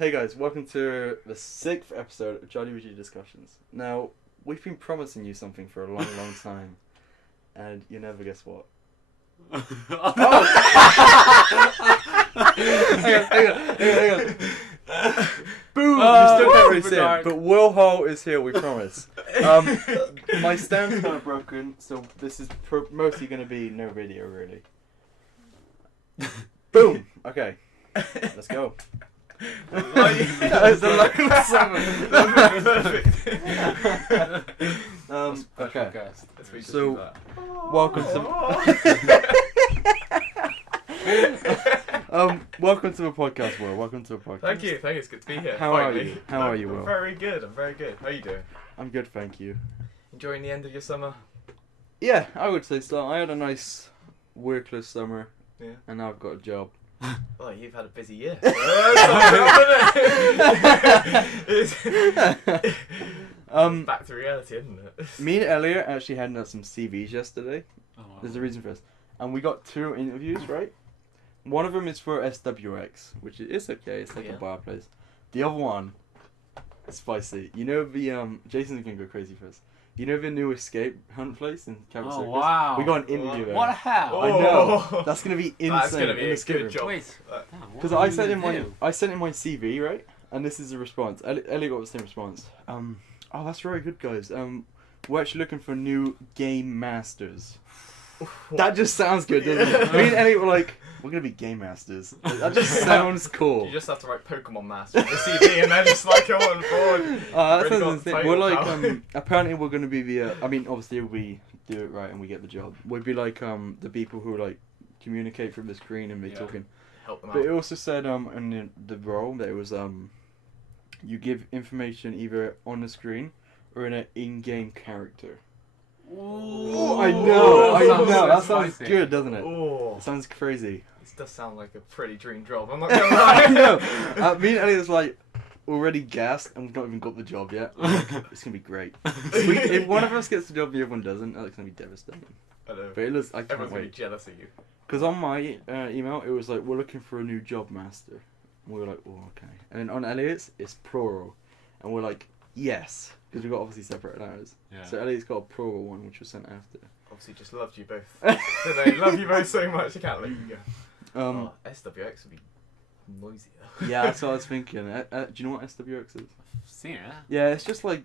Hey guys, welcome to the 6th episode of GiLuiJ Discussions. Now, we've been promising you something for a long, long time, and you never guess what. Oh! hang on. Boom! You still can't really see it, but Will Hall is here, we promise. My stand's kind of broken, so this is mostly going to be no video, really. Boom! Okay, let's go. That was the okay. So, welcome to welcome to the podcast, Will. Welcome to the podcast. Thank you. It's good to be here. How are you? How are you, Will? I'm very good. How are you doing? I'm good, thank you. Enjoying the end of your summer? Yeah, I would say so. I had a nice workless summer, Yeah. and now I've got a job. Well, you've had a busy year. Back to reality, isn't it? Me and Elliot actually handed out some CVs yesterday. Oh, wow. There's a reason for this. And we got 2 interviews, right? One of them is for SWX, which is okay. It's like a bar place. The other one is spicy. You know the Jason's gonna go crazy for us. You know the new escape hunt place in Cabot Circus? Wow. We got an interview there. What the hell? I know. That's gonna be insane. That's gonna be in a the skip good room. job. Wait. Because I sent in my CV, right? And this is the response. Elliot got the same response. Oh, that's very good, guys. We're actually looking for new game masters. That just sounds good, doesn't it? Me and Elliot were like, we're gonna be game masters. That just sounds cool. You just have to write Pokemon Master on the CV and then just like go on board. That sounds insane. We're like, apparently we're gonna be the. I mean, obviously if we do it right and we get the job, we'd be like the people who like communicate from the screen and be talking. Help them out. But it also said in the role that it was you give information either on the screen or in an in-game character. Ooh, I know. That sounds spicy. good, doesn't it? Oh, It sounds crazy. this does sound like a pretty dream job. I'm not gonna lie. I know. Me and Elliot was like already gassed, and we've not even got the job yet. Like, it's gonna be great. If one of us gets the job, the other one doesn't. That's gonna be devastating. I know. But it looks. I can't Everyone's gonna be wait. jealous of you. Because on my email, it was like, we're looking for a new job master. And we were like, oh, okay. And then on Elliot's, it's plural. And we're like, yes. Because we've got obviously separate letters. Yeah. So Elliot's got a plural one, which was sent after. Obviously, just loved you both. So they love you both so much. I can't let you go. SWX would be noisy though. Yeah, that's what I was thinking. Do you know what SWX is? I've seen it. Yeah, it's just like...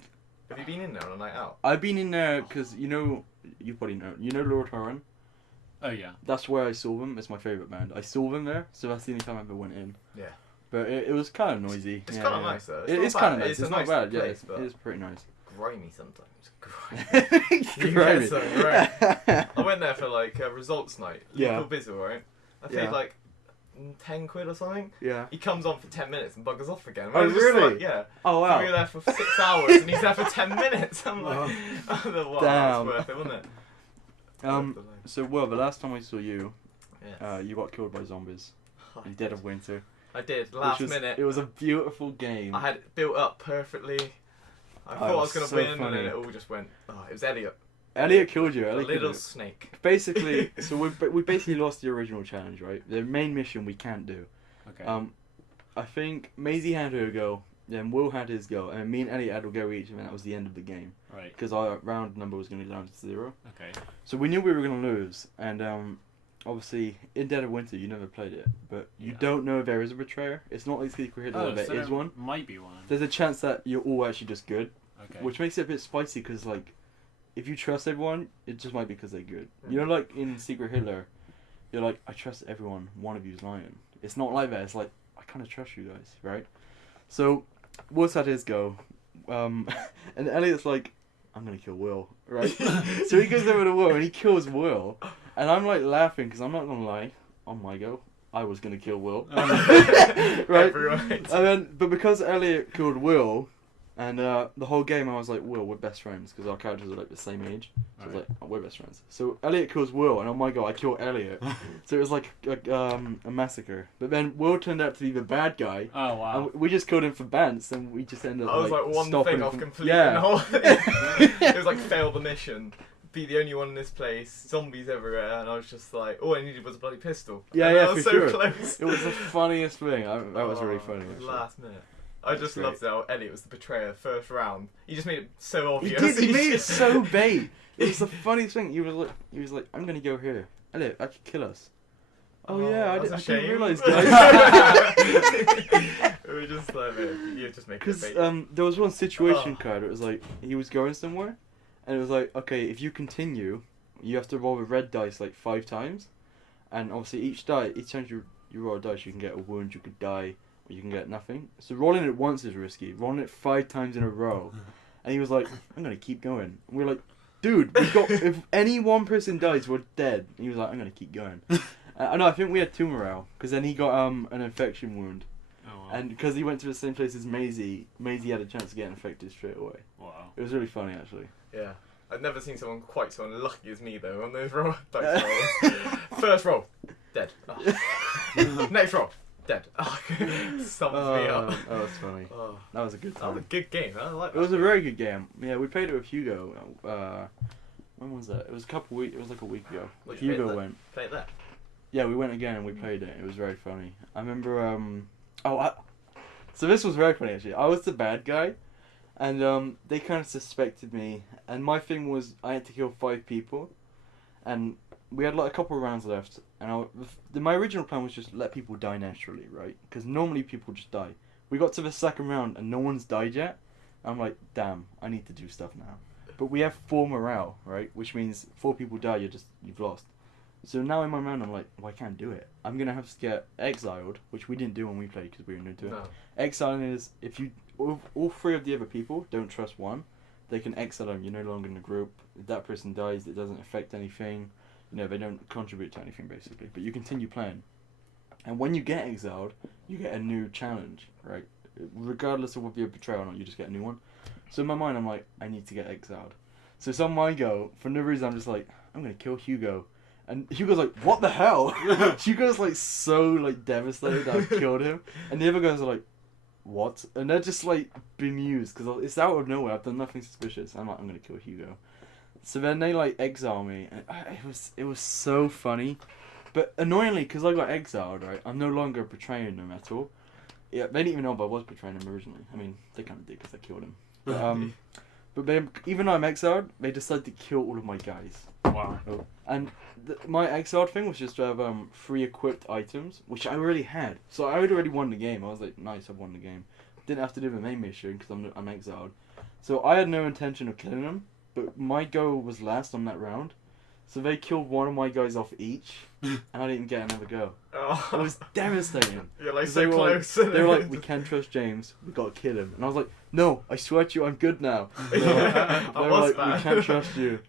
Have you been in there on a night out? I've been in there because, you probably know. You know Lord Horan? Oh yeah. That's where I saw them. It's my favourite band. I saw them there, so that's the only time I ever went in. Yeah. But it was kind of noisy. It's kind of nice though. It is kind of nice. It's not nice bad. place, Yeah, it is pretty nice. Grimy sometimes. Grimy. Grimy. Right. I went there for like a results night. Yeah. Local Bizzle, right? I paid like 10 quid or something. Yeah. He comes on for 10 minutes and buggers off again. Oh, I was just really? Like, yeah. Oh, wow. We were there for 6 hours and he's there for 10 minutes. I'm like, wow, Damn. that's worth it, wasn't it? So, well, the last time I saw you, Yes. you got killed by zombies in Dead of Winter. I did, last minute. It was a beautiful game. I had it built up perfectly. I thought I was going to so win funny. and then it all just went, it was Elliot. Elliot killed you. A Elliot little killed you. snake. Basically, so we basically lost the original challenge, right? The main mission we can't do. Okay. I think Maisie had her go, then Will had his go, and me and Elliot had to go each, and that was the end of the game. Right. Because our round number was going to be down to 0. Okay. So we knew we were going to lose, and obviously in Dead of Winter you never played it, but you don't know if there is a betrayer. It's not like Secret Hitler, there is one. Might be one. There's a chance that you're all actually just good, Okay. which makes it a bit spicy because like, if you trust everyone, it just might be because they're good. You know, like in Secret Hitler, you're like, I trust everyone. One of you's lying. It's not like that. It's like, I kind of trust you guys, right? So, Will's had his go, and Elliot's like, I'm gonna kill Will, right? So he goes over to Will and he kills Will, and I'm like laughing because I'm not gonna lie. On my go, I was gonna kill Will, right? Right. And then, but because Elliot killed Will, and the whole game I was like, Will, we're best friends because our characters are like the same age. So I was like, oh, we're best friends. So Elliot kills Will, and oh my god, I kill Elliot. So it was like a massacre. But then Will turned out to be the bad guy. Oh wow. And we just killed him for bants, and we just ended up I was like one stopping thing him off from... completing the whole thing. It was like fail the mission, be the only one in this place, zombies everywhere, and I was just like, all I needed was a bloody pistol. Yeah, and yeah, I was for so sure. close. It was the funniest thing. That was really Oh, funny. Actually. Last minute. I That's just great. loved how Elliot was the betrayer first round. He just made it so He obvious. did. He made it so bait. It was the funniest thing. He was like, I'm gonna go here. Elliot, I could kill us. Oh yeah, I that's didn't a shame. realise, guys. We were just like, man, you're just making it Because bait. there was one situation Oh. card. It was like he was going somewhere, and it was like, okay, if you continue, you have to roll with red dice like 5 times, and obviously each time you roll a dice, you can get a wound, you could die, or you can get nothing. So rolling it once is risky. Rolling it 5 times in a row, and he was like, I'm gonna keep going. And we're like, dude, we got if any one person dies, we're dead. And he was like, I'm gonna keep going. No, I think we had 2 morale, because then he got an infection wound. Oh, wow. And because he went to the same place as Maisie had a chance to get infected straight away. Wow. It was really funny, actually. Yeah. I've never seen someone quite so unlucky as me, though, on those dice rolls. First roll, dead. Oh. Next roll, dead. Oh, sums me up. That was funny. Oh. That was a good That was a time. good game. I like that. It was a very good game. Yeah, we played it with Hugo. When was that? It was It was like a week ago. What, you Hugo played went. Play that. Yeah, we went again and we played it. It was very funny. I remember. So this was very funny actually. I was the bad guy, and they kind of suspected me. And my thing was I had to kill 5 people, and we had like a couple of rounds left. And my original plan was just let people die naturally, right? Because normally people just die. We got to the second round and no one's died yet. I'm like, damn, I need to do stuff now. But we have 4 morale, right? Which means 4 people die, you've lost. So now in my mind, I'm like, well, I can't do it. I'm gonna have to get exiled, which we didn't do when we played because we were new to it. No. Exiling is if you all 3 of the other people don't trust one, they can exile them. You're no longer in the group. If that person dies, it doesn't affect anything. You know, they don't contribute to anything basically. But you continue playing, and when you get exiled, you get a new challenge, right? Regardless of whether you're betrayal or not, you just get a new one. So in my mind, I'm like, I need to get exiled. So it's on my go. For no reason, I'm just like, I'm gonna kill Hugo. And Hugo's like, what the hell? Hugo's like so like devastated that I've killed him. And the other guys are like, what? And they're just like bemused because it's out of nowhere. I've done nothing suspicious. I'm like, I'm gonna kill Hugo. So then they like exile me. And it was so funny. But annoyingly, because I got exiled, right, I'm no longer betraying them at all. Yeah, they didn't even know if I was betraying them originally. I mean, they kind of did because I killed him. But then, even though I'm exiled, they decided to kill all of my guys. Wow. And my exiled thing was just to have 3 equipped items, which I already had. So I had already won the game. I was like, nice, I've won the game. Didn't have to do the main mission because I'm exiled. So I had no intention of killing them, but my go was last on that round. So they killed one of my guys off each, and I didn't get another go. Oh. It was devastating. You're like 'Cause so they were close. Like, they were like, we can't trust James. We gotta kill him. And I was like, no, I swear to you, I'm good now. They were I like, was we bad. can't trust you.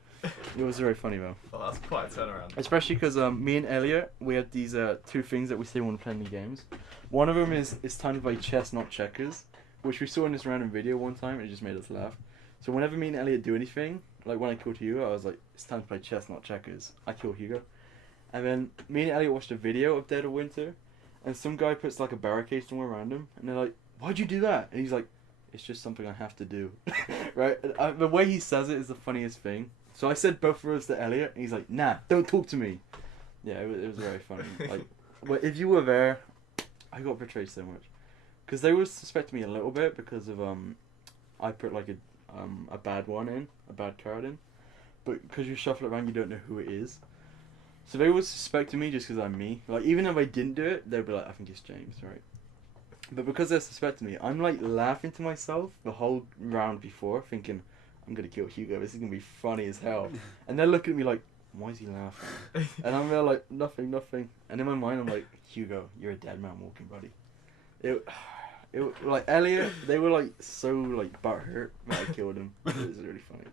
It was very funny though. Oh, that's quite a turnaround. Especially because me and Elliot, we had these 2 things that we say when we're playing the games. One of them is it's time to play chess, not checkers, which we saw in this random video one time, and it just made us laugh. So whenever me and Elliot do anything, like when I killed Hugo, I was like, it's time to play chess, not checkers. I kill Hugo. And then me and Elliot watched a video of Dead of Winter, and some guy puts like a barricade somewhere random, and they're like, why'd you do that? And he's like, it's just something I have to do. Right? And the way he says it is the funniest thing. So I said both of us to Elliot, and he's like, nah, don't talk to me. Yeah, it was very funny. Like, well, if you were there, I got betrayed so much. Because they would suspect me a little bit because of, I put like a bad one in, a bad card in. But because you shuffle it around, you don't know who it is. So they would suspect me just because I'm me. Like, even if I didn't do it, they'd be like, I think it's James, right? But because they're suspecting me, I'm like laughing to myself the whole round before, thinking, I'm gonna kill Hugo, this is gonna be funny as hell. And they're looking at me like, why is he laughing? And I'm there like, nothing. And in my mind, I'm like, Hugo, you're a dead man walking, buddy. It like, Elliot, they were like, so like, butthurt that I killed him. It was really funny.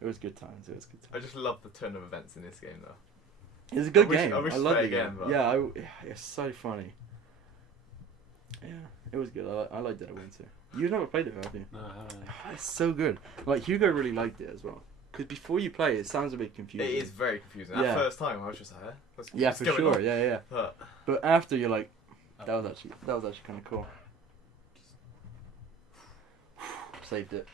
It was good times, I just love the turn of events in this game, though. It was a good I wish- game. I wish to love play the again, game. but- Yeah, it's so funny. Yeah, it was good. I liked Dead of Winter. You've never played it, have you? No, I haven't. It's so good. Like, Hugo really liked it as well. Because before you play it sounds a bit confusing. It is very confusing. Yeah. That first time, I was just like, Yeah, what's for going sure. on? Yeah. But after you're like, that was actually kind of cool. Saved it.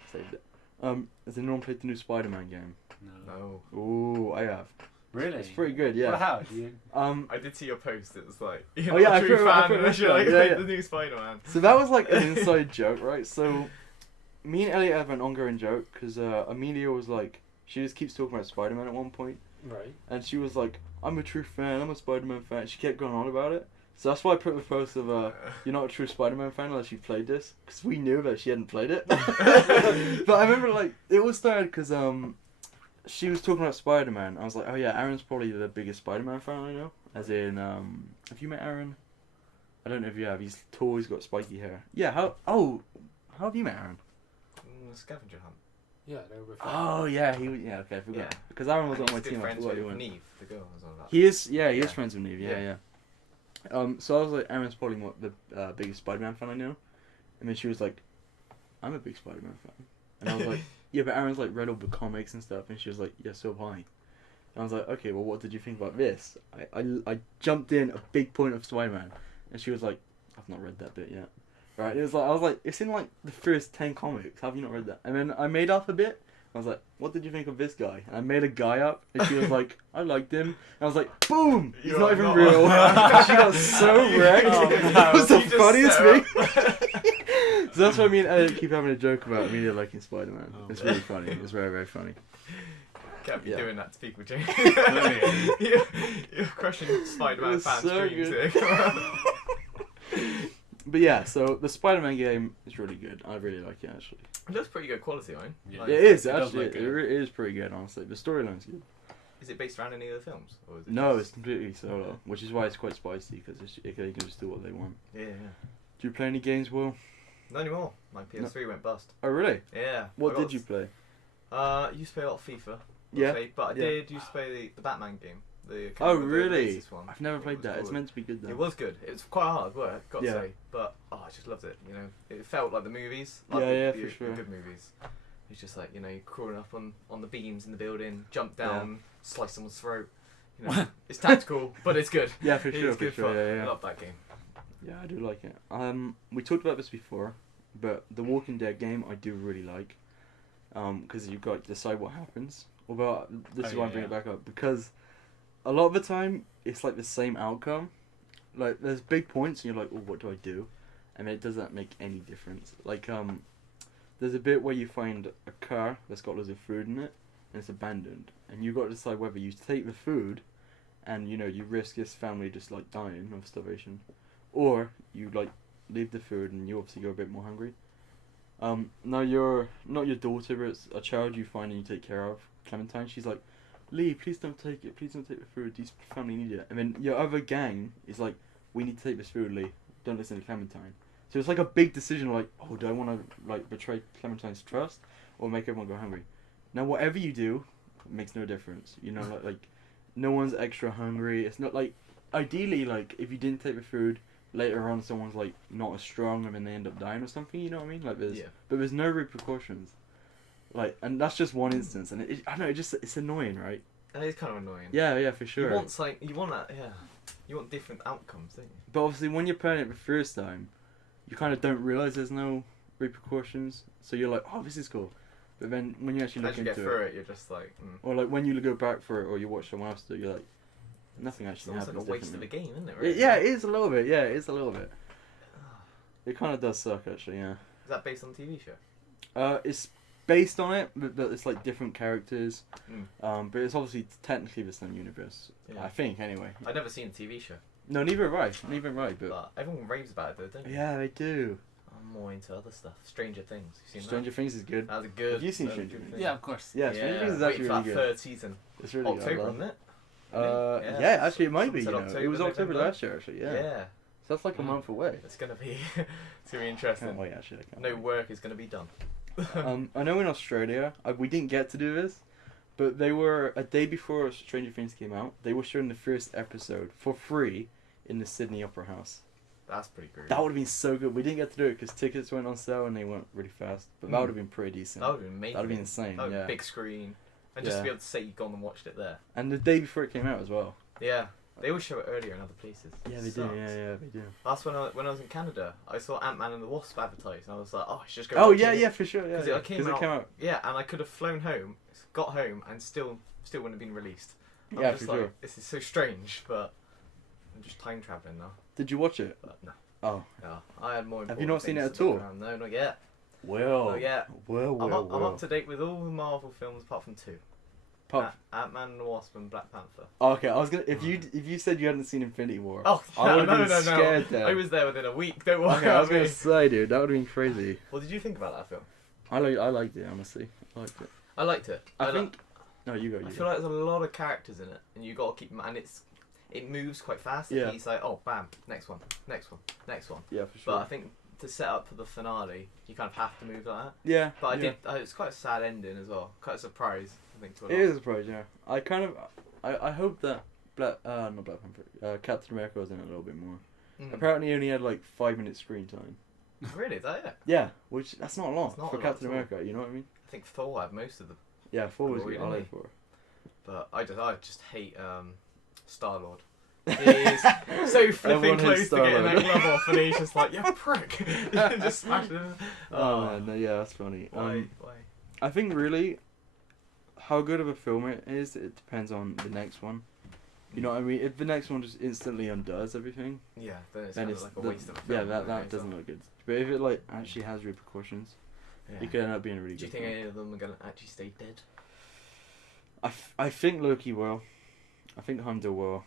Has anyone played the new Spider-Man game? No. No. Ooh, I have. Really? It's pretty good, yeah. Well, how? Do you... I did see your post. It was like, you're Oh, not yeah, I a true put it- I fan, put it unless you're up like, there, yeah, the new Spider-Man. So that was like an inside joke, right? So me and Elliot have an ongoing joke because Amelia was like, she just keeps talking about Spider-Man at one point, Right. and she was like, I'm a true fan, I'm a Spider-Man fan. She kept going on about it. So that's why I put the post of, you're not a true Spider-Man fan unless you played this, because we knew that she hadn't played it. But I remember, like, it all started because she was talking about Spider-Man. I was like, oh yeah, Aaron's probably the biggest Spider-Man fan I know. As in, have you met Aaron? I don't know if you have. He's tall, he's got spiky hair. Yeah, how have you met Aaron? Scavenger hunt. Yeah, they were Oh yeah, okay, I forgot. Yeah. Because Aaron was And on my he's good team, I friends forgot he with went. Neve, the girl. Was on that. He is, he is Yeah. friends with Neve, Yeah. yeah. So I was like, Aaron's probably the biggest Spider-Man fan I know. And then she was like, I'm a big Spider-Man fan. And I was like, yeah, but Aaron's like read all the comics and stuff. And she was like, yeah, so have I. And I was like, okay, well, what did you think about this? I jumped in a big point of Spider-Man. And she was like, I've not read that bit yet. Right? It was like, I was like, it's in like the first 10 comics. Have you not read that? And then I made up a bit. I was like, what did you think of this guy? And I made a guy up, and she was like, I liked him. And I was like, boom! He's You're not even not- real. She got so wrecked. Oh, no. It was the You just funniest set thing. So that's what I mean. I keep having a joke about Amelia liking Spider-Man. Oh. It's really funny. It's very, very funny. Can't be Yeah. doing that to people, James. Really? You're crushing Spider-Man It was fans' so dreams good. here. But yeah, so the Spider-Man game is really good. I really like it, actually. It looks pretty good quality, right? Yeah. Like, It is, it does actually. look It good. really is pretty good, honestly. The storyline's good. Is it based around any of the films? Or is it No, just- it's completely solo, which is why it's quite spicy, because they can just do what they want. Yeah, yeah. Do you play any games, Will? Not anymore. My PS3 went bust. Oh, really? Yeah. What I got- did you play? Used to play a lot of FIFA. Yeah, obviously, but I yeah. did used to play the Batman game. The Oh, the really? latest one. I've never It played was that. It's called- meant to be good, though. It was good. It was quite hard work, got Yeah. to say. But I just loved it. You know, it felt like the movies. Like Yeah, the, for the sure. good movies. It's just like, you know, you're crawling up on the beams in the building, jump down, slice someone's throat. You know, it's tactical, but it's good. Yeah, for sure, It's for good sure. fun. Yeah, I yeah. love that game. Yeah, I do like it. We talked about this before, but the Walking Dead game I do really like, because you've got to decide what happens. Although this is why I'm bringing it back up, because a lot of the time it's like the same outcome. Like there's big points and you're like, oh, what do I do? And it doesn't make any difference. Like there's a bit where you find a car that's got loads of food in it and it's abandoned, and you've got to decide whether you take the food and you risk this family just like dying of starvation, or you like leave the food and you obviously go a bit more hungry. Now you're not your daughter, but it's a child you find and you take care of, Clementine. She's like, Lee, please don't take it. Please don't take the food. These family need it. And then your other gang is like, we need to take this food, Lee. Don't listen to Clementine. So it's like a big decision, like, oh, do I want to like betray Clementine's trust or make everyone go hungry? Now whatever you do, makes no difference. You know, like no one's extra hungry. It's not like, ideally, like if you didn't take the food, later on someone's like not as strong and then they end up dying or something. You know what I mean? Like there's, but there's no repercussions. Like, and that's just one instance, and I don't know, it's annoying, right? And it's kind of annoying. Yeah, for sure. You want that, yeah. You want different outcomes, don't you? But obviously, when you're playing it the first time, you kind of don't realize there's no repercussions, so you're like, oh, this is cool. But then when you actually look As you into get through it, you're just like, or like when you go back for it, or you watch someone else do it, you're like, nothing it's actually almost happens. like a waste of differently. a game, isn't it? Really? Yeah, it is a little bit. Yeah, it is a little bit. It kind of does suck, actually. Yeah. Is that based on the TV show? It's based on it, but it's like different characters. Mm. But it's obviously technically the same universe. Yeah. I think, anyway. I've never seen a TV show, No, neither have I. Neither have I. But but everyone raves about it, though, don't you? yeah, they do. I'm more into other stuff. Stranger Things. You seen Stranger Things is good. that? That's a good. Have you seen that's a Stranger good Things? thing. Yeah, of course. Yeah, Stranger Things is actually waiting for really that good. third season. It's really good. I October, love wasn't it? it. Yeah, Actually, it might be. some You said know, October, it was October November. last year. Actually, yeah. So that's like a month away. It's gonna be interesting. Can't wait. Actually, I can't No wait. work is gonna be done. I know in Australia, we didn't get to do this, but they were a day before Stranger Things came out. They were showing the first episode for free in the Sydney Opera House. That's pretty great. That would have been so good. We didn't get to do it because tickets went on sale and they went really fast. But that would have been pretty decent. That would have been amazing. That would have been insane. That would Yeah. big screen, and just to Yeah. be able to say you've gone and watched it there. And the day before it came out as well. Yeah, They always show it earlier in other places. Yeah, they do. Sucks. Yeah, they do. That's when I was in Canada. I saw Ant-Man and the Wasp advertised, and I was like, oh, I should just go. Oh watch yeah, it. yeah, for sure. Yeah, Because yeah. it came out. Yeah, and I could have flown home, got home, and still wouldn't have been released. I'm Yeah, just for like, sure. this is so strange, but I'm just time traveling now. Did you watch it? But no, Oh, no, I had more. Have you not seen important it things at to all? look around. No, not yet. well, Not yet. well, I'm up to date with all the Marvel films apart from 2. Ant-Man and the Wasp and Black Panther. Oh, okay, I was gonna. If you said you hadn't seen Infinity War, Oh, I would have no, been scared then. I was there within a week. Don't worry. Okay, I was about gonna me. say, dude, that would have been crazy. What did you think about that film? I liked it, honestly. I liked it. I liked it. I think. No, you go. I feel like there's a lot of characters in it, and you got to keep them. And it moves quite fast. Yeah. He's like, oh, bam, next one, next one, next one. Yeah, for sure. But I think to set up for the finale, you kind of have to move like that. Yeah. But yeah. it's quite a sad ending as well. Quite a surprise, I think. To a lot. It is a surprise, yeah. I hope that not Black Panther, Captain America was in it a little bit more. Mm. Apparently, he only had like 5 minutes screen time. Really, is that it? Yeah, which that's not a lot It's not for a lot Captain at all. America. You know what I mean? I think Thor had most of them. Yeah, 4 was Oh, good. I really? like 4. But I just hate Star Lord. He's so flipping Everyone hates close to getting that Star-Lord. glove off, and he's just like, "You prick!" Just smashing him. Oh man, no, yeah, that's funny. Why? I think really, how good of a film it is, it depends on the next one. You know what I mean? If the next one just instantly undoes everything, Yeah, then it's then kind it's of like a waste of a film. yeah, isn't that it? doesn't look good. But if it like actually has repercussions, Yeah. it could end up being a really Do you good think film. any of them are gonna actually stay dead? I think Loki will. I think Hunter will.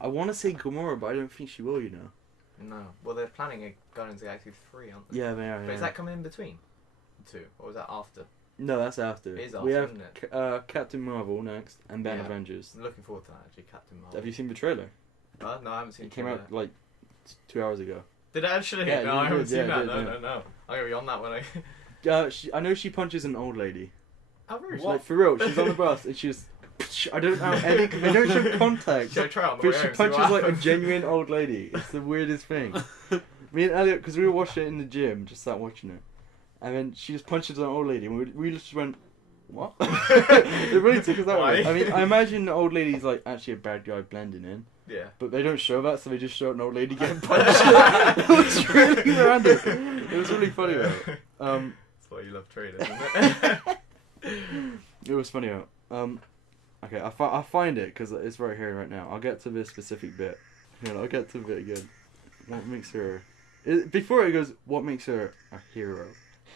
I want to say Gamora, but I don't think she will. You know. No. Well, they're planning a Guardians of the Galaxy 3, aren't they? Yeah, they are. But Yeah. is that coming in between the 2, or is that after? No, that's after. It is we after, have isn't it? Captain Marvel next, and then Yeah. Avengers. I'm looking forward to that actually, Captain Marvel. Have you seen the trailer? No, I haven't seen It came the out like 2 hours ago. Did it actually? Yeah, no, you I haven't did, seen yeah, that. it No, did, no, no. I'm gonna be on that one. I know she punches an old lady. Oh, really? Like for real, she's on the bus and she's. I don't know any. They don't show context. Should I try on the But way she home, see what punches like a happens? genuine old lady. It's the weirdest thing. Me and Elliot, because we were watching it in the gym, just sat watching it, and then she just punches an old lady, and we just went, "What?" It really took us that way. Why? I mean, I imagine the old lady's like actually a bad guy blending in, Yeah. but they don't show that, so they just show an old lady getting punched. It was really random. It was really funny though. That's why you love trailers, isn't it? It was funny though. Okay, I find it because it's right here right now. I'll get to this specific bit. Yeah, I'll get to the bit again. What makes her? Before it goes, what makes her a hero?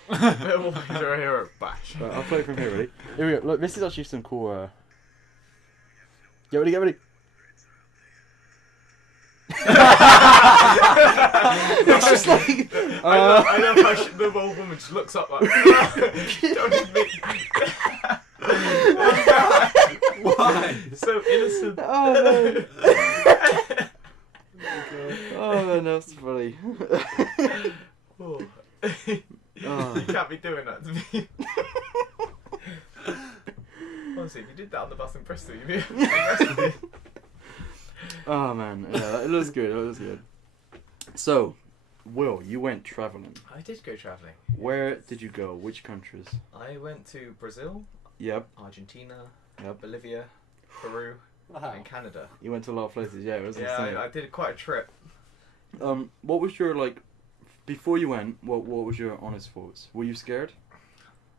Little hero hero bash. Right, I'll play it from here. Ready? Here we go. Look, this is actually some cool. Get ready, get ready. It's just like. I love how the old woman just looks up like. Don't hit me. Why? So innocent. Oh no. Oh man, that's funny. Oh. Oh. You can't be doing that to me. Honestly, if you did that on the bus in Bristol, you'd be arrested. Oh man, yeah, it looks good. It looks good. So, Will, you went traveling. I did go travelling. Where did you go? Which countries? I went to Brazil, Yep. Argentina, Yep. Bolivia, Peru, Wow. and Canada. You went to a lot of places. Yeah, it was Yeah, insane. I did quite a trip. What was your like? Before you went, what was your honest thoughts? Were you scared?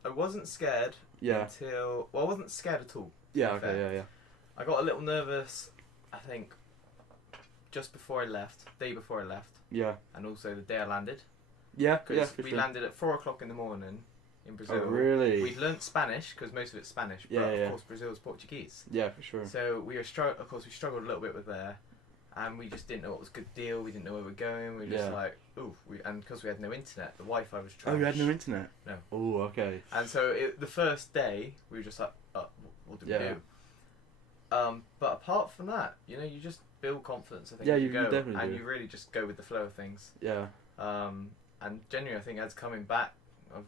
I wasn't scared Yeah. until... Well, I wasn't scared at all. Yeah. be Okay. fair. Yeah. I got a little nervous, I think, just before I left, day before I left, Yeah. and also the day I landed. Yeah. Because Yeah. For we sure. landed at 4 o'clock in the morning in Brazil. Oh really? We'd learnt Spanish, because most of it's Spanish, but Yeah, of yeah. course Brazil's Portuguese. Yeah, for sure. So we were of course we struggled a little bit with there, and we just didn't know what was a good deal. We didn't know where we were going. We were just Yeah. like, ooh, and because we had no internet, the Wi-Fi was trash. Oh, you had no internet. No. Oh, okay. And so the first day we were just like, what do we Yeah. do? But apart from that, you know, you just build confidence. I think Yeah, as you go, definitely and do. you really just go with the flow of things. Yeah. And genuinely, I think as coming back, I'm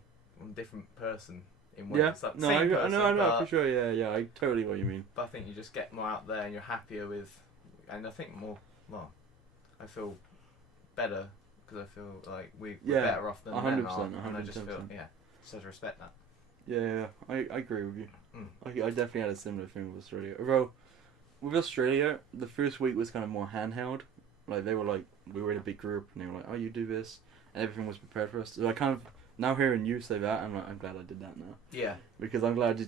a different person in Yeah. ways. Like, No, same I person, know but, for sure. Yeah. Yeah. I totally what you mean. but I think you just get more out there and you're happier with, and I think more. Well, I feel better because I feel like we're Yeah, better off than 100%, them are, and I just feel 110%. just have to respect that. Yeah. I agree with you. Mm. I definitely had a similar thing with Australia. Although, with Australia, the first week was kind of more handheld. Like they were like, we were in a big group, and they were like, oh, you do this, and everything was prepared for us. So I kind of now hearing you say that, I'm glad I did that now. Yeah. Because I'm glad I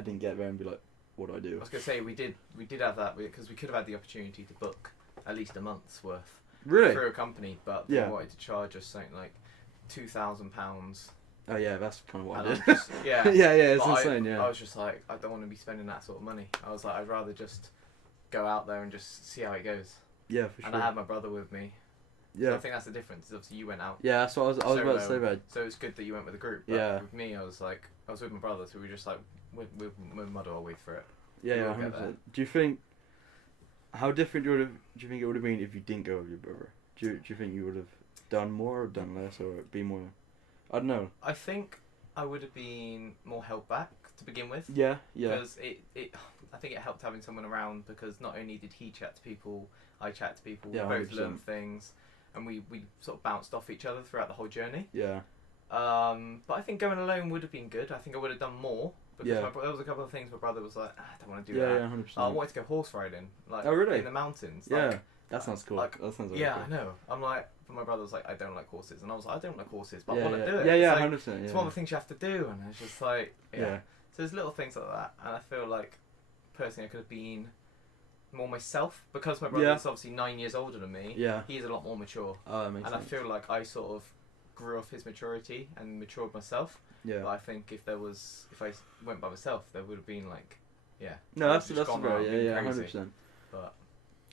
didn't get there and be like, what do I do? I was gonna say we did have that because we could have had the opportunity to book at least a month's worth Really? through a company, but they wanted to charge us something like £2,000. Oh yeah, that's kind of what I And did. yeah. yeah, it's But insane. I was just like, I don't want to be spending that sort of money. I was like, I'd rather just go out there and just see how it goes. Yeah, for sure. And I had my brother with me. Yeah. So I think that's the difference. Obviously, you went out. Yeah, that's what I was about to say, man. So it's good that you went with a group. But Yeah. with me, I was with my brother, so we were just like, we'll muddle our way through it. Yeah, We'll get 100%. there. Do you think, how different do you think it would have been if you didn't go with your brother? Do you think you would have done more or done less or be more? I don't know. I think I would have been more held back to begin with. Yeah. Because I think it helped having someone around because not only did he chat to people, I chat to people. Yeah, we both 100%. learned things, and we sort of bounced off each other throughout the whole journey. Yeah. But I think going alone would have been good. I think I would have done more. Because Yeah. there was a couple of things my brother was like, I don't want to do Yeah, that. yeah, 100%. I wanted to go horse riding, like Oh, really? in the mountains. Yeah. Like, That sounds cool. like, That sounds really yeah, cool. I know. I'm like, but my brother was like, I don't like horses, and I was like, I don't like horses, but yeah, I want to yeah. do it. Yeah, It's yeah, like, 100%. Yeah. it's one of the things you have to do, and it's just like, yeah. Yeah. So there's little things like that, and I feel like personally I could have been more myself because my brother's obviously 9 years older than me. Yeah. He's a lot more mature, Oh, that makes and sense. I feel like I sort of grew off his maturity and matured myself. Yeah. But I think if I went by myself, there would have been like, yeah. No, that's just gone fair. around being Yeah, crazy. 100%. But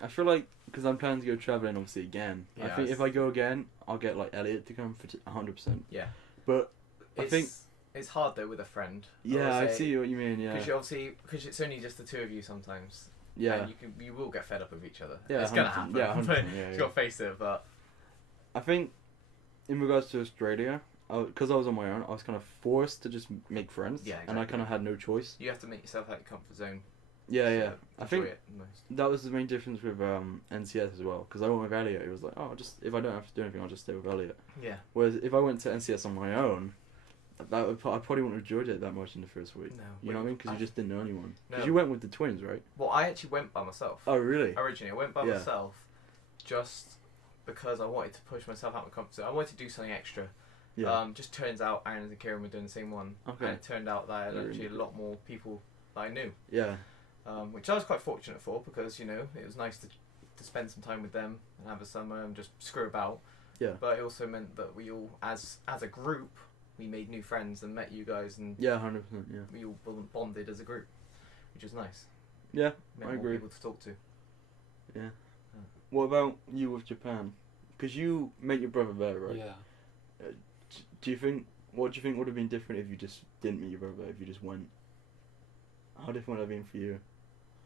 I feel like because I'm planning to go traveling obviously again. I Yeah, think if I go again, I'll get like Elliot to come for 100%. yeah. But I It's, think it's hard though with a friend. yeah, I see what you mean. Yeah. Because it's only just the two of you sometimes. Yeah. And you will get fed up with each other. Yeah, It's gonna 100%. happen. Yeah, 100%. But Yeah, you gotta face it. But I think in regards to Australia, because I was on my own, I was kind of forced to just make friends. Yeah, And I exactly. kind of had no choice. you have to make yourself out of your comfort zone. Yeah, to yeah. I enjoy think it most. that was the main difference with NCS as well. Because I went with Elliot, it was like, oh, just if I don't have to do anything, I'll just stay with Elliot. Yeah. Whereas if I went to NCS on my own, I probably wouldn't have enjoyed it that much in the first week. No. You know what I mean? Because you just didn't know anyone. Because No. you went with the twins, right? Well, I actually went by myself. Oh, really? Originally, I went by Yeah. myself, just because I wanted to push myself out of my comfort zone. I wanted to do something extra. Yeah. Just turns out Aaron and Kieran were doing the same one, Okay. and it turned out that I had Really actually a cool. lot more people that I knew, Yeah. which I was quite fortunate for because it was nice to spend some time with them and have a summer and just screw about. Yeah. But it also meant that we all, as a group, we made new friends and met you guys, and Yeah, 100%. Yeah. we all bonded as a group, which was nice. Yeah, Met I more agree. people to talk to. Yeah. What about you with Japan? Because you met your brother there, right? Yeah. Do you think? What do you think would have been different if you just didn't meet your brother? If you just went? How different would it have been for you?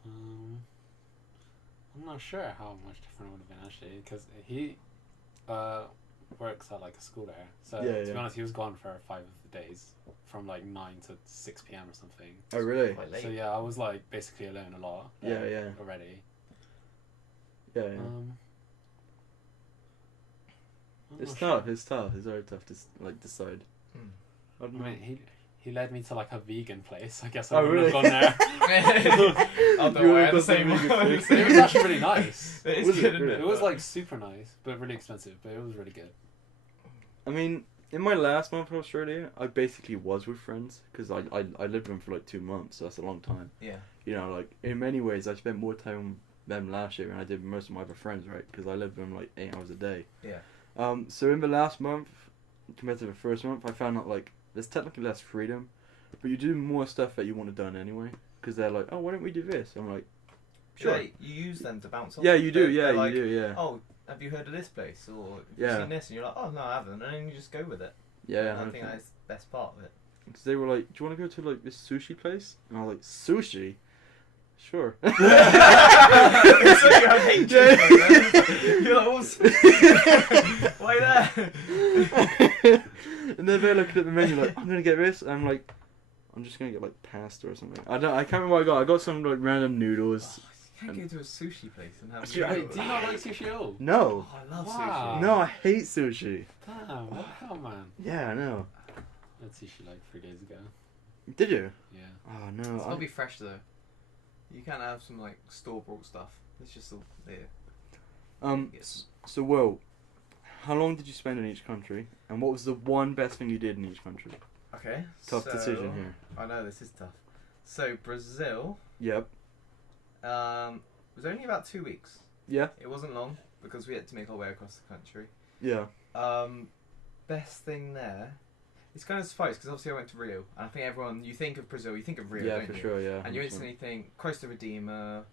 I'm not sure how much different it would have been actually, because he works at like a school there. So Yeah, to be yeah. honest, he was gone for 5 of the days, from like 9 to 6 p.m. or something. Oh, really? Quite late. So yeah, I was like basically alone a lot. Yeah, yeah. Already. Yeah, yeah. I'm It's not tough. sure. It's tough. It's very tough to decide. Hmm. I don't I know. mean, he led me to like a vegan place. I guess Oh, I wouldn't really? have gone there. Oh, You don't worry, would've I had the got some same really good one. food. It was actually really nice. It is Was it good, isn't really? it? It was like super nice, but really expensive. But it was really good. I mean, in my last month in Australia, I basically was with friends because I lived with them for like 2 months, so that's a long time. Yeah. You know, like in many ways, I spent more time with them last year than I did with most of my other friends, right? Because I lived with them like 8 hours a day. Yeah. So in the last month, compared to the first month, I found out like there's technically less freedom, but you do more stuff that you want to done anyway. Because they're like, oh, why don't we do this? I'm like, sure. Yeah, you use them to bounce off. Yeah, you do. They're Yeah, like, you do. Yeah. Oh, have you heard of this place? Or have Yeah. you seen this? And you're like, oh, no, I haven't. And then you just go with it. Yeah. And I think that's the best part of it. Because they were like, do you want to go to like this sushi place? And I was like, sushi? Sure. So you have hatred for them. You're like, oh, why there? And then they're looking at the menu like, I'm gonna get this. And I'm like, I'm just gonna get like pasta or something. I can't remember what I got. I got some like random noodles. You can't go to a sushi place and have Actually, Wait, do you not like sushi at all? No. Oh, I love Wow. sushi. No, I hate sushi. Damn, what the hell, man? Yeah, I know. I had sushi like 3 days ago. Did you? Yeah. Oh It's no. gotta be fresh though. You can't have some like store bought stuff. It's just all there. So Will, how long did you spend in each country, and what was the one best thing you did in each country? Okay. Tough decision here. I know this is tough. So Brazil. Yep. Was only about 2 weeks. Yeah. It wasn't long because we had to make our way across the country. Yeah. Best thing there. It's kind of surprised because obviously I went to Rio, and I think everyone, you think of Brazil, you think of Rio, Yeah, don't for you? sure. Yeah. And you 100%. instantly think Costa Redeemer,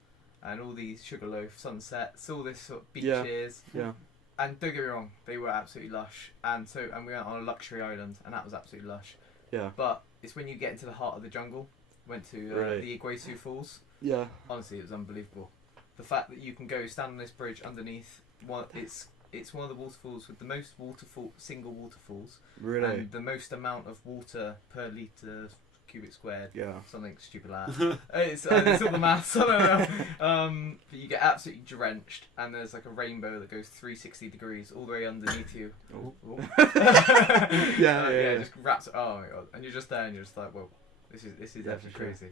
and all these Sugarloaf sunsets, all this sort of beaches. Yeah. And don't get me wrong, they were absolutely lush. And we went on a luxury island, and that was absolutely lush. Yeah. But it's when you get into the heart of the jungle. Went to Right. the Iguazu Falls. Yeah. Honestly, it was unbelievable. The fact that you can go stand on this bridge underneath one, it's one of the waterfalls with the most single waterfalls, Really. and the most amount of water per litre cubic squared. Yeah. Something stupid like that. it's all the maths. I don't know. But you get absolutely drenched, and there's like a rainbow that goes 360 degrees all the way underneath you. Oh. Yeah, yeah. just wraps. Oh my god! And you're just there, and you're just like, well, this is Yeah, actually for sure. crazy.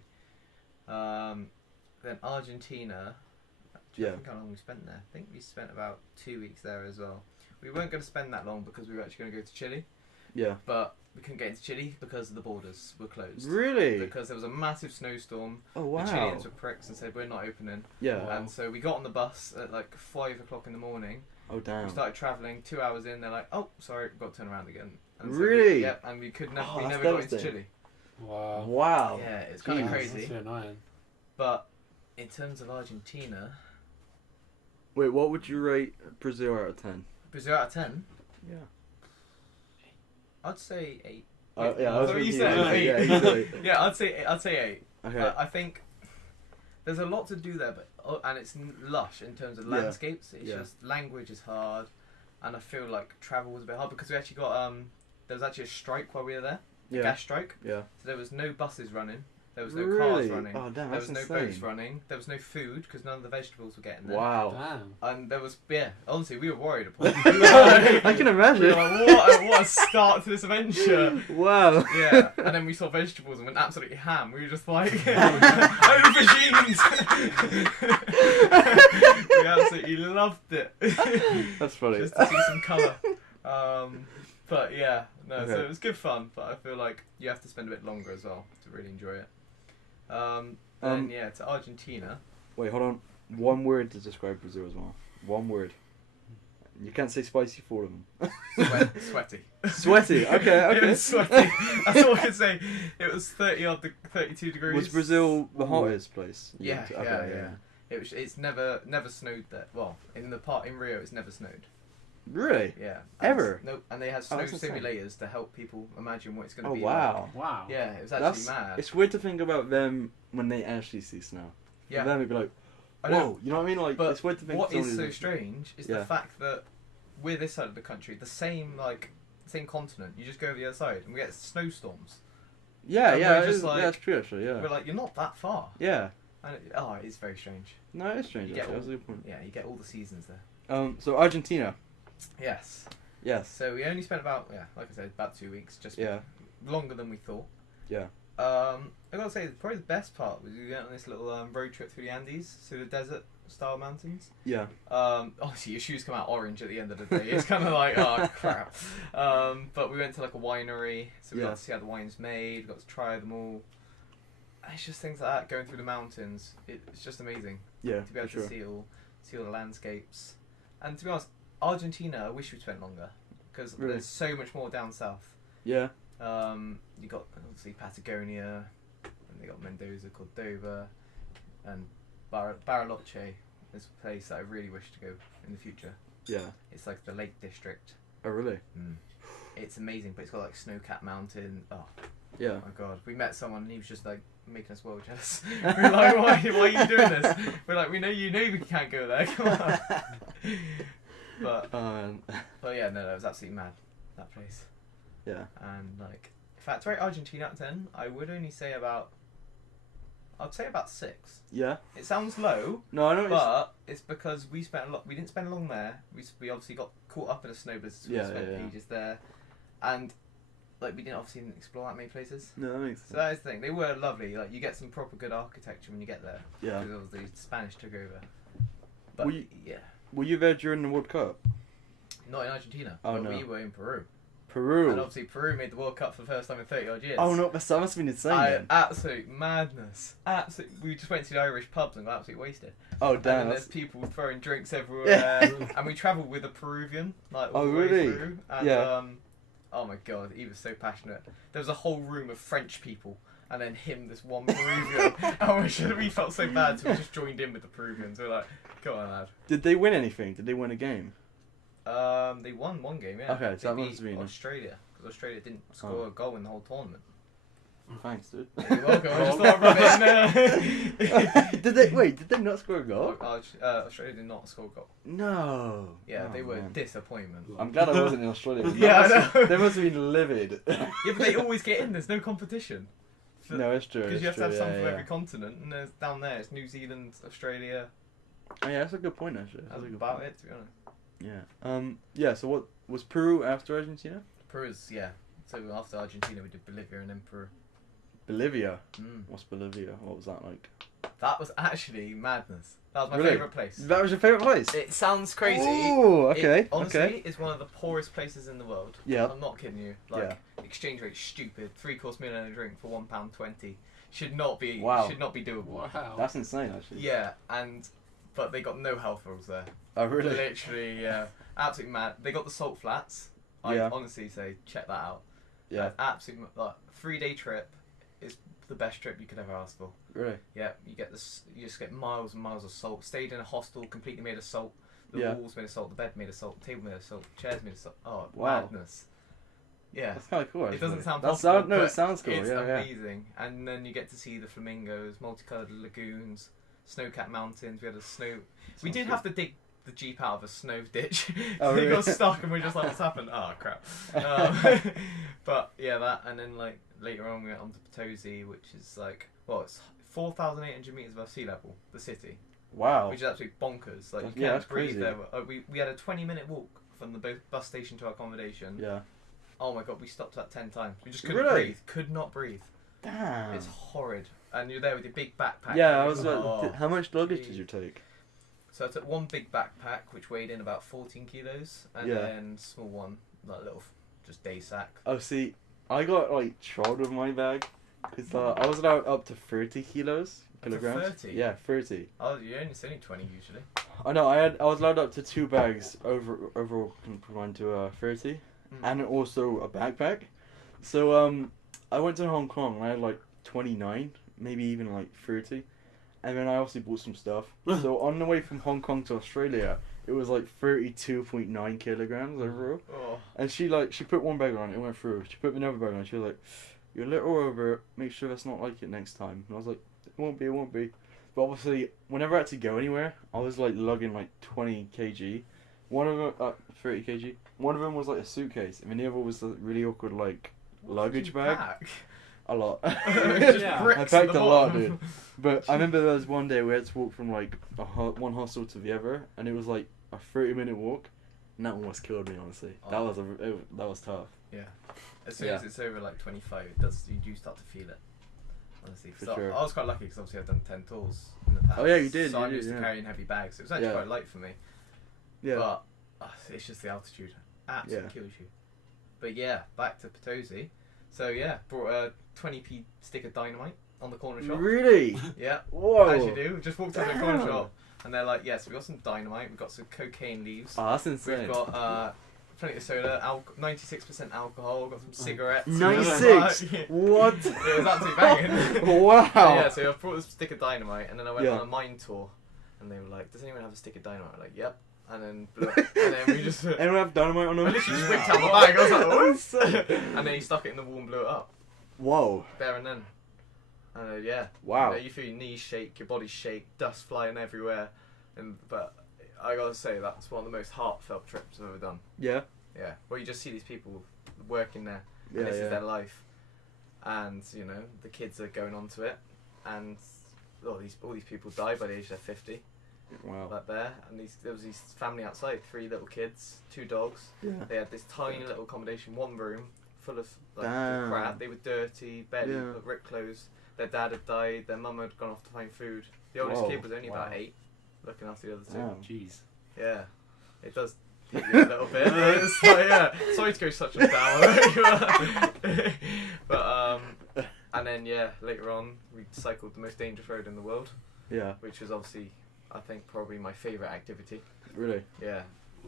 Then Argentina. I think how long we spent there. I think we spent about 2 weeks there as well. We weren't going to spend that long because we were actually going to go to Chile, Yeah. but we couldn't get into Chile because the borders were closed. Really. Because there was a massive snowstorm. Oh wow. The Chileans were pricks and said we're not opening. Yeah. Wow. And so we got on the bus at like 5 o'clock in the morning. Oh damn. We started travelling. 2 hours in, they're like, "Oh, sorry, we've got to turn around again." And Really? Yep. And we could never. Oh, we that's never got into devastating. Chile. Wow. Wow. Yeah, it's kind of Jeez. crazy. That's really annoying. But in terms of Argentina, Wait, what would you rate Brazil out of 10? Brazil out of 10, Yeah. I'd say 8. Yeah, I was That's what with you you. said. Yeah, Eight. you said eight. Yeah, I'd say 8. Okay. I think there's a lot to do there, but and it's lush in terms of Yeah. landscapes. It's Yeah. just language is hard, and I feel like travel was a bit hard because we actually got there was actually a strike while we were there, a Yeah. gas strike. Yeah. So there was no buses running, there was no Really? cars running, Oh damn, there that's was no insane. boats running, there was no food because none of the vegetables were getting there. Wow. Damn. And there was honestly we were worried upon. I can We imagine. were like, what a start to this adventure. Wow. Yeah, and then we saw vegetables and went absolutely ham. We were just like, aubergines! We absolutely loved it. That's funny. Just to see some colour. But yeah, no, so Okay. it was good fun, but I feel like you have to spend a bit longer as well to really enjoy it. Then yeah, to Argentina. Wait, hold on. One word to describe Brazil as well. One word. You can't say spicy for them. Sweaty. Sweaty. Okay. It Okay. was sweaty. That's all I can say. It was 32 degrees. Was Brazil the hottest place? you Yeah, went to? yeah, Okay, yeah. It's never snowed there. Well, in Rio, it's never snowed. Really? Yeah. Ever? No, and they had Oh, snow that's insane. simulators to help people imagine what it's going to Oh be wow. Wow. like. Yeah, it was actually That's. mad. It's weird to think about them when they actually see snow. Yeah. For them, it'd be like, I know. whoa. You know what I mean? Like, But it's weird to think. what someone is so who's- strange is Yeah. the fact that we're this side of the country, the same continent. You just go over the other side, and we get snowstorms. Yeah, and yeah, we're it just is- like- yeah, it's true actually. Yeah. We're like, you're not that far. Yeah. And it is very strange. No, it's strange. You get Actually. all- That's a good point. Yeah, you get all the seasons there. So Argentina. Yes. Yes. So we only spent about like I said, about 2 weeks, just Yeah. longer than we thought. Yeah. I gotta say, probably the best part was we went on this little road trip through the Andes, through the desert-style mountains. Yeah. Obviously, your shoes come out orange at the end of the day. It's kind of like, oh crap. But we went to like a winery, so we Yeah. got to see how the wine's made. Got to try them all. And it's just things like that, going through the mountains. It's just amazing Yeah. to be able for sure. to see all the landscapes. And to be honest, Argentina, I wish we'd spent longer because Really? there's so much more down south. Yeah. You got obviously Patagonia, and they got Mendoza, Cordoba, and Bariloche is a place that I really wish to go in the future. Yeah. It's like the Lake District. Oh really? It's amazing, but it's got like snow-capped mountain. Oh Yeah. my god, we met someone and he was just like making us well jealous. We're like, why are you doing this? We're like, we know we can't go there. Come on. But yeah, no, it was absolutely mad, that place. yeah. And like, if I had to rate Argentina out of 10, I would only say I'd say about 6. Yeah. It sounds low, No, I know. but it's because we spent a lot. We didn't spend long there. We obviously got caught up in a snow blizzard. So Yeah, we spent yeah, yeah. ages there, and like we didn't obviously explore that many places. No, that makes So sense. that is the thing. They were lovely. Like you get some proper good architecture when you get there. Yeah. Because obviously the Spanish took over. But yeah, Were you there during the World Cup? not in Argentina. Oh, but no. we were in Peru. Peru. And obviously Peru made the World Cup for the first time in 30 odd years. Oh no, that must have been insane then. Absolute madness. We just went to the Irish pubs and got absolutely wasted. Oh And damn. then there's people throwing drinks everywhere. And we travelled with a Peruvian, like all Oh, the way really? through. And, Yeah. oh my god, he was so passionate. There was a whole room of French people, and then him, this one Peruvian. And we felt so bad, so we just joined in with the Peruvians. We were like, go on, lad. Did they win anything? Did they win a game? They won one game, yeah. Okay, so they that must beat have been- Australia, because Australia didn't score a goal in the whole tournament. Thanks, dude. You're welcome. I just thought I'd rub it in. Did they not score a goal? Australia did not score a goal. No. Yeah, Oh, they were man. disappointment. I'm glad I wasn't in Australia. Yeah, I know. They must have been livid. Yeah, but they always get in. There's no competition. No, it's true. Because it's you have to have true, some yeah, from yeah. every continent, and there's down there it's New Zealand, Australia. Oh, yeah, that's a good point actually. That's That's a good about point. it, to be honest. Yeah. Yeah. So what was Peru after Argentina? Peru's, yeah. So after Argentina, we did Bolivia and then Peru. Bolivia. Mm. What's Bolivia? What was that like? That was actually madness. That was my Really? favourite place. That was your favorite place? It sounds crazy. Oh, okay. It, honestly, okay. it's one of the poorest places in the world. Yeah. I'm not kidding you. Like, exchange rate's stupid. 3-course meal and a drink for £1.20 should not be. Wow. Should not be doable. Wow. That's insane, actually. Yeah, but they got no health rules there. Oh, really? Literally, yeah. Absolutely mad. They got the salt flats. I Yeah. honestly say check that out. Yeah. Absolutely, like 3-day trip is the best trip you could ever ask for. Really? Yeah, you just get miles and miles of salt. Stayed in a hostel completely made of salt. The Yeah. walls made of salt. The bed made of salt. The table made of salt. Chairs made of salt. Oh, Wow. madness. Yeah. That's kind of cool, actually. It doesn't sound That possible, no, but it sounds cool. It's yeah, amazing. And then you get to see the flamingos, multicoloured lagoons, snow-capped mountains. We had a snow. We did have to dig the jeep out of a snow ditch. Oh, We really? got stuck and we were just like, what's happened? Oh crap. But yeah, that, and then like later on we went on to Potosi, which is like, well, it's 4,800 meters above sea level, the city, Wow. which is absolutely bonkers. Like you Yeah, can't that's breathe crazy. there. We had a 20-minute walk from the bus station to our accommodation. Yeah. Oh my god, we stopped about 10 times. We just couldn't Really? breathe. Could not breathe. Damn. It's horrid. And you're there with your big backpack. Yeah, I and was you're about. like, oh. How much luggage did geez. you take? So I took one big backpack, which weighed in about 14 kilos, and Yeah. then small one, like little, just day sack. Oh, see, I got like troubled with my bag because I was allowed up to 30 kilograms. 30? Yeah, 30. Oh, it's only 20 usually. I know. I was allowed up to 2 bags overall combined to 30, and also a backpack. So I went to Hong Kong. And I had like 29, maybe even like 30, and then I also bought some stuff. So on the way from Hong Kong to Australia, it was like 32.9 kilograms overall. Oh. And she put one bag on, it went through. She put another bag on, she was like, "You're a little over it, make sure that's not like it next time." And I was like, it won't be. But obviously, whenever I had to go anywhere, I was like lugging like 20 kg. One of them, 30 kg. One of them was like a suitcase, and then the other was a really awkward like luggage bag. Pack? A lot. Just Yeah. bricks I at packed the a lot, bottom. dude. But I remember there was one day we had to walk from like one hostel to the other, and it was like a 30-minute walk, and that almost killed me, honestly. Oh. That was tough. Yeah. As soon Yeah. as it's over like 25, you do start to feel it. Honestly, For so sure. I was quite lucky because obviously I've done 10 tours in the past. Oh, yeah, you did, So you I'm did, used to yeah. carrying heavy bags. So it was actually Yeah. quite light for me. Yeah. But it's just the altitude. Absolutely kills you. But yeah, back to Potosi. So yeah, brought a 20p stick of dynamite on the corner shop. Really? Yeah. Whoa. As you do. Just walked to the corner Damn. shop and they're like, yes, we got some dynamite, we've got some cocaine leaves. Oh, that's insane. We've got plenty of soda, 96% alcohol, got some cigarettes. 96? Yeah. What? It was absolutely banging. Wow. Yeah, so I brought this stick of dynamite and then I went Yeah. on a mine tour and they were like, does anyone have a stick of dynamite? I'm like, yep. And then blew it. And then we just... Anyone have dynamite on them? I literally just whipped out my bag. I was like, What? and then he stuck it in the wall and blew it up. Whoa. There and then. And yeah. Wow. You know, you feel your knees shake, your body shake, dust flying everywhere. But I gotta say, that's one of the most heartfelt trips I've ever done. Yeah. Yeah. Where you just see these people working there. Yeah, And this yeah. is their life. And, you know, the kids are going on to it. And all these people die by the age they're 50. Wow. Like there, and there was this family outside, 3 little kids, 2 dogs. Yeah. They had this tiny little accommodation, 1 room, full of like Damn. crap. They were dirty, barely Yeah. ripped clothes. Their dad had died. Their mum had gone off to find food. The oldest Whoa. kid was only about Wow. 8, looking after the other 2. Damn. Jeez. Yeah, it does hit you a little bit. It's like, yeah, sorry to go such a down. But and then later on we cycled the most dangerous road in the world, Yeah. which was obviously, I think, probably my favourite activity. Really? Yeah,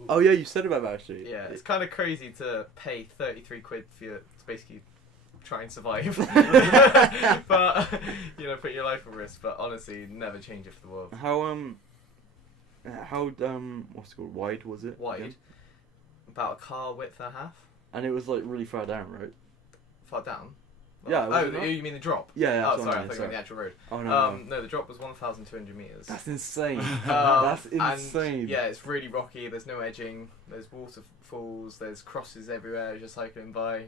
Oh yeah, you said about that actually. yeah. It's kind of crazy to pay 33 quid to basically try and survive, but put your life at risk. But honestly, never change it for the world. How what's it called? Wide was it? Wide, again? about a car width and a half. And it was like really far down, right? Far down. Yeah, was Oh, it not? you mean the drop? Yeah, that's Oh, what sorry, I I meant, thought you meant the actual road. Oh no. No, the drop was 1,200 meters. That's insane. Um, That's and, insane. yeah, it's really rocky. There's no edging. There's waterfalls. There's crosses everywhere as you're cycling by.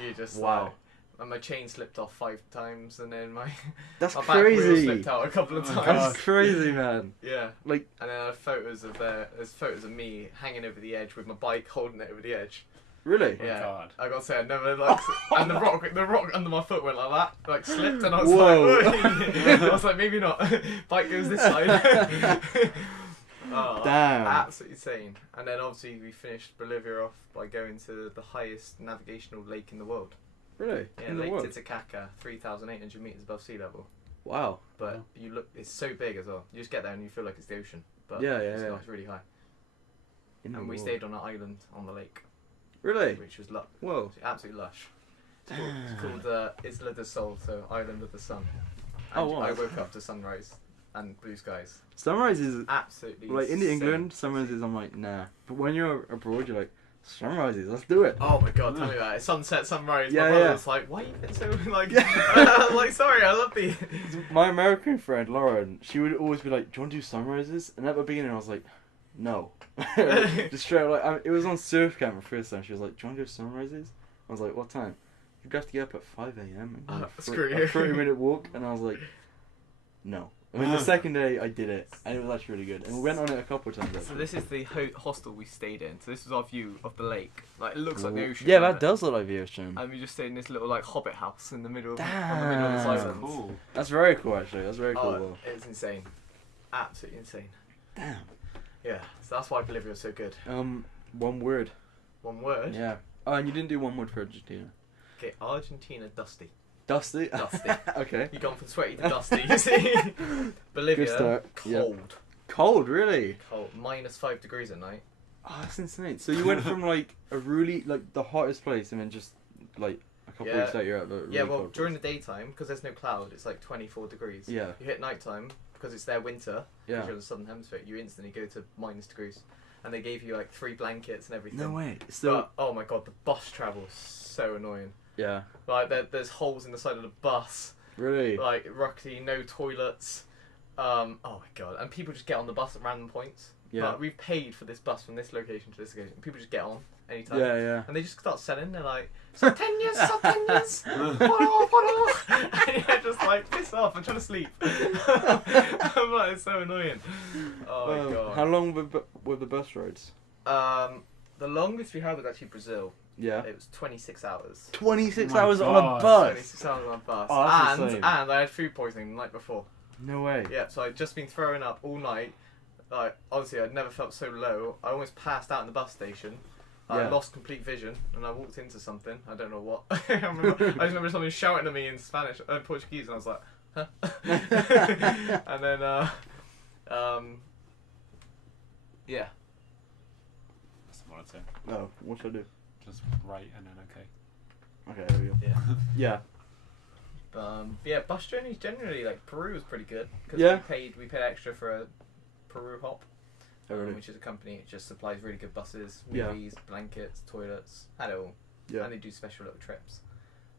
You just Wow. and my chain slipped off 5 times, and then my That's my back wheel crazy. slipped out a couple of Oh, times. That's crazy, man. Yeah. Like- and then I have photos of there's photos of me hanging over the edge with my bike holding it over the edge. Really? Oh, Yeah. God. I gotta say, I never and the rock under my foot went like that, like slipped, and I was Whoa. like, I was like, maybe not. Bike goes this side. Oh, Damn. absolutely insane. And then obviously we finished Bolivia off by going to the highest navigational lake in the world. Really? Yeah, In the Lake world? Titicaca, 3,800 meters above sea level. Wow. But Wow. you look, it's so big as well. You just get there and you feel like it's the ocean. But Yeah, yeah, it's yeah. not. It's really high. In the And we world. stayed on an island on the lake, Really? which was Whoa. absolutely lush. It's called Isla del Sol, so Island of the Sun. Oh, And wow. I woke up to sunrise and blue skies. Sunrise is Absolutely. like in insane. England. Sunrises, I'm like nah. But when you're abroad, you're like sunrises. Let's do it. Oh my god, tell me about it. Sunset, sunrise. Yeah, My brother yeah. was like, why you been so like I'm like, sorry, I love the My American friend Lauren, she would always be like, "Do you want to do sunrises?" And at the beginning, I was like, "No." Just straight up, like it was on surf camp the first time. She was like, "Do you want to do sunrises?" I was like, "What time?" You'd have to get up at 5 a.m. and go Screw a you. 30-minute walk, and I was like, "No." I mean, the second day I did it, and it was actually really good. And we went on it a couple of times. So Actually. this is the hostel we stayed in. So this was our view of the lake. Like it looks like the ocean. Yeah, doesn't that it? does look like the ocean. And we just stayed in this little like hobbit house in the middle of on the Damn. middle of this That's island. Cool. That's very cool, actually. That's very cool. Oh, Will. it's insane. Absolutely insane. Damn. Yeah. So that's why Bolivia was so good. One word. One word. Yeah. Oh, and you didn't do one word for Argentina. Okay, Argentina dusty. Dusty. Dusty. Okay. You gone from sweaty to dusty, you see. Bolivia, Good start. Yeah. cold. Cold, really? Cold. -5 degrees at night. Oh, that's insane. So you went from like a really like the hottest place, and then just like a couple Yeah. weeks later, you're at the really Yeah, well, cold during the place. daytime, because there's no cloud, it's like 24 degrees. Yeah. You hit nighttime, because it's their winter, Yeah. because you're in the southern hemisphere, you instantly go to -degrees. And they gave you like 3 blankets and everything. No way. Still. But, oh my god, the bus travel is so annoying. Yeah. Like, there's holes in the side of the bus, Really. like, ruckety, no toilets. Oh my god. And people just get on the bus at random points. Yeah. Like, we've paid for this bus from this location to this location. People just get on anytime. Yeah, yeah. And they just start selling. They're like, Soteñas, Soteñas, poro. And you're just like, piss off, I'm trying to sleep. I'm like, it's so annoying. Oh my god. How long were the bus rides? The longest we had was actually Brazil. Yeah. It was 26 hours. 26 Oh my hours on a God. bus. 26 hours on a bus. Oh, that's and insane. I had food poisoning the night before. No way. Yeah, so I'd just been throwing up all night. Like, honestly, I'd never felt so low. I almost passed out in the bus station. I Yeah. lost complete vision, and I walked into something. I don't know what. I just remember someone shouting at me in Spanish, Portuguese, and I was like, huh? And then, yeah. That's what I'd say. No. What should I do? Just right and then okay. Okay, there we go. Yeah. Yeah. Yeah, bus journeys generally, like Peru was pretty good because Yeah. we paid extra for a Peru Hop, Oh, really? which is a company that just supplies really good buses, Yeah. movies, blankets, toilets, had it all, Yeah. and they do special little trips.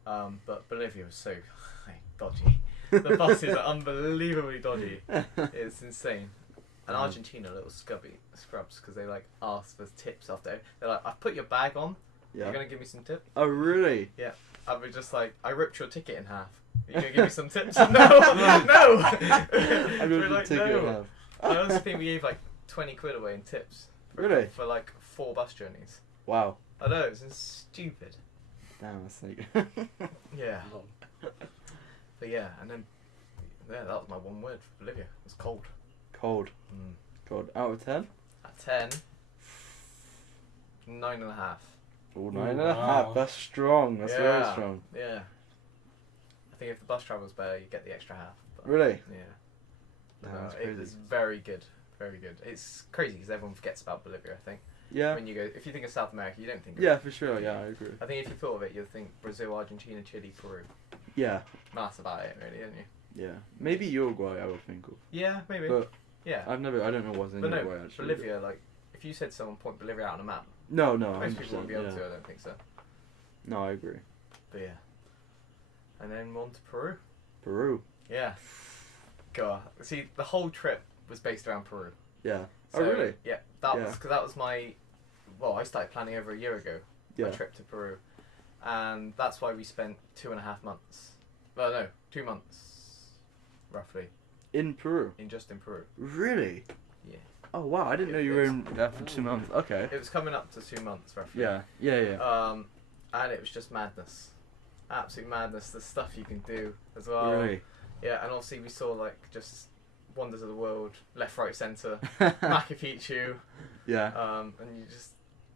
But Bolivia was so dodgy. The buses are unbelievably dodgy. It's insane. And Argentina, little scrubs, because they like ask for tips after. They're like, "I've put your bag on. Yeah. You're gonna give me some tips?" Oh, really? I was just like, I ripped your ticket in half. You gonna give me some tips? No, no. I'm We're going to like, take it no. now. I also think we gave like 20 quid away in tips. Really? For like 4 bus journeys. Wow. I know, it's stupid. Damn, that's like. Yeah. Oh. But yeah, and then that was my one word for Bolivia. It was cold. Cold. Cold. Out of 10? At 10, 9.5. Oh, Ooh, 9.5. wow. That's strong. That's very strong. Yeah. I think if the bus travel's better, you get the extra half. But Really? Yeah. Damn, No, that's it crazy. was very good. Very good. It's crazy because everyone forgets about Bolivia, I think. Yeah. When you go, if you think of South America, you don't think of Yeah, it. for sure. Yeah, I agree. I think if you thought of it, you'd think Brazil, Argentina, Chile, Peru. Yeah. That's about it, really, isn't you? Yeah. Maybe Uruguay, I would think of. Yeah, maybe. But yeah. I don't know what's in But no, Uruguay actually. Bolivia, like, if you said someone point Bolivia out on a map, No, most people 100%. wouldn't be able Yeah. to, I don't think so. No, I agree. But yeah. And then on to Peru. Peru. Yeah. God. See, the whole trip was based around Peru. Yeah. So, Oh, really? Yeah. That Yeah. was because that was my. Well, I started planning over a year ago. Yeah. My trip to Peru, and that's why we spent 2.5 months. Well, no, 2 months, roughly, In Peru. in Peru. Really? Yeah. Oh wow! I didn't know you were in there for 2 months. Okay. It was coming up to 2 months, roughly. Yeah. Yeah. And it was just madness, absolute madness. The stuff you can do as well. Really. Yeah, and obviously we saw like just wonders of the world, left, right, centre, Machu Picchu. Yeah. And you just,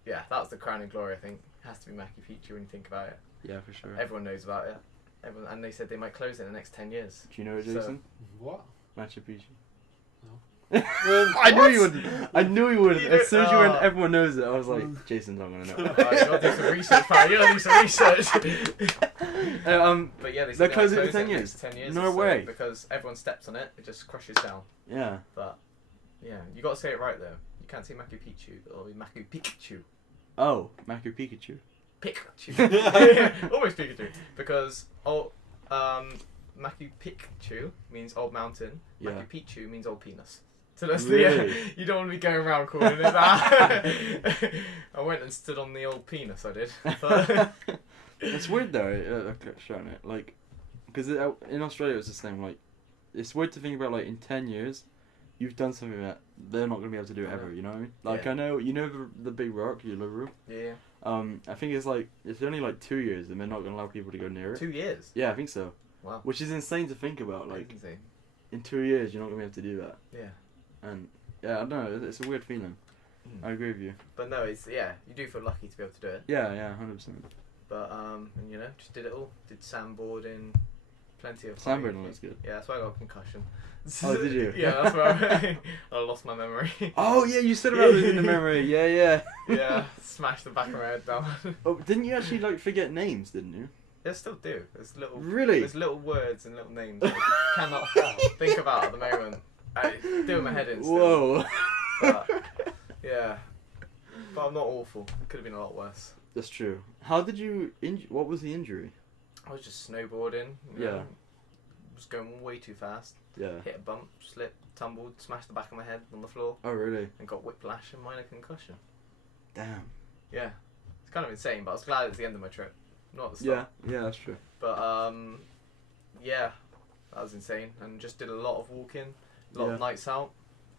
yeah, that was the crowning glory. I think it has to be Machu Picchu when you think about it. Yeah, for sure. Everyone knows about it. Everyone, and they said they might close it in the next 10 years. Do you know it, So- Jason? What? Machu Picchu. No. I knew you would. I knew you would. You As soon as you went, don't- everyone knows it. I was like, Jason's not gonna know. You gotta do some research, pal. You gotta do some research. But yeah, they They're said closing might it for close 10 in the years? next 10 years. No or so, way. Because everyone steps on it, it just crushes down. Yeah. But yeah, you gotta say it right though. You can't say Machu Picchu, it'll be Machu Picchu. Oh, Machu Picchu. Pikachu. Almost Pikachu. Because Machu Picchu means old mountain. Yeah. Machu Picchu means old penis. So that's Really? you don't want to be going around calling it that. I went and stood on the old penis, I did. But It's weird though. Showing it like, because in Australia it's the same. Like, it's weird to think about. Like, in 10 years, you've done something that they're not gonna be able to do I ever. know. You know what I mean? Like, Yeah. I know you know the big rock, Uluru. yeah, I think it's only like 2 years, and they're not gonna allow people to go near it. 2 years. Yeah, I think so. Wow. Which is insane to think about. Like, Insane. in 2 years, you're not gonna be able to do that. Yeah. And yeah, I don't know. It's a weird feeling. I agree with you. But no, it's you do feel lucky to be able to do it. Yeah, 100%. But and you know, just did it all. Did sandboarding, plenty of Sandboarding hiking. looks good. Yeah, that's why I got a concussion. Oh, did you? Yeah, that's why I lost my memory. Oh yeah, you said about losing the memory. Yeah. Yeah, smashed the back of my head down. Oh, didn't you actually like forget names? Didn't you? I still do. There's little Really? There's little words and little names that I cannot think about at the moment. I do in my head in still. Whoa. But, yeah. But I'm not awful. Could have been a lot worse. That's true. How did you what was the injury? I was just snowboarding. You Yeah. know, was going way too fast. Yeah. Hit a bump, slipped, tumbled, smashed the back of my head on the floor, Oh really? and got whiplash and minor concussion. Damn. Yeah. It's kind of insane, but I was glad it was the end of my trip. Not at the Yeah. start. Yeah, that's true. But yeah, that was insane. And just did a lot of walking, a lot Yeah. of nights out.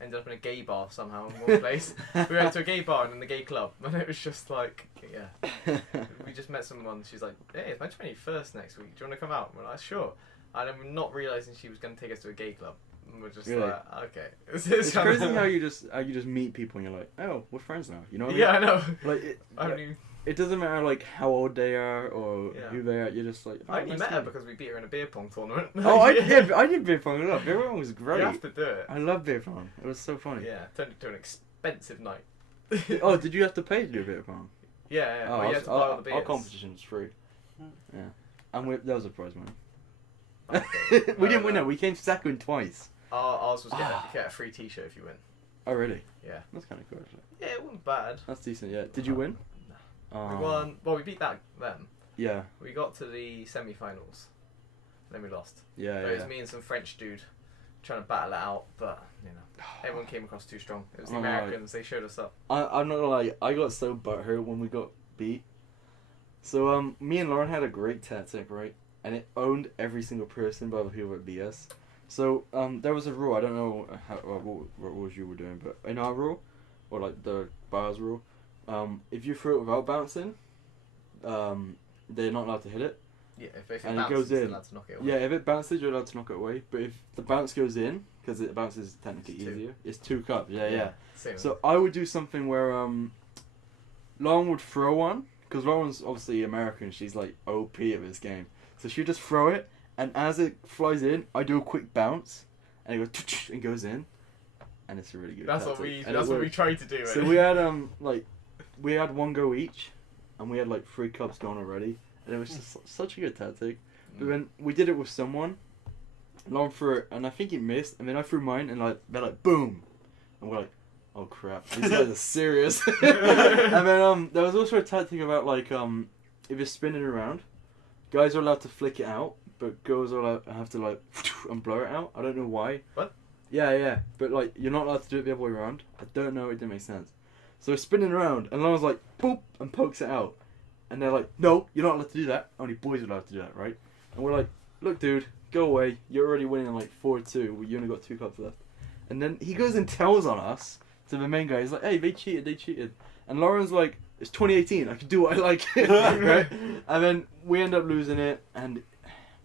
Ended up in a gay bar somehow in one place. We went to a gay bar and in the gay club, and it was just like, yeah. We just met someone. She's like, "Hey, it's my 21st next week. Do you want to come out?" And we're like, "Sure." And I'm not realizing she was going to take us to a gay club. And we're just Really? like, "Okay." It's crazy how you just meet people and you're like, oh, we're friends now. You know what Yeah, I I mean? know. Like I haven't even. it doesn't matter like how old they are or Yeah. who they are. You're just like. Oh, I only nice met to her meet you. because we beat her in a beer pong tournament. Oh, I did beer pong. Look, beer pong was great. You have to do it. I love beer pong. It was so funny. Yeah, turned into an expensive night. Oh, did you have to pay to do beer pong? Yeah, Oh, well, you had to buy all the beers. our competition was free. Yeah, and there was a prize money. Okay. We didn't win No. it. We came second twice. Ours was get a free T-shirt if you win. Oh really? Yeah. That's kind of cool. Actually. Yeah, it wasn't bad. That's decent. Yeah. Did you win? No. Oh. We won. Well, we beat them. Yeah. We got to the semi-finals. Then we lost. Yeah. But it Yeah. was me and some French dude trying to battle it out, but you know, everyone came across too strong. It was the Oh, Americans. They showed us up. I'm not gonna lie. I got so butthurt when we got beat. So me and Lauren had a great tactic, right? And it owned every single person by the people at BS. So there was a rule. I don't know what rules you were doing, but in our rule, or like the bars rule, if you throw it without bouncing, they're not allowed to hit it. Yeah, if it And it bounces, goes you're in. allowed to knock it away. Yeah, if it bounces, you're allowed to knock it away. But if the bounce goes in, because it bounces technically It's 2. easier, it's 2 cups. Yeah. Same. So I would do something where Lauren would throw one, because Lauren's obviously American. She's like OP at this game. So she'd just throw it, and as it flies in, I do a quick bounce, and it goes and goes in, and it's a really good. That's tactic. what we tried to do. So we had we had 1 go each, and we had like 3 cups gone already, and it was just such a good tactic. But when we did it with someone, Lauren threw it, and I think he missed, and then I threw mine, and like they're like boom, and we're like, oh crap, these guys are serious. And then there was also a tactic about like if you're spinning around, guys are allowed to flick it out, but girls are allowed, have to like and blow it out. I don't know why. What? Yeah, but like you're not allowed to do it the other way around. I don't know, it didn't make sense. So we're spinning around, and Lauren's like boop and pokes it out, and they're like, no, you're not allowed to do that. Only boys are allowed to do that, right? And we're like, look, dude, go away. You're already winning like 4-2. You only got 2 cups left. And then he goes and tells on us to the main guy. He's like, hey, they cheated. And Lauren's like, it's 2018. I can do what I like. Right? And then we end up losing it, and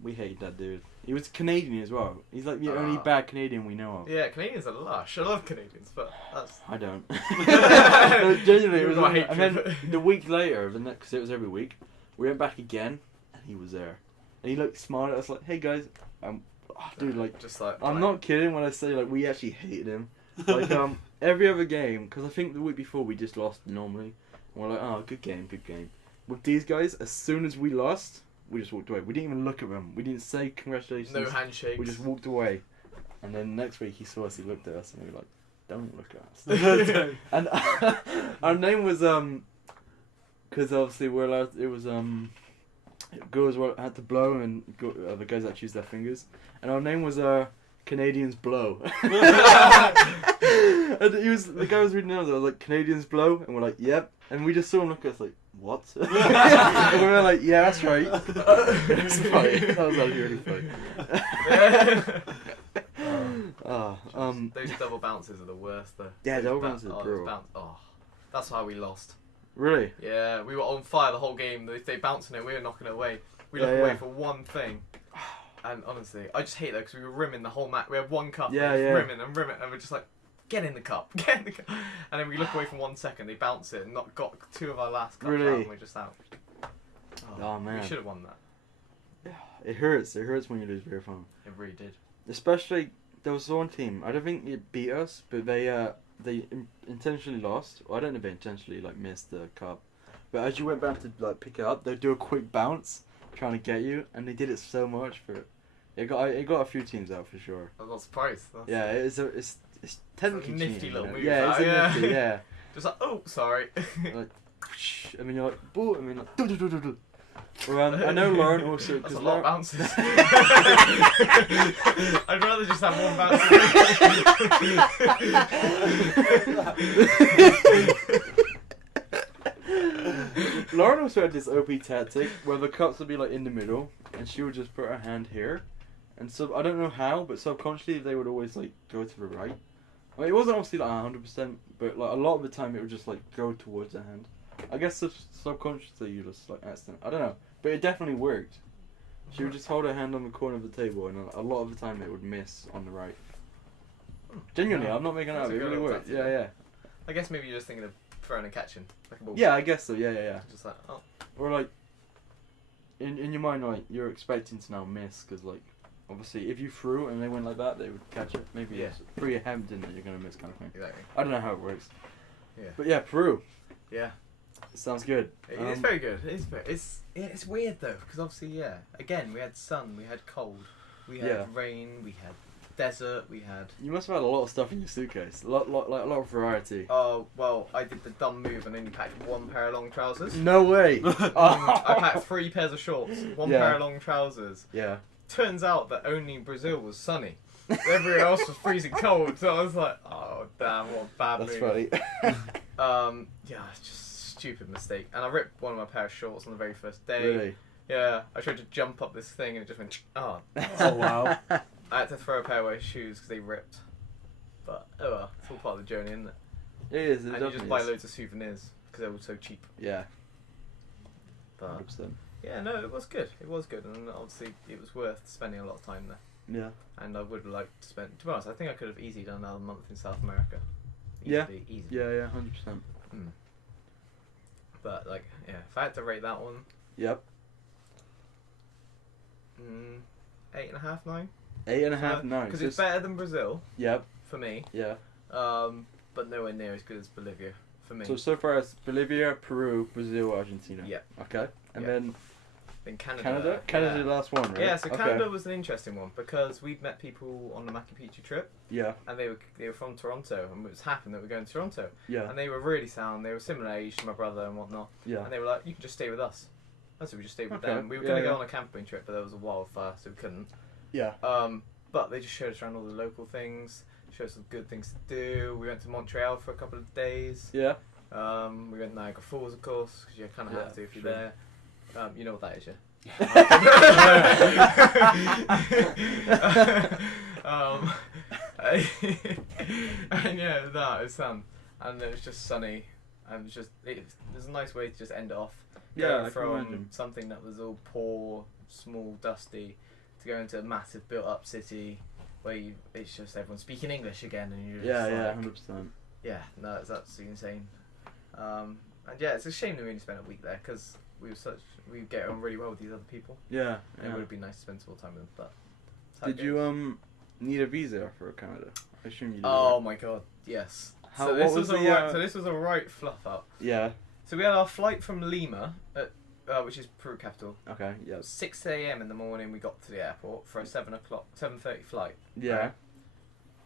we hate that dude. He was Canadian as well. He's like the only bad Canadian we know of. Yeah, Canadians are lush. I love Canadians, but that's... I don't. No, genuinely, it was Got hatred. and then the week later, because it was every week, we went back again, and he was there. And he looked smiled at us like, hey guys, dude, like, just like I'm not kidding when I say like we actually hated him. Like every other game, because I think the week before we just lost normally, and we're like, oh, good game. With these guys, as soon as we lost, we just walked away. We didn't even look at them. We didn't say congratulations. no handshakes. We just walked away. And then next week he saw us, he looked at us, and we were like, don't look at us. And our name was because obviously we're allowed. It was girls had to blow, and the guys that choose their fingers, and our name was Canadians Blow. And the guy was reading it. I was like, Canadians Blow, and we're like, yep. And we just saw him look at us like, what? And we were like, yeah, that's right. That's funny. That was actually really funny. Those double bounces are the worst though. Yeah, double bounces are brutal. That's how we lost. Really? Yeah, we were on fire the whole game. They bouncing it, we were knocking it away. We looked away for one thing. And honestly, I just hate that because we were rimming the whole match. We had 1 cup, rimming, and we're just like, get in the cup. And then we look away for 1 second, they bounce it, and got 2 of our last cups out, and we're just out. Oh man. We should have won that. Yeah, it hurts. It hurts when you lose beer fun. It really did. Especially, there was one team, I don't think it beat us, but they intentionally lost. Well, I don't know if they intentionally like missed the cup. But as you went back to like pick it up, they'd do a quick bounce, trying to get you, and they did it so much for it. It got a few teams out for sure. I'm not surprised. Yeah, it's technically a nifty cheating, little move. Yeah, it's a nifty, yeah. Just like, oh, sorry. Like, I mean, you're like, boo, I mean, like, do. Well, I know Lauren also, That's because a lot of bounces. I'd rather just have 1 bounce. Lauren also had this OP tactic where the cups would be like in the middle, and she would just put her hand here, and so I don't know how, but subconsciously they would always like go to the right. I mean, it wasn't obviously like 100%, but like a lot of the time it would just like go towards the hand. I guess subconsciously you just like accident. I don't know, but it definitely worked. She would just hold her hand on the corner of the table, and a lot of the time it would miss on the right. Genuinely, I'm not making it up. It really worked. Yeah. I guess maybe you're just thinking of throwing and catching, like a ball. Yeah, I guess so. Yeah. Just like, oh. Or like, in your mind, like you're expecting to now miss because like, obviously, if you threw and they went like that, they would catch it. Maybe it's pre-attempting that you're gonna miss, kind of thing. Exactly. I don't know how it works. Yeah. But yeah, Peru. Yeah. Sounds good. It's very good. It's weird though because obviously again we had sun, we had cold, we had rain, we had desert, we had. You must have had a lot of stuff in your suitcase. A lot of variety. Oh well, I did the dumb move and only packed 1 pair of long trousers. No way. I packed 3 pairs of shorts, 1 pair of long trousers. Yeah. Turns out that only Brazil was sunny. Everywhere else was freezing cold. So I was like, oh damn, what a bad move. That's funny. Yeah, it's just a stupid mistake. And I ripped one of my pair of shorts on the very first day. Really? Yeah, I tried to jump up this thing and it just went, oh. Oh wow. I had to throw a pair of my shoes because they ripped. But oh well, it's all part of the journey, isn't it? It is. And you just buy loads of souvenirs because they're all so cheap. Yeah. But 100%. Yeah, no, it was good. It was good, and obviously it was worth spending a lot of time there. Yeah. And I would like to spend. To be honest, I think I could have easily done another month in South America. Yeah. Easily. Yeah, 100%. But like, yeah, if I had to rate that one, Yep. 8.5, 9. 8.5, 9. Because it's better than Brazil. Yep. For me. Yeah. But nowhere near as good as Bolivia for me. So far it's Bolivia, Peru, Brazil, Argentina. Yeah. Okay. And Yeah. then Canada. Canada's the last one, right? Yeah, so Okay. Canada was an interesting one because we'd met people on the Machu Picchu trip, Yeah. and they were from Toronto, and it was happened that we're going to Toronto, Yeah. and they were really sound. They were similar age to my brother and whatnot, Yeah. and they were like, "You can just stay with us." And so we just stayed with Okay. them. We were Yeah, going to yeah. go on a camping trip, but there was a wildfire, so we couldn't. Yeah. But they just showed us around all the local things, showed us some good things to do. We went to Montreal for a couple of days. Yeah. We went to Niagara Falls, of course, because you kind of have to if you're sure. there. You know what that is, yeah? And yeah, that was fun, and it was just sunny, and it was a nice way to just end it off. Yeah, Go I can from imagine. something that was all poor, small, dusty, to go into a massive built-up city where it's just everyone speaking English again, and you're just Yeah, like, 100%. yeah, no, it's absolutely insane. And yeah, it's a shame that we only spent a week there because we get on really well with these other people. Yeah. And it would have been nice to spend some more time with them. But that's how Did it you goes. need a visa for Canada? I assume you did. Oh right? my god, yes. How- So what this was was the, so this was a right fluff up. Yeah. So we had our flight from Lima, which is Peru capital. Okay. Yes. 6 a.m. in the morning. We got to the airport for a 7:30 flight. Yeah. Right?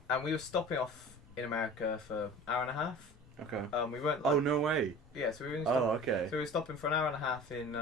And we were stopping off in America for an hour and a half. Okay. We weren't. Oh no way. Yeah, so we were. Oh okay. So we were stopping for an hour and a half in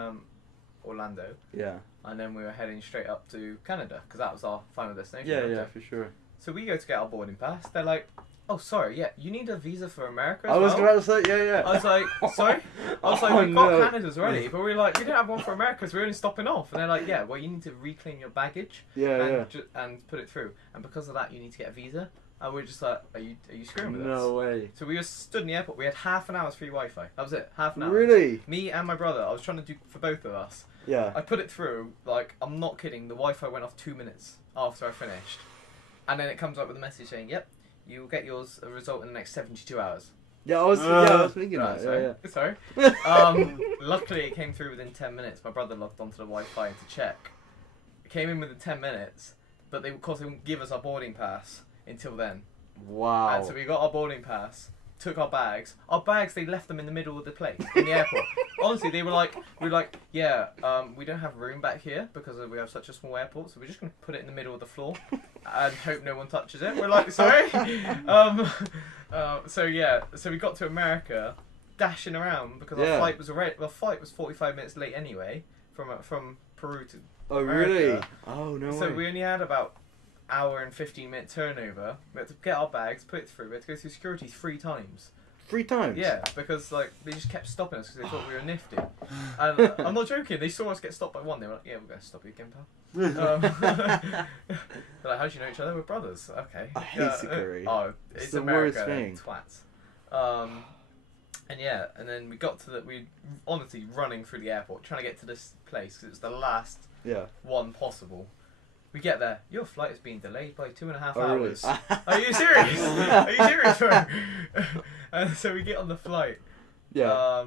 Orlando, Yeah. and then we were heading straight up to Canada because that was our final destination. Yeah, right yeah, there. for sure. So we go to get our boarding pass. They're like, "Oh, sorry, yeah, you need a visa for America as I was well?" about to say, yeah. I was like, "Sorry." I was like, Oh, "We've got no. Canada's already," but we were like, "We don't have one for America because we're only stopping off." And they're like, "Yeah, well, you need to reclaim your baggage Yeah, and put it through, and because of that, you need to get a visa." And we're just like, "Are you screwing with us?" No way. So we were stood in the airport. We had half an hour's free Wi-Fi. That was it, half an hour. Really? Me and my brother. I was trying to do for both of us. Yeah. I put it through, like, I'm not kidding, the Wi-Fi went off 2 minutes after I finished. And then it comes up with a message saying, "Yep, you will get yours a result in the next 72 hours. Yeah, I was thinking Right, that. sorry. Luckily, it came through within 10 minutes. My brother logged onto the Wi-Fi to check. It came in within 10 minutes, but of course, they wouldn't give us our boarding pass until then. Wow. And so we got our boarding pass, took our bags. Our bags, they left them in the middle of the place, in the airport. Honestly, we were like, yeah, we don't have room back here because we have such a small airport, so we're just going to put it in the middle of the floor and hope no one touches it. We're like, sorry? So we got to America, dashing around because our flight was 45 minutes late anyway, from Peru to Oh America. really? Oh no So way. we only had about hour and 15-minute turnover. We had to get our bags, put it through. We had to go through security 3 times. 3 times? Yeah, because like they just kept stopping us because they thought we were nifty. And I'm not joking. They saw us get stopped by one. They were like, "Yeah, we're going to stop you again, pal." They're like, "How do you know each other? We're brothers." Okay. I hate security. Oh, it's the America, worst they're thing. twats. And yeah, and then we honestly running through the airport trying to get to this place because it was the last Yeah. one possible. We get there. Your flight has been delayed by 2.5 Oh, really? hours. Are you serious? Are you serious, bro? And so we get on the flight. Yeah.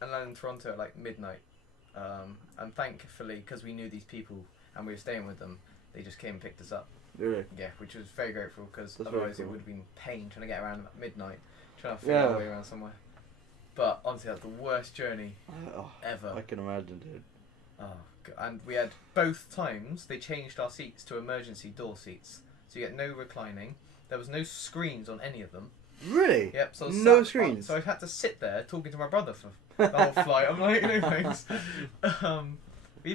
And land in Toronto at like midnight. And thankfully, because we knew these people and we were staying with them, they just came and picked us up. Really? Yeah, which was very grateful because That's very otherwise it cool. would have been pain trying to get around at midnight, trying to figure out a way around somewhere. But honestly, that's the worst journey Oh, ever. I can imagine, dude. Oh, and we had both times they changed our seats to emergency door seats, so you get no reclining. There was no screens on any of them. Really? Yep. So No screens? So I've had to sit there talking to my brother for the whole flight. I'm like, no thanks. We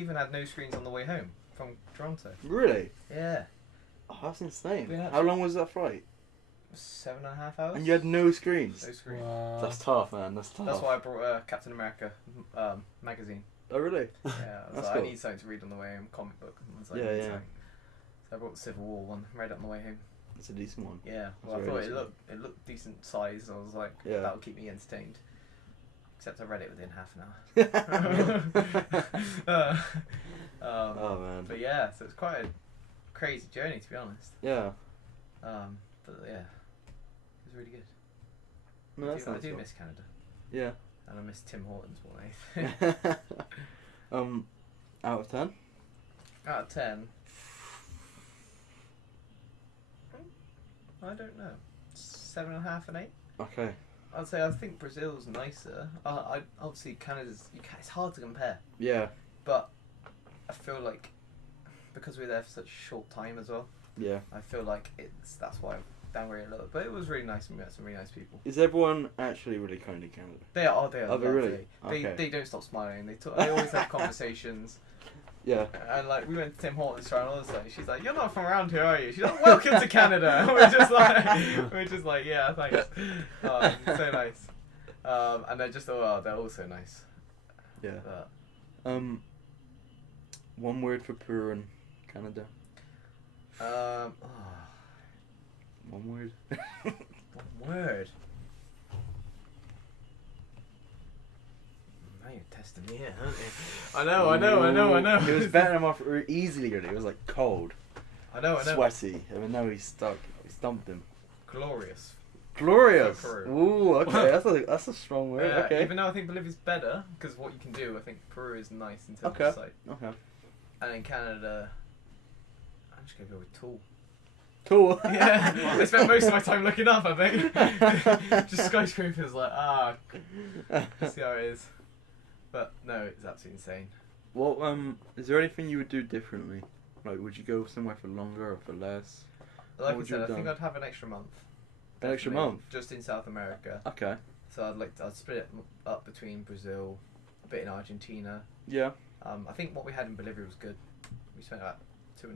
even had no screens on the way home from Toronto. Really? Yeah. Oh, that's insane. Yeah. How long was that flight? 7.5 hours. And you had no screens? no screens. Wow. That's tough, man. That's tough. That's why I brought Captain America magazine. Oh, really? Yeah, I was That's like, cool. I need something to read on the way home, comic book. I was like, Yeah, I need yeah. something. So I brought the Civil War one, read it on the way home. It's a decent one. Yeah, That's well, I very thought decent. it looked decent size. I was like, Yeah. that'll keep me entertained. Except I read it within half an hour. Oh man. But yeah, so it's quite a crazy journey, to be honest. Yeah. But yeah, it was really good. No, I do miss Canada. Yeah. And I miss Tim Hortons more than anything. Out of 10? Out of 10, I don't know. 7.5 and 8. Okay. I'd say I think Brazil's nicer. I obviously Canada's. It's hard to compare, Yeah. but I feel like because we were there for such a short time as well. Yeah. I feel like that's why I downgraded a little. But it was really nice, and we met some really nice people. Is everyone actually really kind in Canada? They are. They are. Oh, they lovely. really? Okay. They don't stop smiling. They always have conversations. Yeah. And like we went to Tim Hortons trying all this stuff. She's like, "You're not from around here, are you?" She's like, "Welcome to Canada." we're just like, "Yeah, thanks." So nice. And they're just they're all so nice. Yeah. But, one word for poor in Canada. One word. One word. Now you're testing me here, aren't you? I know. He was betting him off easily, really. It was like cold. I know. Sweaty. And now he's stuck. We stumped him. Glorious. Glorious. For Peru. Ooh, okay. That's a strong word. Okay. Even though I think Bolivia's better, because what you can do, I think Peru is nice in terms Okay. of sight. Okay. And in Canada, I'm just going to go with tall. Cool. Yeah, I spent most of my time looking up, I think. Just skyscrapers, like, see how it is. But no, it's absolutely insane. Well, is there anything you would do differently? Like, would you go somewhere for longer or for less? Like What I would you said, I have think done? I'd have an extra month. An extra Definitely, month? just in South America. Okay. So I'd split it up between Brazil, a bit in Argentina. Yeah. I think what we had in Bolivia was good. We spent about 2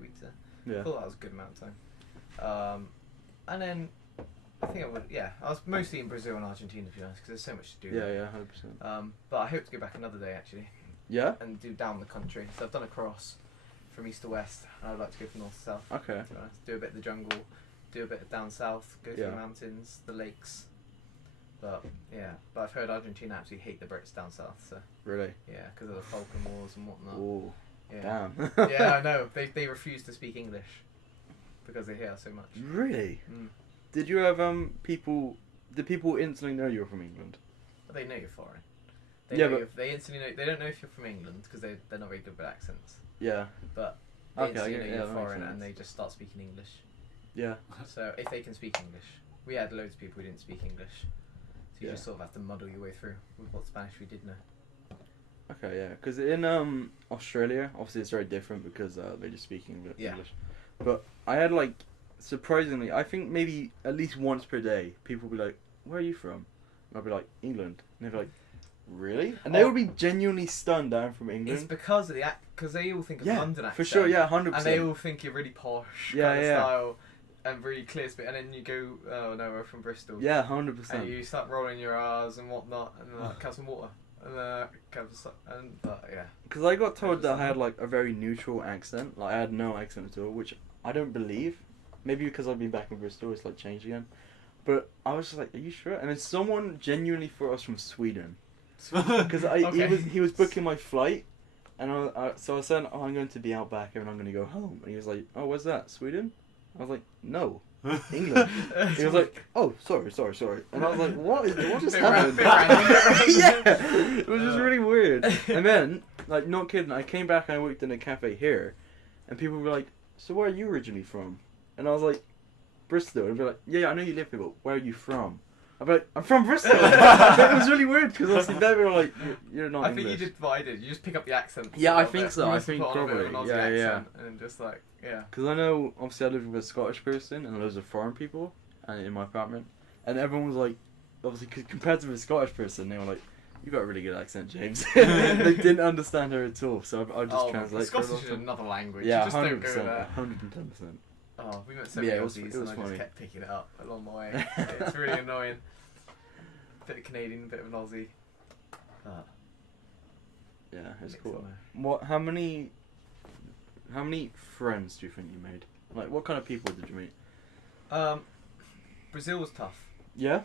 weeks there. Yeah. I thought that was a good amount of time. And then I think I was mostly in Brazil and Argentina, to be honest, because there's so much to do. Yeah, 100%. But I hope to go back another day actually Yeah? and do down the country. So I've done a cross from east to west, and I'd like to go from north to south. Okay. To be honest. Do a bit of the jungle, do a bit of down south, go through Yeah. the mountains, the lakes. But I've heard Argentina actually hate the Brits down south. So Really? yeah, because of the Falkland Wars and whatnot. Ooh. Yeah. Damn. Yeah, I know. They refuse to speak English because they hate us so much. Really? Mm. Did you have people? Did people instantly know you were from England? But they know you're foreign. They instantly know. They don't know if you're from England because they're not very good with accents. Yeah. But they Okay, instantly know yeah, you're that makes foreign sense. and they just start speaking English. Yeah. So if they can speak English, we had loads of people who didn't speak English. So you Yeah. just sort of have to muddle your way through with what Spanish we did know. Okay, yeah. Because in Australia, obviously it's very different because they just speak English. Yeah. But I had surprisingly, I think maybe at least once per day, people would be like, "Where are you from?" And I'd be like, "England." And they'd be like, "Really?" And they would be genuinely stunned that I'm from It's England. because of the because they all think of London accent. for sure. Yeah, 100%. And they all think you're really posh Yeah, kind of yeah. style and really clear speak. And then you go, "Oh no, we're from Bristol." Yeah, And 100%. you start rolling your R's and whatnot, and then have some water, and but yeah. Because I got told that I had a very neutral accent. Like I had no accent at all, which I don't believe. Maybe because I've been back in Bristol, it's changed again. But I was just like, "Are you sure?" And then someone genuinely thought I was from Sweden. Because he was booking my flight, and so I said, "Oh, I'm going to the Outback and I'm going to go home." And he was like, "Oh, where's that? Sweden?" I was like, "No, England." He was like, "Oh, sorry." And I was like, "What just happened?" Yeah, it was just really weird. And then, not kidding, I came back and I worked in a cafe here, and people were like, "So where are you originally from?" And I was like, "Bristol." And they'd be like, "Yeah, I know you live here, but where are you from?" I'd be like, "I'm from Bristol." It was really weird because obviously they were like, "You're not I English." think you did what I did. You just pick up the accent. Yeah, a I little think bit. so. You I must think put on a bit of an probably. Aussie Yeah, accent and just yeah. Because I know, obviously, I lived with a Scottish person and loads of foreign people in my apartment. And everyone was like, obviously, compared to the Scottish person, they were like, "You got a really good accent, James." They didn't understand her at all, so I just translate. Scottish is another language. Yeah, you just don't 100%. go there. 110%. Oh, we met so many Yeah, it was Aussies and I funny. just kept picking it up along the way. It's really annoying. Bit of Canadian, bit of an Aussie. Yeah, it's Mix cool. in How many friends do you think you made? What kind of people did you meet? Brazil was tough. Yeah?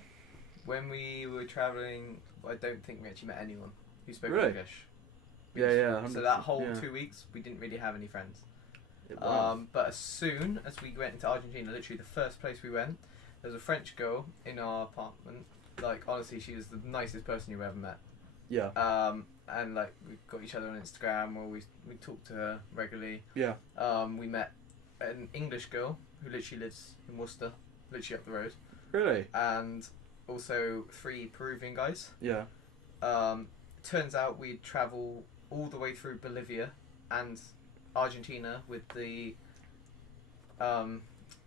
when we were travelling, I don't think we actually met anyone who spoke Really? English. Yeah. So that whole 100%, 2 weeks, we didn't really have any friends. yeah. Wow. But as soon as we went into Argentina, literally the first place we went, there was a French girl in our apartment. Like, honestly, she was the nicest person you've ever met. Yeah. And like, we got each other on Instagram, or we talked to her regularly. Yeah. We met an English girl who literally lives in Worcester, literally up the road. Really? And also 3 Peruvian guys. Yeah. Turns out we'd travel all the way through Bolivia and Argentina with the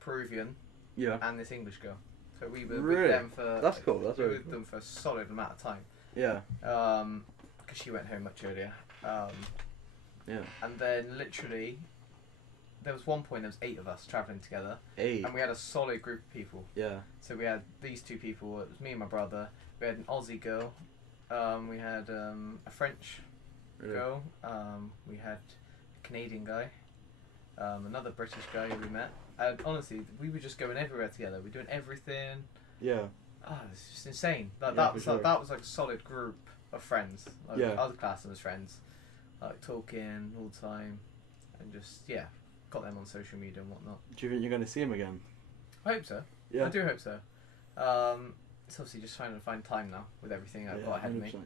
Peruvian Yeah. and this English girl. So we were Really? with them for... That's cool. That's we were really with cool. them for a solid amount of time. Yeah. Because she went home much earlier. Yeah. And then literally, there was one point there was 8 of us travelling together, 8. and we had a solid group of people. Yeah. So we had these 2 people. It was me and my brother. We had an Aussie girl. We had a French Really? girl. We had a Canadian guy. Another British guy who we met. And honestly, we were just going everywhere together. We were doing everything. Yeah. Oh, it's just insane. Like, Yeah, that for was sure. like, that was like a solid group of friends. Like, Yeah. other classmates friends, like talking all the time, and just got them on social media and whatnot. Do you think you're going to see him again? I hope so. Yeah. I do hope so. It's obviously just trying to find time now with everything I've got ahead of me. 100%,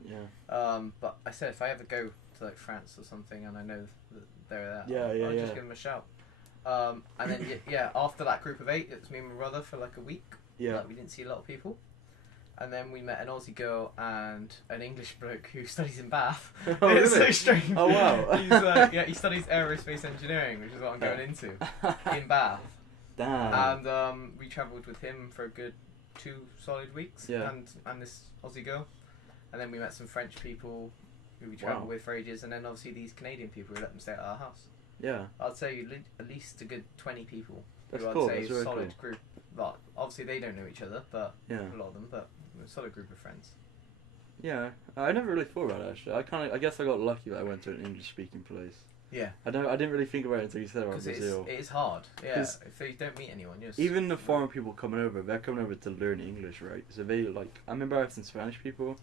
yeah. But I said if I ever go to like France or something and I know that they're there, Yeah, I'll yeah. just give them a shout. And then after that group of 8, it was me and my brother for like a week. Yeah. Like, we didn't see a lot of people. And then we met an Aussie girl and an English bloke who studies in Bath. Oh, It's really? so strange. Oh, wow. He's, he studies aerospace engineering, which is what I'm going into, in Bath. Damn. And we travelled with him for a good 2 solid weeks. Yeah. And this Aussie girl. And then we met some French people who we travelled with for ages. And then obviously these Canadian people who let them stay at our house. Yeah. I'd say at least a good 20 people. That's who I'd cool. say That's is a really solid cool. group. Well, obviously they don't know each other, but Yeah. a lot of them, but a solid group of friends. Yeah. I never really thought about it, actually. I guess I got lucky that I went to an English-speaking place. Yeah. I didn't really think about it until you said about Because Brazil. it is hard. Yeah. 'Cause If you don't meet anyone, you're Even the foreign people coming over, they're coming over to learn English, right? So they, like, I remember I had some Spanish people,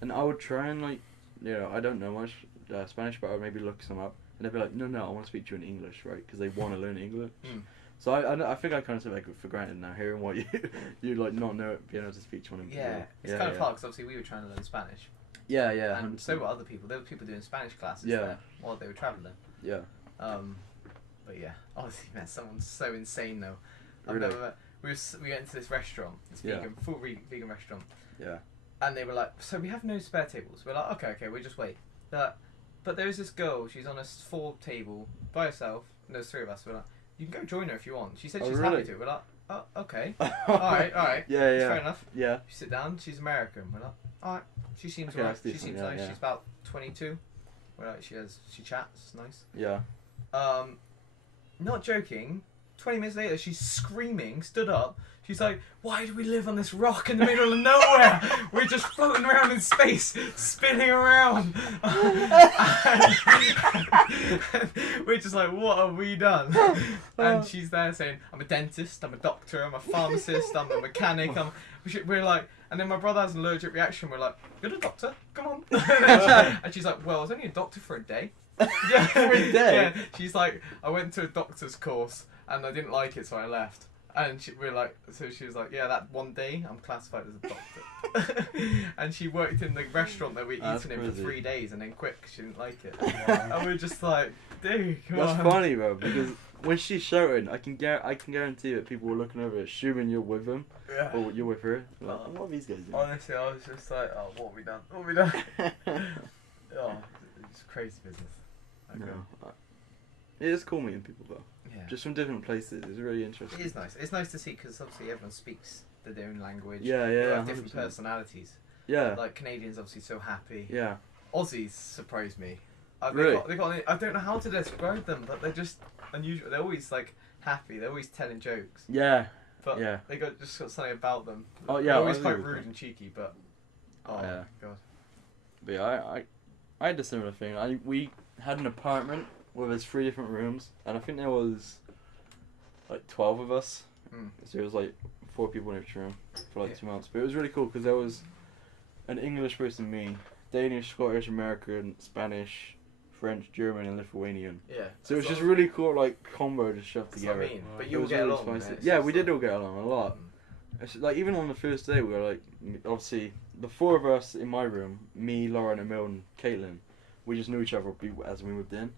and I would try and, like, I don't know much Spanish, but I would maybe look some up, and they'd be like, no, I want to speak to you in English, right? Because they want to learn English. Mm. So I think I kind of take it for granted now, hearing what you like, not know it, being able to speak to one in Yeah. Brazil. It's kind of hard because obviously we were trying to learn Spanish. Yeah, yeah. And 100%. so were other people. There were people doing Spanish classes Yeah. there while they were travelling. Yeah. But yeah, honestly, man, someone's so insane though. I've Really? never met, we went into this restaurant, this vegan, full vegan restaurant, Yeah. and they were like, so we have no spare tables. We're like, okay, we'll just wait. But there's this girl, she's on a 4 table by herself, and there's 3 of us. We're like, you can go join her if you want. She said Oh, she's really? happy to. We're like, oh, okay. Alright. Yeah, yeah. Fair enough. Yeah. She sit down, she's American. We're like, alright. She seems Okay, alright. that's She decent, seems yeah, nice. yeah. She's about 22. We're like, she chats, nice. Yeah. Not joking. 20 minutes later, she's screaming, stood up. She's like, why do we live on this rock in the middle of nowhere? We're just floating around in space, spinning around. We're just like, what have we done? And she's there saying, I'm a dentist, I'm a doctor, I'm a pharmacist, I'm a mechanic. We're like, and then my brother has an allergic reaction. We're like, you're a doctor, come on. And she's like, well, I was only a doctor for a day. Yeah, For a day? Yeah, she's like, I went to a doctor's course and I didn't like it, so I left. And we're like, so she was like, yeah, that one day I'm classified as a doctor. And she worked in the restaurant that we That's eaten in for crazy. 3 days and then quit 'cause she didn't like it. And we're just like, dude, come That's on. funny, bro, because when she's shouting, I can guarantee that people were looking over, assuming you're with them, Yeah. or you're with her. Like, what are these guys doing? Honestly, I was just like, oh, what have we done? What have we done? Oh, it's crazy business. Okay. No. It is cool meeting people, though. Yeah. Just from different places. It's really interesting. It is nice. It's nice to see because obviously everyone speaks their own language. Yeah, They yeah, have different 100%. personalities. Yeah. Like Canadians, obviously so happy. Yeah. Aussies surprise me. Really? They got, I don't know how to describe them, but they're just unusual. They're always like happy. They're always telling jokes. Yeah. But Yeah. they got something about them. Oh, yeah, They're always I quite agree with rude that. and cheeky, but oh Yeah. god. But yeah, I had a similar thing. We had an apartment where there's 3 different rooms, and I think there was like 12 of us. Mm. So it was like 4 people in each room for like Yeah. 2 months. But it was really cool because there was an English person, me, Danish, Scottish, American, Spanish, French, German, and Lithuanian. Yeah. So it was That's just what- really cool, like combo to shove That's what together. I mean. But It you all was get really along. spicy. It's Yeah, just we did like- all get along a lot. Mm. It's like even on the first day, we were like, obviously, the 4 of us in my room, me, Lauren, Emil, and Caitlin, we just knew each other as we moved in.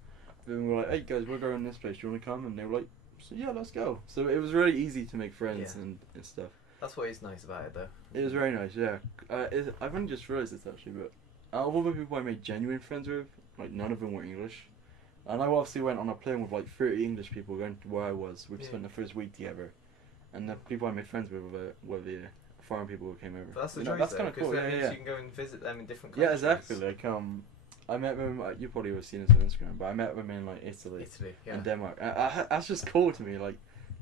Then we were like, hey guys, we're going to this place. Do you want to come? And they were like, so, yeah, let's go. So it was really easy to make friends Yeah. and stuff. That's what is nice about it, though. It was very nice, yeah. I've only just realised this actually, but out of all the people I made genuine friends with, like none of them were English. And I obviously went on a plane with like 30 English people going to where I was. We Yeah. spent the first week together. And the people I made friends with were the foreign people who came over. But that's the You know, joy, that's though, kind of because cool, that yeah, means yeah. you can go and visit them in different Yeah, countries. exactly. Like, I met them, you probably would have seen this on Instagram, but I met them in like Italy Italy, yeah. and Denmark. That's just cool to me, like,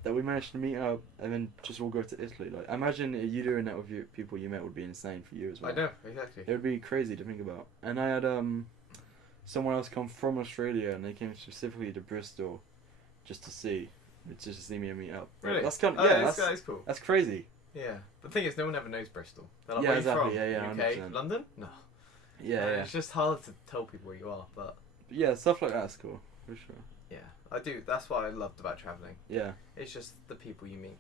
that we managed to meet up and then just all go to Italy. Like, imagine you doing that with your people you met would be insane for you as well. I know, exactly. It would be crazy to think about. And I had someone else come from Australia, and they came specifically to Bristol just to see me and meet up. Really? That's kind of, Oh, yeah, that's cool. that's crazy. Yeah. The thing is, no one ever knows Bristol. They're like, Yeah, where exactly, are you from? yeah, UK? 100%. London? No. Yeah, yeah. It's just hard to tell people where you are, but Yeah, stuff like that's cool, for sure. yeah. I do. That's what I loved about travelling. Yeah. It's just the people you meet.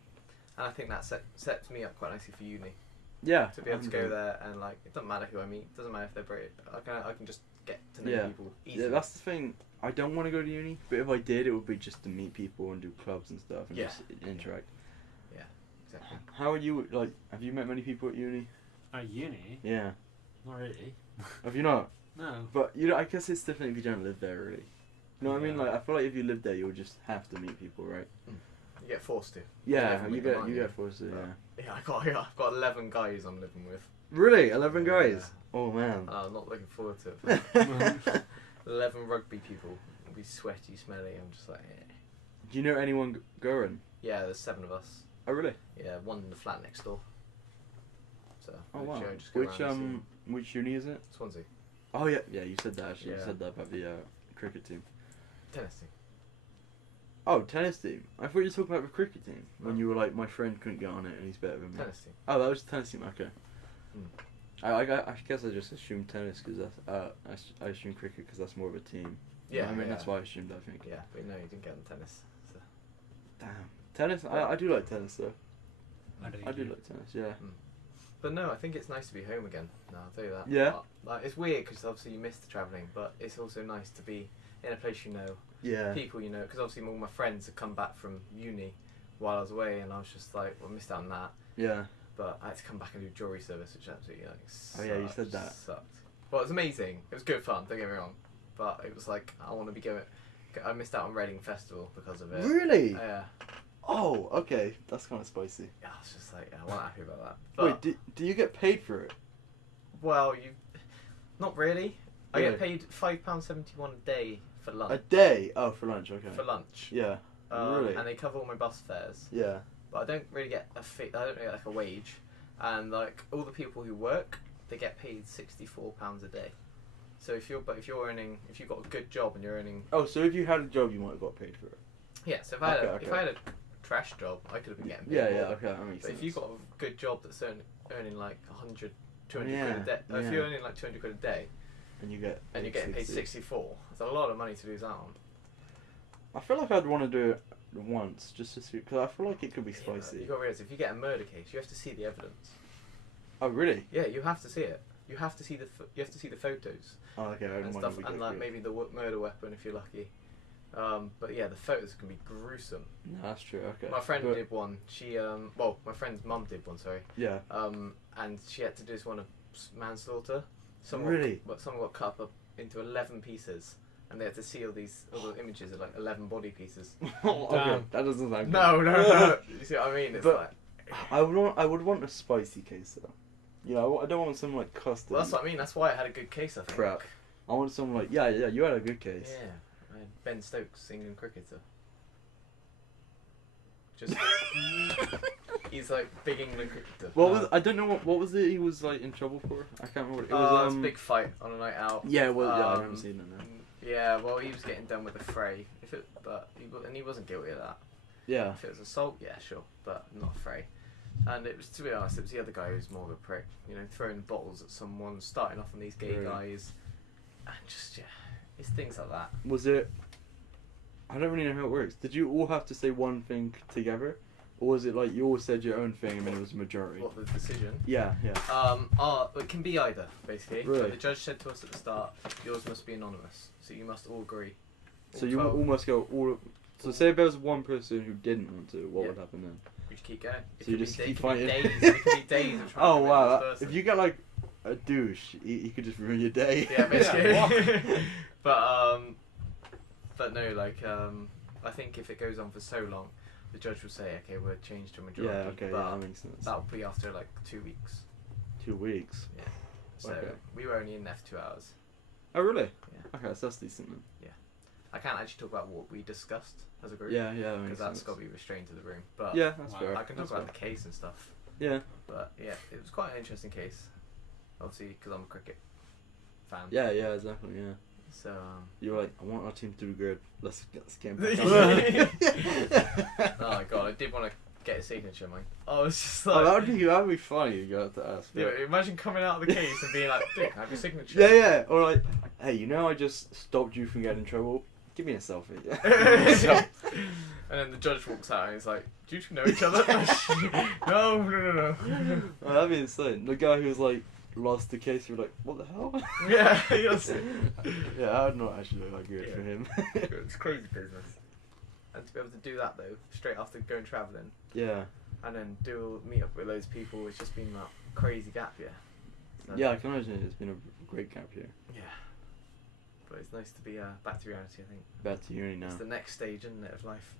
And I think that sets me up quite nicely for uni. Yeah. To be able to go 100%. there and, like, it doesn't matter who I meet. It doesn't matter if they're British. I can just get to know Yeah. people easily. Yeah, that's the thing. I don't want to go to uni, but if I did, it would be just to meet people and do clubs and stuff and Yeah. just interact. Exactly. How are you? Like, have you met many people at uni? At uni? Yeah. Not really. Have you not? No. But you know, I guess it's different if you don't live there, really. You know what I mean? Yeah. Like, I feel like if you live there, you'll just have to meet people, right? You get forced to. Yeah, never you meet them, get aren't you you? get forced to. Yeah. Yeah, I've got 11 guys I'm living with. Really, 11 guys. Yeah. Oh man. I'm not looking forward to it. But 11 rugby people. It'll be sweaty, smelly. I'm just like, eh. Do you know anyone going? Yeah, there's 7 of us. Oh really? Yeah, one in the flat next door. So, Oh wow. literally I just go Which around and which uni is it? see Swansea. Oh yeah, yeah. You said that actually. You Yeah. said that about the cricket team. Tennis team. Oh, tennis team. I thought you were talking about the cricket team when No. you were like, my friend couldn't get on it and he's better than me. Tennis team. Oh, that was tennis team. Okay. Mm. I guess I just assumed tennis because that's I assumed cricket because that's more of a team. You know Yeah, what I mean yeah. that's why I assumed. I think. Yeah, but no, you didn't get on tennis. So. Damn. Tennis. I do like tennis though. I don't I do like tennis. Yeah. But no, I think it's nice to be home again. No, I'll tell you that. Yeah? Like, it's weird because obviously you miss the travelling, but it's also nice to be in a place you know, Yeah. people you know. Because obviously all my friends had come back from uni while I was away, and I was just like, well, I missed out on that. Yeah. But I had to come back and do jewelry service, which absolutely like sucked. Oh, yeah, you said that. Sucked. Well, it was amazing. It was good fun. Don't get me wrong. But it was like I want to be going. I missed out on Reading Festival because of it. Really? Yeah. Oh, okay. That's kind of spicy. Yeah, I was just like, yeah, I wasn't happy about that. But, Wait, do you get paid for it? well, not really. I Really? get paid £5.71 a day for lunch. A day? Oh, for lunch. Okay. For lunch. Yeah. Really? And they cover all my bus fares. Yeah. But I don't really get a fee. I don't get like a wage. And like all the people who work, they get paid £64 a day. So if you've got a good job and you're earning, Oh, so if you had a job, you might have got paid for it. yeah. So if I had Okay. if I had a trash job, I could have been getting paid Yeah, more. yeah. Okay, that makes But sense. if you've got a good job that's earning like 100, 200 Yeah, quid a day, if yeah. you're earning like 200 quid a day and you get and you're getting paid 60. 64, it's a lot of money to lose out on. I feel like I'd want to do it once just to see, because I feel like it could be Yeah, but spicy. you got to realize if you get a murder case, you have to see the evidence. Oh, really? Yeah, you have to see it. You have to see the photos Oh, okay. I and don't mind stuff, if we and go like through it. maybe the murder weapon if you're lucky. But yeah, the photos can be gruesome. No, that's true. Okay. My friend But- did one. She my friend's mum did one. Sorry. Yeah. And she had to do this one of manslaughter. Really? Someone got cut up into 11 pieces, and they had to see all the images of like 11 body pieces. Okay, Damn. that doesn't sound good. No. You see what I mean? It's But- like. I would want a spicy case though. You know, I don't want some like custard. Well, that's what I mean. That's why I had a good case. I think. Crap. I want some like yeah. You had a good case. Yeah. I had Ben Stokes, England cricketer. Just. He's like big England cricketer. What was I don't know what was it he was like in trouble for? I can't remember. What it It was was a big fight on a night out. Yeah, well, yeah, I Um, haven't seen it now. Yeah, well, he was getting done with a fray. But he wasn't guilty of that. Yeah. If it was assault, yeah, sure, but not a fray. And it was, to be honest, it was the other guy who was more of a prick. You know, throwing bottles at someone, starting off on these gay guys, and just it's things like that. Was it? I don't really know how it works. Did you all have to say one thing together, or was it like you all said your own thing and then it was a majority? What, the decision? Yeah. It can be either, basically. Really? But the judge said to us at the start, yours must be anonymous, so you must all agree. So you almost go all. So say if there was one person who didn't want to, what would happen then? We just keep going. So you just keep fighting. It could be days of trying Oh to wow! convince this person. If you get like a douche, he could just ruin your day. Yeah, basically. Yeah, but no, like I think if it goes on for so long, the judge will say, okay, we'll change to a majority. Yeah. Okay. But Yeah, that makes sense. that'll be after like 2 weeks. 2 weeks. Yeah. So Okay. we were only in there for 2 hours. Oh really? Yeah. Okay, so that's decent then. I can't actually talk about what we discussed as a group. Yeah. Yeah. That Because makes that's sense. got to be restrained to the room. But Yeah, that's Wow. fair. I can talk about the case and stuff. Yeah. But yeah, it was quite an interesting case. Obviously, because I'm a cricket fan. Yeah. Yeah. Exactly. Yeah. So. You were like, I want our team to do good. Let's get Oh my god, I did want to get a signature, man. I was just Oh, like. that'd be funny. You got to ask. Yeah, imagine coming out of the case and being like, "Dude, can I have your signature?" Yeah, yeah. Or like, hey, you know, I just stopped you from getting in trouble. Give me a selfie. And then the judge walks out and he's like, "Do you two know each other?" No. Oh, that'd be insane. The guy who was like lost the case, you were like, what the hell? Yeah, yes. Yeah, that would not actually look like good for him. It's crazy business. And to be able to do that though, straight after going travelling, Yeah. and then meet up with loads of people, it's just been that crazy gap year. So, Yeah, I can imagine it's been a great gap year. Yeah. But it's nice to be back to reality, I think. Back to uni now. It's the next stage, isn't it, of life?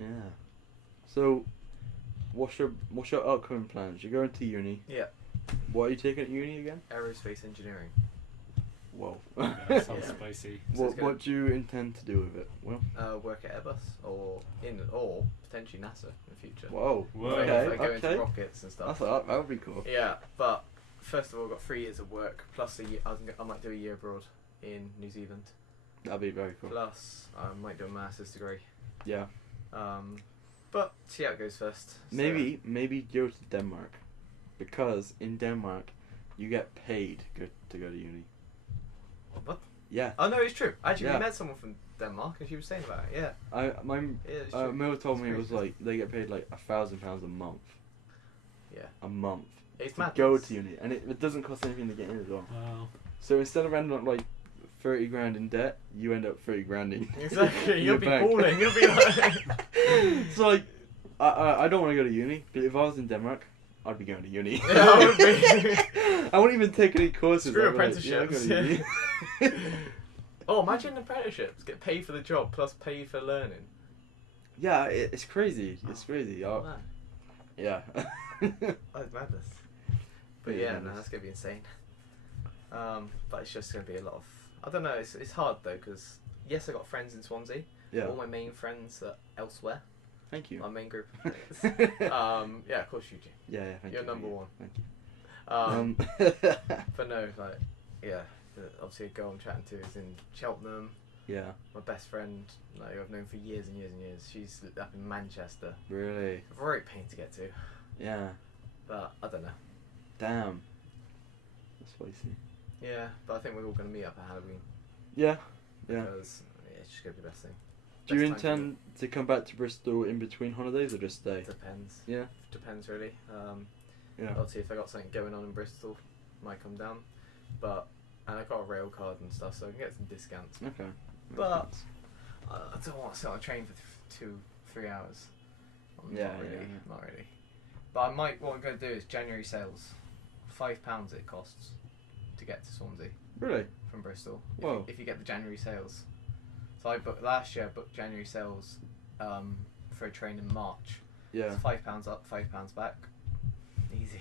Yeah. So, what's your upcoming plans? You're going to uni. Yeah. What are you taking at uni again? Aerospace engineering. Whoa. Yeah, that sounds Yeah. spicy. So it's What do you intend to do with it? Well. Work at Airbus or potentially NASA in the future. Whoa. Whoa. Okay. If I go Okay. into rockets and stuff. That would be cool. Yeah, but first of all, I've got 3 years of work plus a year. I might do a year abroad in New Zealand. That'd be very cool. Plus, I might do a master's degree. Yeah. But see how it goes first. So- Maybe go to Denmark, because in Denmark, you get paid to go to uni. What? Yeah. Oh no, it's true. Actually, Yeah. we met someone from Denmark, and she was saying about it. Yeah. It's true. Mel told me it was It's crazy. like they get paid like £1,000 a month. Yeah. A month. It's To mad. go to uni, and it doesn't cost anything to get in as well. Wow. So instead of ending up like 30 grand in debt, you end up 30 grand in. Exactly. in You'll your be bank. balling. You'll be like. It's like I don't want to go to uni, but if I was in Denmark, I'd be going to uni. Yeah, I would be. I wouldn't even take any courses. Screw I'd be like, yeah, I'll go apprenticeships, to uni. Oh, imagine apprenticeships. Get paid for the job plus pay for learning. Yeah, it's crazy. It's crazy. Oh, man. Yeah. That's madness. But Yeah, yeah, no, madness. that's gonna be insane. But it's just gonna be a lot of. I don't know. It's hard though because yes, I got friends in Swansea. Yeah. All my main friends are elsewhere. Thank you. My main group of friends. Yeah, of course you do. Yeah, thank You're you. number thank one. you. Thank you. But no, like yeah, obviously a girl I'm chatting to is in Cheltenham. Yeah. My best friend, like I've known for years and years and years. She's up in Manchester. Really? A very pain to get to, Yeah. but I don't know. Damn. That's spicy. Yeah, but I think we're all gonna meet up at Halloween Yeah. Yeah. because it's just gonna be the best thing. Do you Best time to intend to come back to Bristol in between holidays or just stay? Depends. Yeah. Depends really. Yeah. Obviously, if I got something going on in Bristol, might come down. But and I got a rail card and stuff, so I can get some discounts. Okay. But I don't want to sit on a train for 2-3 hours. Yeah, Not really. yeah. Not really. But I might. What I'm going to do is January sales. £5 it costs to get to Swansea Really? from Bristol. Whoa. If you get the January sales. So I booked last year. I booked January sales for a train in March. Yeah. It's £5 up, £5 back. Easy.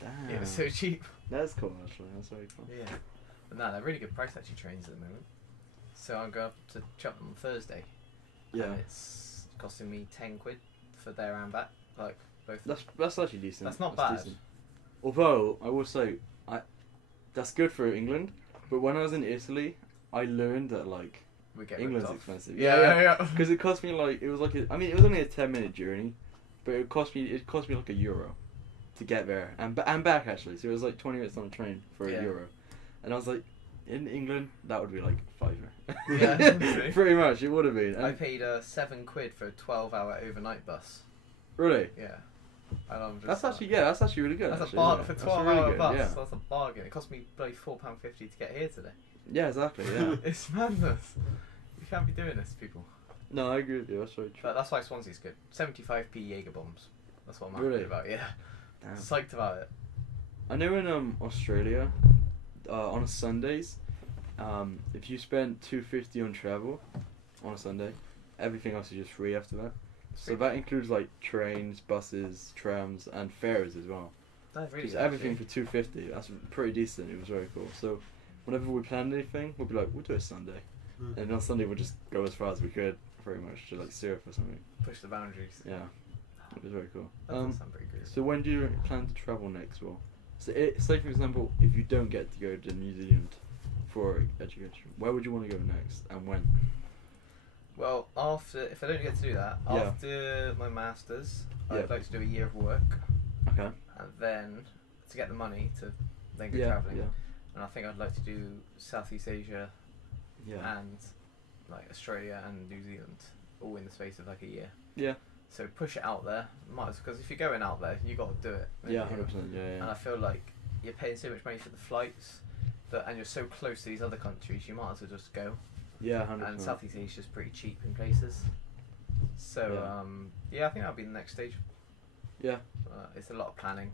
Damn. It was so cheap. That's cool actually. That's very cool. Yeah. But no, they're really good price actually trains at the moment. So I'm going up to Cheltenham on Thursday. Yeah. And it's costing me £10 for there and back. Like both. That's actually decent. That's not bad. decent. Although I will say, that's good for England. But when I was in Italy, I learned that like We get England's ripped off. expensive. Yeah. Because it cost me like it was only a 10-minute journey, but it cost me like €1 to get there and back actually. So it was like 20 minutes on the train for €1, and I was like, in England that would be like £5. Yeah, pretty much it would have been. And I paid £7 for a 12-hour overnight bus. really? Yeah. And I'm just That's actually really good. That's actually, a bargain isn't for it? 12 That's really hour good, bus. Yeah. That's a bargain. It cost me bloody £4.50 to get here today. Yeah, exactly. Yeah. It's madness. You can't be doing this, people. No, I agree with you. That's very true. But that's why Swansea's good. 75p Jaeger bombs. That's what I'm happy Really? about. Yeah. Damn. Psyched about it. I know in Australia, on Sundays, if you spend $2.50 on travel on a Sunday, everything else is just free after that. So that includes like trains, buses, trams, and fares as well. That's really Just good, everything actually. for $2.50. That's pretty decent. It was very cool. So whenever we plan anything, we'll be like, we'll do it Sunday, and on Sunday we'll just go as far as we could, pretty much, to like surf or something. Push the boundaries. Yeah, it was very cool. That does sound pretty good. So when do you plan to travel next? Well, so say for example, if you don't get to go to New Zealand for education, where would you want to go next, and when? Well, if I don't get to do that, after my masters, I'd like to do a year of work. Okay. And then to get the money to then go travelling. And I think I'd like to do Southeast Asia and like Australia and New Zealand all in the space of like a year. Yeah. So push it out there, because if you're going out there, you got to do it. Yeah, 100%. Yeah. And I feel like you're paying so much money for the flights, and you're so close to these other countries, you might as well just go. Yeah, 100%. And Southeast Asia's pretty cheap in places. So I think that'll be the next stage. Yeah. It's a lot of planning.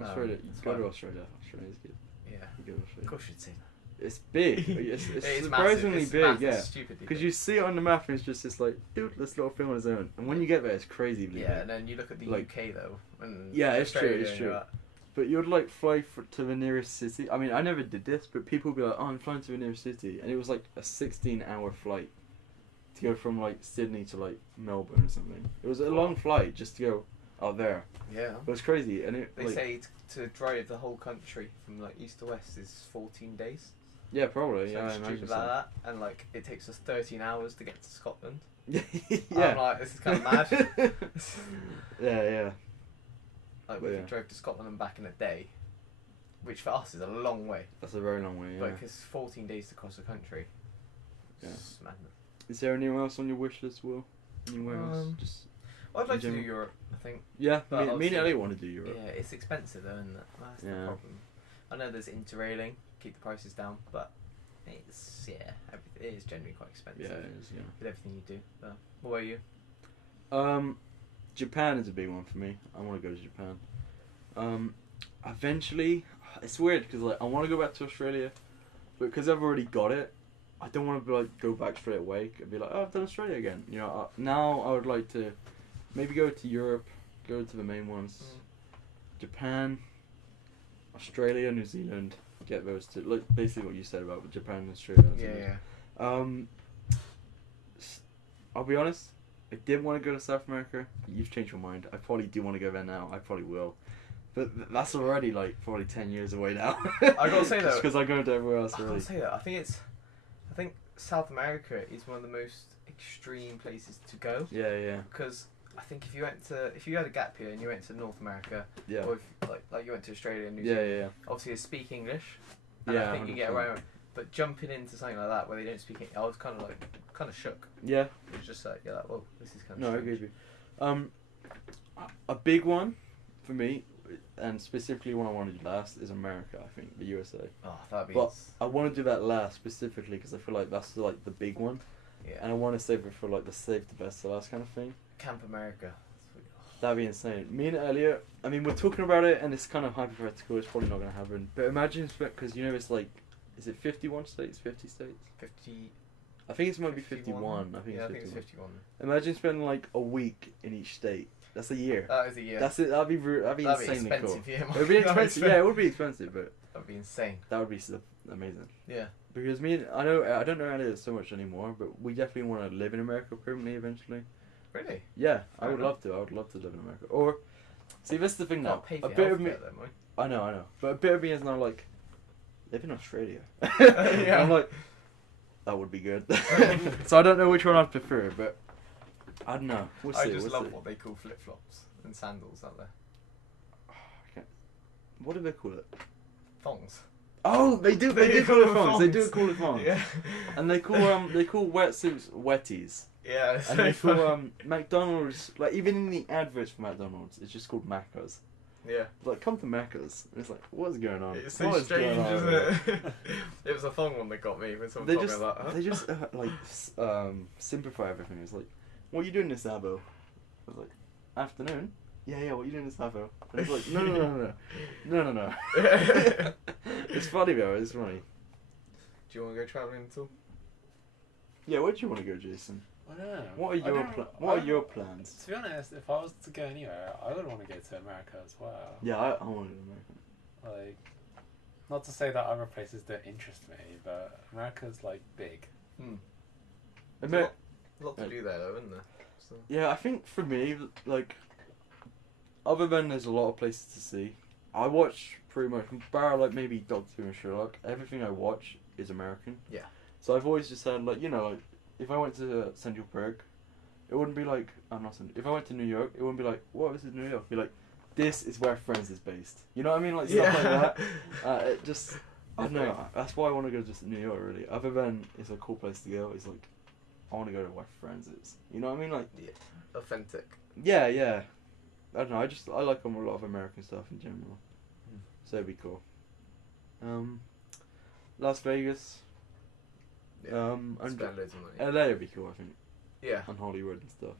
Australia, go to Australia. Australia's good. Yeah. You go to Australia. Of course you'd say that. It's big. It's It's surprisingly massive. big. It's Yeah. stupidly Because big. you see it on the map and it's just this like, dude, this little film on its own. And when you get there, it's crazy big. Yeah, and then you look at the Like, UK though. And yeah, it's true, Australia, it's and true. you're like, But you'd like fly to the nearest city. I mean, I never did this, but people would be like, oh, I'm flying to the nearest city. And it was like a 16-hour flight to go from like Sydney to like Melbourne or something. It was a long flight just to go out there. Yeah. It was crazy. And it, They like, say to drive the whole country from like east to west is 14 days. yeah, probably. So Yeah, I stupid imagine like so. that, and like it takes us 13 hours to get to Scotland. yeah. I'm like, this is kind of mad. yeah. Like But we yeah. could drive to Scotland and back in a day, which for us is a long way. That's a very long way, yeah. But it's 14 days to cross the country. Yeah. It's madness. Is there anywhere else on your wish list, Will? Anywhere else? Just Well, I'd like to do general- Europe, I think. yeah, But me and obviously- Elliot want to do Europe. Yeah, it's expensive though, and that's the Yeah. problem. I know there's interrailing, keep the prices down, but it's it is generally quite expensive. Yeah, it is, yeah. With everything you do. But what about you? Japan is a big one for me. I want to go to Japan. Eventually, it's weird because like I want to go back to Australia, but because I've already got it, I don't want to like go back straight away and be like, oh, I've done Australia again. You know, now I would like to maybe go to Europe, go to the main ones, Japan, Australia, New Zealand. Get those two. Like basically what you said about Japan and Australia. Yeah. I'll be honest. I did want to go to South America. You've changed your mind. I probably do want to go there now. I probably will. But that's already like probably 10 years away now. I gotta say though, just because I'm going to everywhere else I already. gotta say that I think South America is one of the most extreme places to go. Yeah. Because I think if you had a gap year and you went to North America, Yeah. or if, like you went to Australia and New Yeah. Zealand, obviously they speak English, and Yeah, I think you get 100%. around. But jumping into something like that where they don't speak English, I was kind of shook. Yeah. It was just like, you're like, whoa, this is kind of No, I strange. agree with you. A big one for me, and specifically one I want to do last, is America. I think the USA. Oh, that'd be. But I want to do that last specifically because I feel like that's like the big one, Yeah. and I want to save it for like the save the best to last kind of thing. Camp America. That'd be insane. Me and Elliot, I mean, we're talking about it, and it's kind of hypothetical. It's probably not going to happen. But imagine, because you know, it's like, is it 51 states, 50 states? 50. I think it might be 51. I think Yeah, I it's think 51. it's 51. Imagine spending like a week in each state. That's a year. That is a year. That's it. That'd be insanely expensive, cool. yeah. It'd be expensive. Yeah, it would be expensive, but That'd be insane. that would be amazing. Yeah. Because I don't know Elliot so much anymore, but we definitely want to live in America permanently eventually. Really? Yeah, I Fair would enough. love to. I would love to live in America. Or, see, this is the thing now. Can't pay A for bit of me. healthcare though, mate. I know. But a bit of me is now like, live in Australia. Yeah. I'm like, that would be good. So I don't know which one I'd prefer, but I don't know. We'll I see, just we'll love see. what they call flip flops and sandals out there. What do they call it? Thongs. Oh, they do call it thongs. They do call it thongs. Yeah. And they call wetsuits wetties. Yeah. It's And so they call funny. McDonald's, like even in the adverts for McDonald's, it's just called Macca's. Yeah. Like, come to Macca's. And it's like, what's going on? It's so What is strange, going on isn't here? it? It was a thong one that got me when someone They told just, me about that. they just simplify everything. It's like, what are you doing this Sabo? I was like, afternoon? Yeah, what are you doing this Sabo? And it's like, no. It's funny though, it's funny. Do you want to go travelling at all? Yeah, where do you want to go, Jason? I don't know. What are your plans? To be honest, if I was to go anywhere, I would want to go to America as well. Yeah, I want to go to America. Like, not to say that other places don't interest me, but America's like big. There's a lot to do there, though, isn't there? So. Yeah, I think for me, like, other than there's a lot of places to see, I watch pretty much, bar like maybe Doctor Who and Sherlock, everything I watch is American. Yeah. So I've always just said, like, you know, like, if I went to Central Park, it wouldn't be like, if I went to New York, it wouldn't be like, what, this is New York? It'd be like, this is where Friends is based. You know what I mean? Like, stuff like that. It just, I don't know, that's why I want to go just to New York, really. Other than it's a cool place to go, it's like, I want to go to where Friends is. You know what I mean? Like, Yeah. Authentic. yeah. I don't know, I like a lot of American stuff in general. So it'd be cool. Las Vegas. Yeah. And Spend loads of money. LA would be cool, I think. Yeah. And Hollywood and stuff.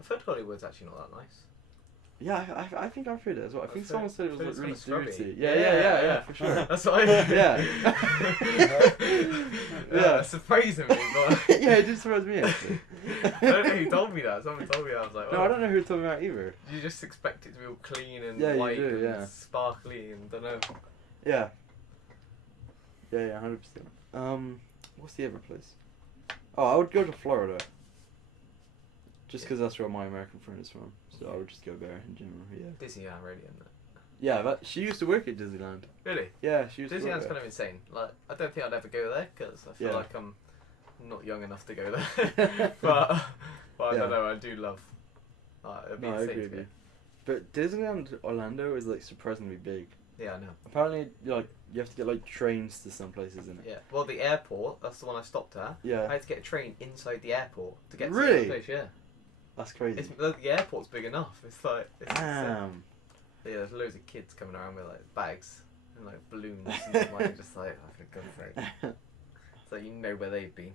I've heard Hollywood's actually not that nice. Yeah, I think I've heard it as well. I think someone said it was like really scrubby. dirty. Yeah, for sure. That's what I Yeah. Yeah. Surprising me, but Yeah, it just surprised me actually. I don't know who told me that. Someone told me that. I was like, No, I don't know who you're talking about either. You just expect it to be all clean and Yeah, you white do, and yeah. sparkly and don't know. Yeah, 100%. What's the other place? Oh, I would go to Florida. Just because that's where my American friend is from, so I would just go there in general. Yeah. Disneyland, really, isn't it? Yeah, but she used to work at Disneyland. Really? Yeah, she used to work Disneyland's there. kind of insane. Like, I don't think I'd ever go there because I feel Yeah. like I'm not young enough to go there. but I Yeah. don't know. I do love. It'd be No, I insane agree to with go. you. But Disneyland Orlando is like surprisingly big. Yeah, I know. Apparently, like you have to get like trains to some places in it. Yeah. Well, the airport. That's the one I stopped at. I Yeah, had to get a train inside the airport to get to Really? the place. Yeah. that's crazy. The airport's big enough. It's like. It's insane. Damn. Yeah, there's loads of kids coming around with like bags and like balloons and like just like, oh, for God's sake. So you know where they've been.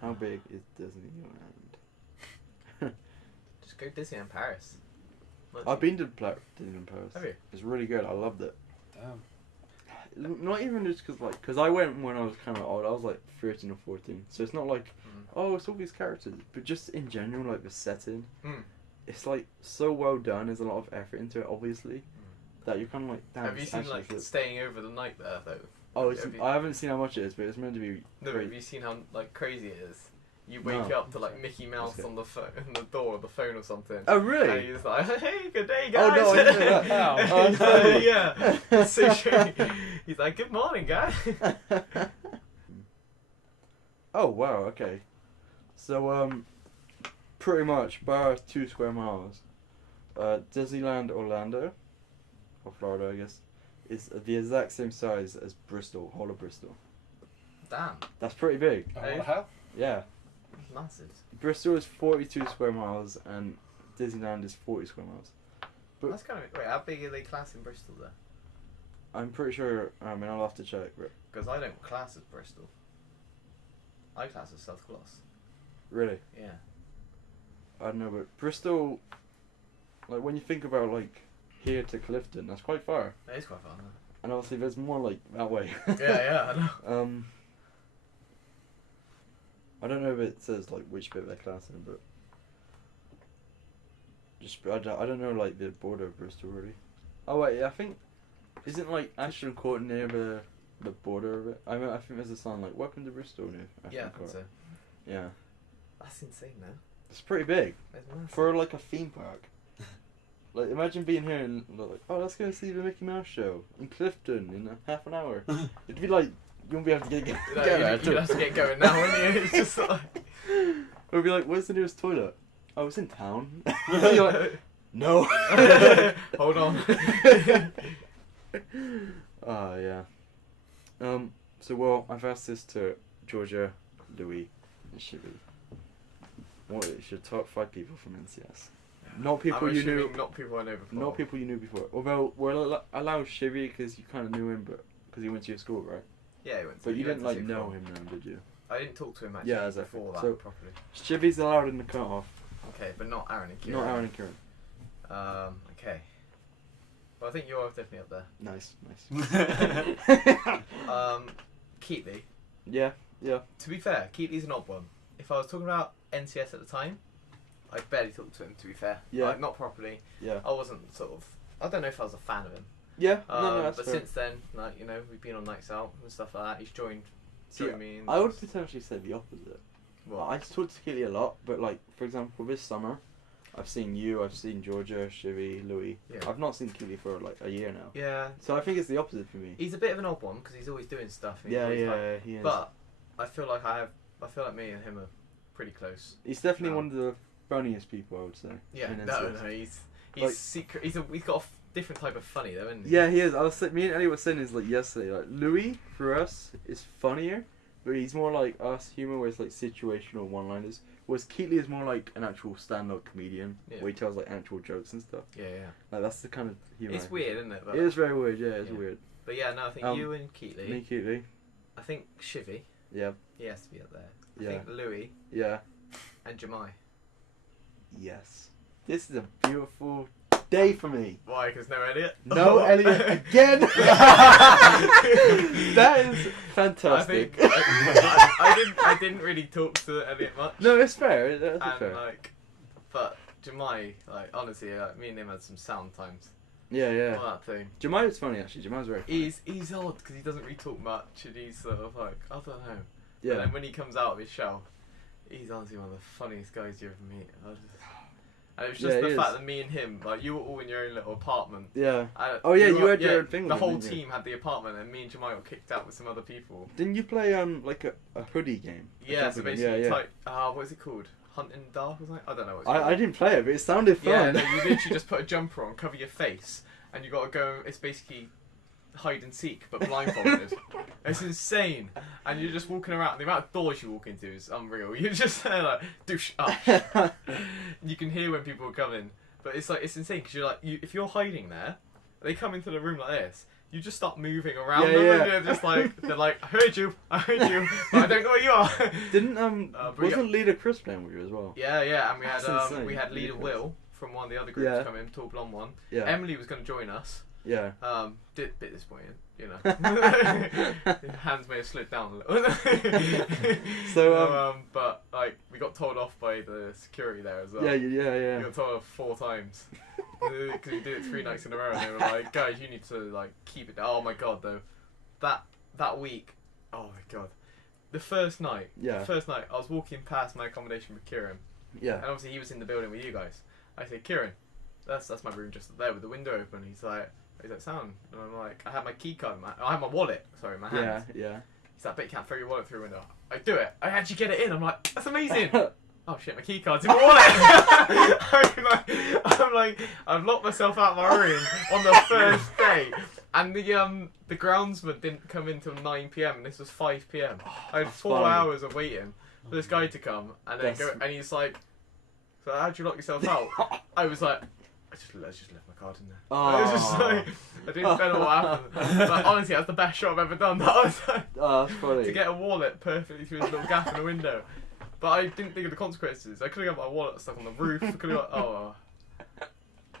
How big is Disneyland? Just go Disneyland Paris. I've been to Disneyland Paris. Have you? It's really good. I loved it. Damn. Not even just because I went when I was kind of old. I was like 13 or 14. So it's not like, oh, it's all these characters. But just in general, like the setting, it's like so well done. There's a lot of effort into it, obviously. That you're kind of like, damn. Have you it's seen actually like good. staying over the night there though? Oh, have you- I haven't seen how much it is, but it's meant to be. No, but great. have you seen how like crazy it is? You wake No. up to like Mickey Mouse Okay. on the the door of the phone or something. Oh, And really? he's like, hey, good day, Oh, guys. no, I didn't know that. Oh, He's sorry. like, yeah, it's so strange. He's like, good morning, guys. Oh, wow, okay. So, pretty much, bar 2 square miles, Disneyland Orlando, or Florida, I guess, is the exact same size as Bristol, whole of Bristol. Damn, That's pretty big. Oh, Hey. what the hell? Yeah. that's massive. Bristol is 42 square miles, and Disneyland is 40 square miles. But That's kind of wait. How big are they class in Bristol there? I'm pretty sure, I mean, I'll have to check, but Because I don't class as Bristol. I class as South Gloss. really, Yeah. I don't know, but Bristol, like, when you think about, like, here to Clifton, that's quite far. That is quite fun. Though. And obviously there's more, like, that way. Yeah, I know. I don't know if it says like which bit they're classing, but just I don't know like the border of Bristol really. Oh wait, I think isn't like Ashton Court near the border of it? I think there's a sign like "Welcome to Bristol" near Ashton Yeah, I Court. think so. Yeah, That's insane, though. it's pretty big That's massive. for like a theme park. Like imagine being here and like, oh, let's go see the Mickey Mouse show in Clifton in half an hour. It'd be like you won't be able to get No, there you'd have to get going now, wouldn't you? It's just like... We'll be like, where's the nearest toilet? Oh, it's in town. You're like, no. Hold on. Yeah. So, well, I've asked this to Georgia, Louis, and Shivy. What is your top 5 people from NCS? Not people you knew. Not people I know before. Not people you knew before. Although we'll allow Shivy because you kind of knew him, but because he went to your school, right? Yeah, he went. But you didn't like know him then, did you? I didn't talk to him actually before that properly. Shivy's allowed in the cut-off. Okay, but not Aaron and Kieran. Not Aaron and Kieran. Okay. Well, I think you're definitely up there. Nice. Keatley. Yeah. To be fair, Keatley's an odd one. If I was talking about NCS at the time, I barely talked to him, to be fair. Yeah. Like, not properly. Yeah. I wasn't sort of... I don't know if I was a fan of him. Yeah. No, that's but fair. since then, like, you know, we've been on nights out and stuff like that. He's joined me. I would potentially say the opposite. Well, I talk to Keatley a lot, but like, for example, this summer, I've seen you, I've seen Georgia, Shivy, Louis. Yeah. I've not seen Keatley for like a year now. Yeah. So I think it's the opposite for me. He's a bit of an odd one because he's always doing stuff. And Yeah, he is. But I feel like me and him are pretty close. he's definitely one of the funniest people, I would say. Yeah, in no, NCS. he's Like- secret. He's got a different type of funny though, isn't he? Yeah, he is. Me and Ellie were saying this like yesterday. Like Louis for us is funnier, but he's more like us humor, where it's like situational one-liners. Whereas Keatley is more like an actual stand-up comedian, where he tells like actual jokes and stuff. Yeah. Like that's the kind of humor. It's weird, isn't it? But, It is very weird. Yeah, it's weird. But yeah, no, I think you and Keatley. Me, Keatley. I think Shivy. Yeah. He has to be up there. I Yeah. think Louis Yeah. and Jemai. Yes. This is a beautiful day for me. Why? Because no Elliot. No Elliot again. That is fantastic. I didn't really talk to Elliot much. No, it's fair. That's and fair. like, but Jemai, like honestly, me and him had some sound times. Yeah. On that thing. Jemai is funny actually. Jemai's very funny. He's odd because he doesn't really talk much, and he's sort of like, I don't know. Yeah. And then when he comes out of his shell, he's honestly one of the funniest guys you ever meet. And it was just the fact that me and him, like, you were all in your own little apartment. Yeah. You had your own thing. The whole team had the apartment, and me and Jemai got kicked out with some other people. Didn't you play like a hoodie game? Yeah, so basically, what is it called? Hunt in the Dark or something? I don't know what it's called. I didn't play it, but it sounded fun. Yeah, no, you literally just put a jumper on, cover your face, and you got to go. It's basically hide and seek, but blindfolded. It's insane, and you're just walking around. The amount of doors you walk into is unreal. You're just there like douche up. You can hear when people are coming, but it's insane because you're like, if you're hiding there, they come into the room like this. You just start moving around them, and you're just like, they're like, I heard you, but I don't know where you are. Didn't wasn't Leader Chris playing with you as well? Yeah, and we had Leader Will from one of the other groups come in, tall blonde one. Yeah. Emily was going to join us. Yeah. Bit disappointing, you know. Hands may have slid down a little. But like we got told off by the security there as well. Yeah. We got told off 4 times because we did it 3 nights in a row, and they were like, "Guys, you need to like keep it." Oh my god, though, that week, oh my god, the first night, I was walking past my accommodation with Kieran. Yeah. And obviously he was in the building with you guys. I said, Kieran, that's my room just there with the window open. He's like, sound? And I'm like, I had my key card, I had my wallet, in my hand. Yeah. He's like, I bet you can't throw your wallet through a window. I do it. I actually get it in. I'm like, that's amazing. Oh shit, my key card's in my wallet. I'm like, I've locked myself out of my room on the first day. And the groundsman didn't come in till 9 PM and this was 5 PM. I had 4 hours of waiting for this guy to come and then and he's like, so how'd you lock yourself out? I was like, I just left my card in there. I was just like, I didn't know what happened. But honestly, that's the best shot I've ever done. That was like, that's funny. to get a wallet perfectly through this little gap in the window. But I didn't think of the consequences. I could have got my wallet stuck on the roof. I could have got,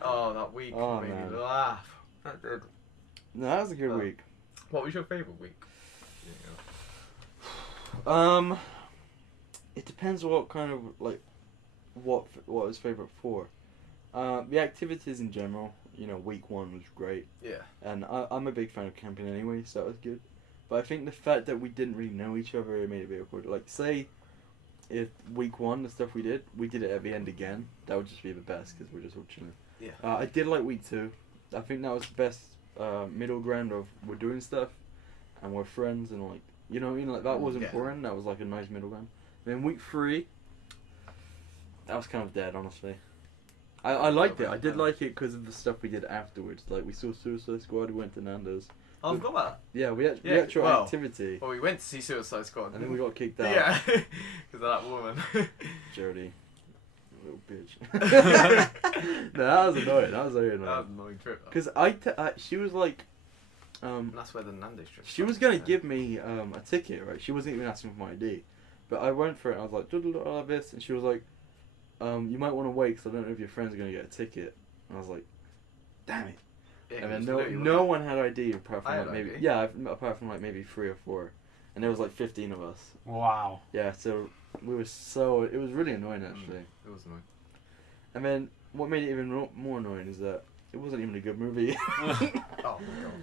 that week made me laugh. That did. No, that was a good week. What was your favourite week? It depends what kind of like what was favourite for. The activities in general, week 1 was great. Yeah. And I'm a big fan of camping anyway, so that was good. But I think the fact that we didn't really know each other made it a bit awkward. Like, say, if week 1, the stuff we did it at the end again, that would just be the best because we're just all chilling. Yeah. I did like week 2. I think that was the best middle ground of we're doing stuff and we're friends and like, like that was important. That was like a nice middle ground. Then week 3, that was kind of dead, honestly. I liked it. I did like it because of the stuff we did afterwards. Like, we saw Suicide Squad, we went to Nando's. Oh, I forgot about that. Yeah, we had actual activity. Well, we went to see Suicide Squad. And then we got kicked out. Yeah, because of that woman. Jodie. Little bitch. No, that was annoying. That was very annoying. That was an annoying trip. Because she was like... that's where the Nando's trip She was going to give me a ticket, right? She wasn't even asking for my ID. But I went for it and I was like, I love this. And she was like, you might want to wait because I don't know if your friend's going to get a ticket. And I was like, damn it. Yeah, And then no one had ID apart from like maybe... ID. Yeah, apart from like maybe 3 or 4. And there was like 15 of us. Wow. Yeah, so we were so... It was really annoying, actually. It was annoying. And then what made it even more annoying is that it wasn't even a good movie. Oh my god,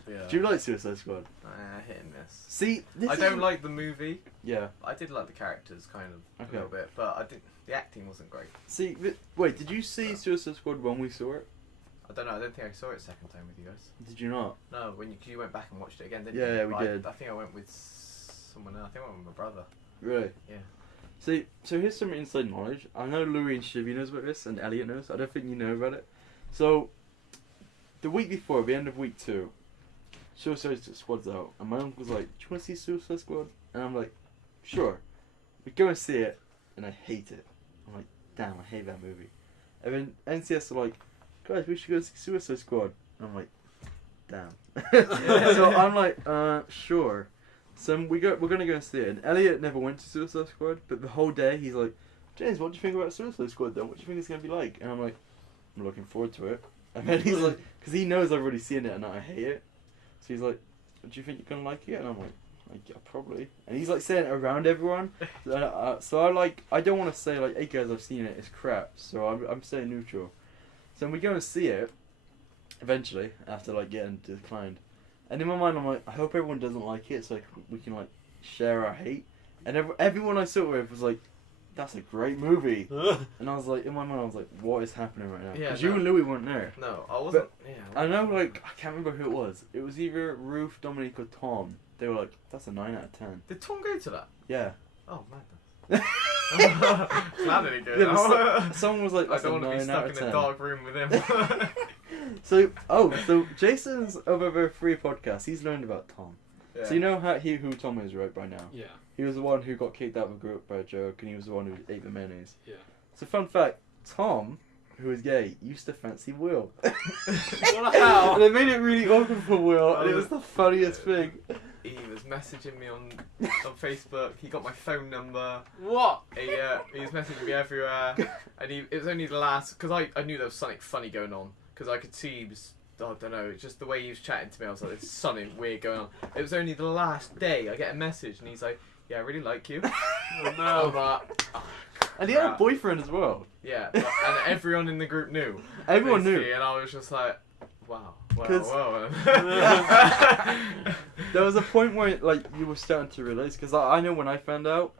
yeah. Do you like Suicide Squad? Hit and miss. See, I don't like the movie. Yeah. I did like the characters, kind of, Okay. a little bit, but I didn't. The acting wasn't great. See, wait, did you see Suicide Squad when we saw it? I don't know. I don't think I saw it second time with you guys. Did you not? No, when you went back and watched it again, didn't Yeah, you? yeah, we did. I think I went with someone else. I think I went with my brother. Really? Yeah. See, so here's some inside knowledge. I know Louis and Shivy knows about this, and Elliot knows. I don't think you know about it. So, the week before, the end of week 2, Suicide Squad's out, and my uncle was like, "Do you want to see Suicide Squad?" And I'm like, "Sure." We go and see it, and I hate it. I'm like, "Damn, I hate that movie." And then NCS are like, "Guys, we should go see Suicide Squad." And I'm like, "Damn." So I'm like, "Sure." So we're gonna go and see it. And Elliot never went to Suicide Squad, but the whole day he's like, "James, what do you think about Suicide Squad then? What do you think it's gonna be like?" And I'm like, "I'm looking forward to it." And then he's like, because he knows I've already seen it and I hate it, so he's like, "Do you think you're gonna like it?" And I'm like, "Yeah, probably." And he's like saying it around everyone, so I don't want to say like, "Hey guys, I've seen it, it's crap." So I'm staying neutral. So we go and see it eventually after like getting declined. And in my mind, I'm like, I hope everyone doesn't like it, so we can like share our hate. And everyone I saw it with was like, "That's a great movie." And I was like, in my mind, I was like, what is happening right now? Because you and Louis weren't there. No, I wasn't. I know, like, I can't remember who it was. It was either Ruth, Dominic, or Tom. They were like, "That's a 9 out of 10." Did Tom go to that? Yeah. Oh, madness. Glad that he did. Yeah, someone was like, I don't want to be stuck in a dark room with him. So Jason's over 3 podcasts, he's learned about Tom. Yeah. So you know who Tom is, right, by now? Yeah. He was the one who got kicked out of a group by a joke, and he was the one who ate the mayonnaise. Yeah. So fun fact, Tom, who is gay, used to fancy Will. Wow. And it made it really awkward for Will, and it was the funniest thing. He was messaging me on Facebook. He got my phone number. What? He was messaging me everywhere, and it was only the last because I knew there was something funny going on because I could see he was. I don't know. It's just the way he was chatting to me. I was like, "There's something weird going on." It was only the last day I get a message, and he's like, "Yeah, I really like you." Oh no! But, and he had a boyfriend as well. Yeah, and everyone in the group knew. Everyone knew, and I was just like, "Wow, wow." There was a point where like you were starting to realize, because I know when I found out,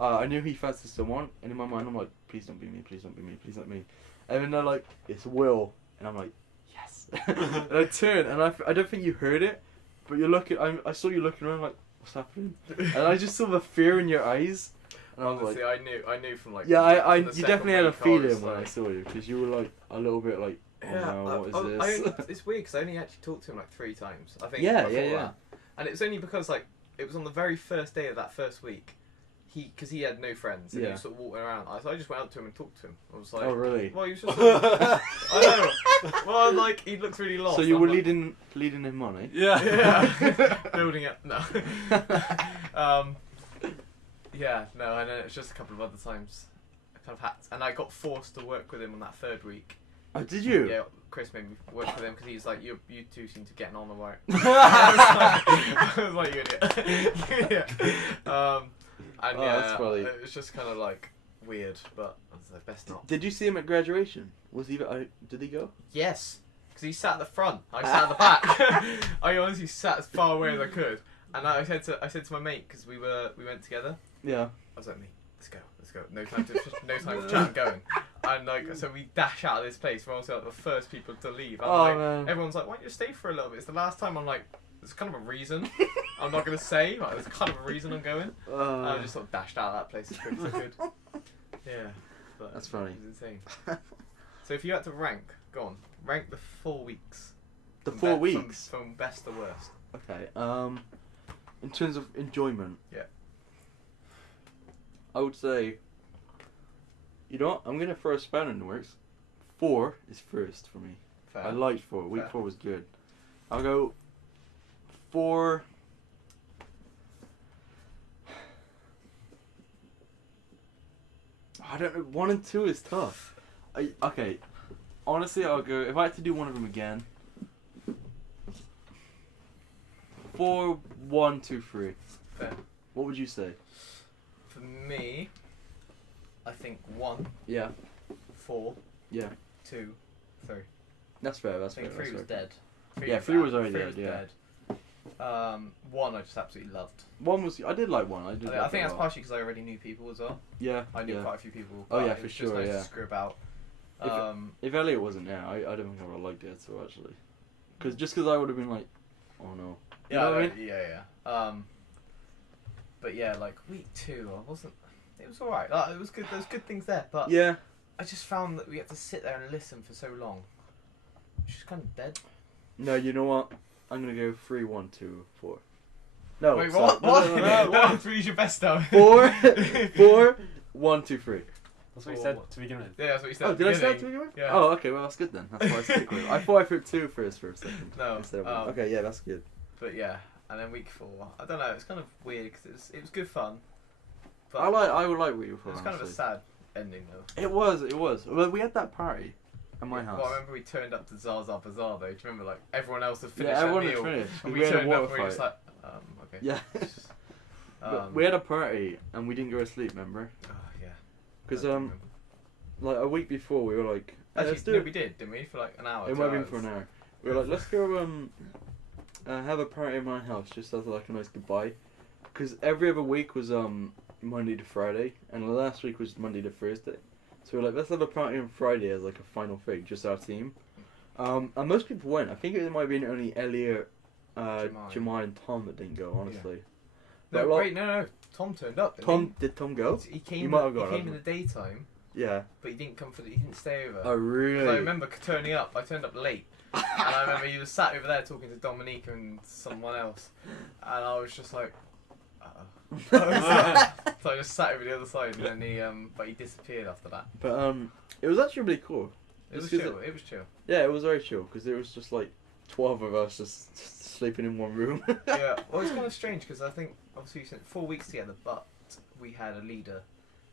I knew he fancied someone, and in my mind I'm like, "Please don't be me, please don't be me, please don't be me." And then they're like, "It's Will," and I'm like, "Yes." And I turn, and I don't think you heard it, but you're looking. I saw you looking around like, "What's happening?" And I just saw the fear in your eyes, and I was Honestly, like, I knew from like. Yeah, from you definitely had a feeling when like, I saw you, because you were like a little bit like, "Oh yeah, no, what is this?" It's weird because I only actually talked to him like 3 times. I think. Yeah. That. And it was only because like it was on the very first day of that first week. Because he had no friends and he was sort of walking around. So I just went up to him and talked to him. I was like, "Oh really?" Well, he was just. I know. Well, like he looked really lost. So you were leading him on, eh? Yeah. Building up. No. Yeah. No. And then it's just a couple of other times. I kind of had, and I got forced to work with him on that 3rd week. Oh, did you? Yeah. Chris made me work with him because he's like, you two seem to get on the right. I was like, "You idiot." Yeah. And that's funny. It was just kind of like weird, but I was like, best not. Did you see him at graduation? Was he? Did he go? Yes, because he sat at the front. I sat at the back. I honestly sat as far away as I could, and I said to my mate because we went together. Yeah. I was like, "Mate, let's go. No time to chat. I'm going." And like, so we dash out of this place. We're also like the first people to leave. Man. Everyone's like, "Why don't you stay for a little bit?" It's the last time. I'm like, there's kind of a reason. I'm not gonna say, there's kind of a reason I'm going. I just sort of dashed out of that place as quick as I could. Yeah. But That's funny. It was insane. So if you had to rank the 4 weeks. The 4 weeks? From best to worst. Okay, in terms of enjoyment. Yeah. I would say, you know what, I'm going to throw a spanner in the works. 4 is first for me. Fair. I liked 4. Week Fair. 4 was good. I'll go 4. I don't know. 1 and 2 is tough. Okay. Honestly, I'll go. If I had to do one of them again, 4, 1, 2, 3. Fair. What would you say? For me, I think 1. Yeah. 4. Yeah. 2, 3. That's fair. I That's think fair. 3 was dead. Yeah, 3 was already dead. Yeah. Dead. 1 I just absolutely loved. 1 was. I did like 1. I think that's partially because I already knew people as well. Yeah. I knew yeah. quite a few people. Oh, yeah, it for was sure, Just nice yeah. to screw about. If Elliot wasn't there, I don't think I would have liked it so actually. Because I would have been like, oh no. You know what I mean? Yeah. But yeah, like week 2, I wasn't. It was alright. Like, it was good. There was good things there, but Yeah. I just found that we had to sit there and listen for so long. Which is kind of dead. No, you know what? I'm gonna go 3, 1, 2, 4. No. Wait, sorry. what? No, What? no, no, no. 1 and 3 is your best though. 4, 4, 1, 2, 3. That's what you said to begin with. Yeah, that's what you said. Oh, at the did I say that beginning. to begin with? Yeah. Oh, okay. Well, that's good then. That's why I stick with it. I thought I put 2 first for a second. No. Instead of 1. Okay, yeah, that's good. But yeah, and then week 4, I don't know. It's kind of weird because it was good fun. But I would like Week 4. It was kind of a sad ending though. It was. Well, we had that party at my house. Well, I remember we turned up to Zaza Bazaar though. Do you remember like everyone else had finished Yeah, everyone their had meal, finished. and We we had a turned up water and we were just fight. like, okay. Yeah. But we had a party and we didn't go to sleep. Remember? Oh yeah. Because I don't remember. like a week before we were like, let's Actually, do no, it. we did, didn't we? For like an hour. It 2 might have been hours. for an hour. We were like, let's go have a party at my house just as like a nice goodbye. Because every other week was Monday to Friday, and the last week was Monday to Thursday. So we were like, let's have a party on Friday as like a final thing, just our team. And most people went. I think it might have been only Elliot, Jemai and Tom that didn't go, honestly. No, But wait, no. Tom turned up. Didn't Did Tom go? He came. You might have gone, He came in hasn't the daytime, Yeah. but he didn't come for. He didn't stay over. Oh, really? 'Cause I remember turning up. I turned up late, and I remember he was sat over there talking to Dominique and someone else, and I was just like, so I just sat over the other side, and then but he disappeared after that. But it was actually really cool. It was Just 'cause chill. It was chill. Yeah, it was very chill because it was just like 12 of us just sleeping in one room. Yeah. Well, it's kind of strange because I think obviously we spent 4 weeks together, but we had a leader.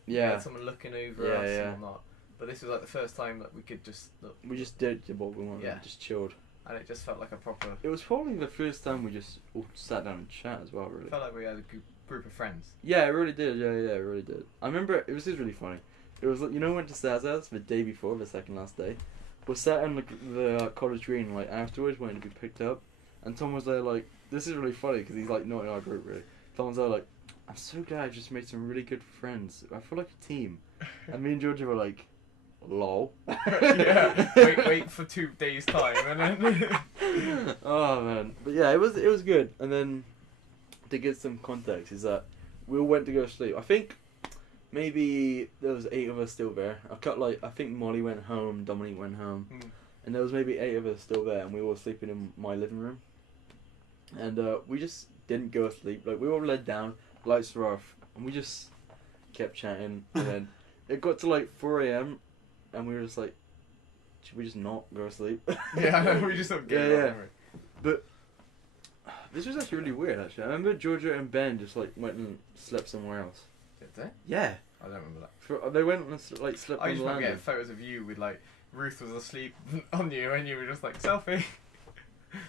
We Yeah. had someone looking over Yeah, us yeah. and whatnot. But this was like the first time that we could just look, We just did what we wanted. Yeah. Just chilled. and it just felt like a proper. It was probably the first time we just all sat down and chat as well, really. It felt like we had a group of friends. Yeah, it really did. Yeah, it really did. I remember it was just really funny. It was like, you know, we went to Saza's the day before, the second last day. We sat in the college green like afterwards, waiting to be picked up, and Tom was there like, this is really funny because he's like not in our group really. Tom was there like, I'm so glad I just made some really good friends. I feel like a team. And me and Georgia were like, lol. Yeah. Wait for 2 days time, and then. Oh man, but yeah, it was good. And then to get some context is that we all went to go to sleep. I think maybe there was 8 of us still there. I think Molly went home, Dominique went home, and there was maybe 8 of us still there, and we were all sleeping in my living room. And we just didn't go to sleep. Like we were led down, lights were off, and we just kept chatting. And then it got to like 4 a.m. and we were just like, should we just not go to sleep? Yeah, I know, we just sort of gave Yeah, up, yeah. didn't we? But this was actually really weird. Actually, I remember Georgia and Ben just like went and slept somewhere else. Did they? Yeah, I don't remember that. they went and like slept I on just the remember getting landing. photos of you with like Ruth was asleep on you, and you were just like selfie.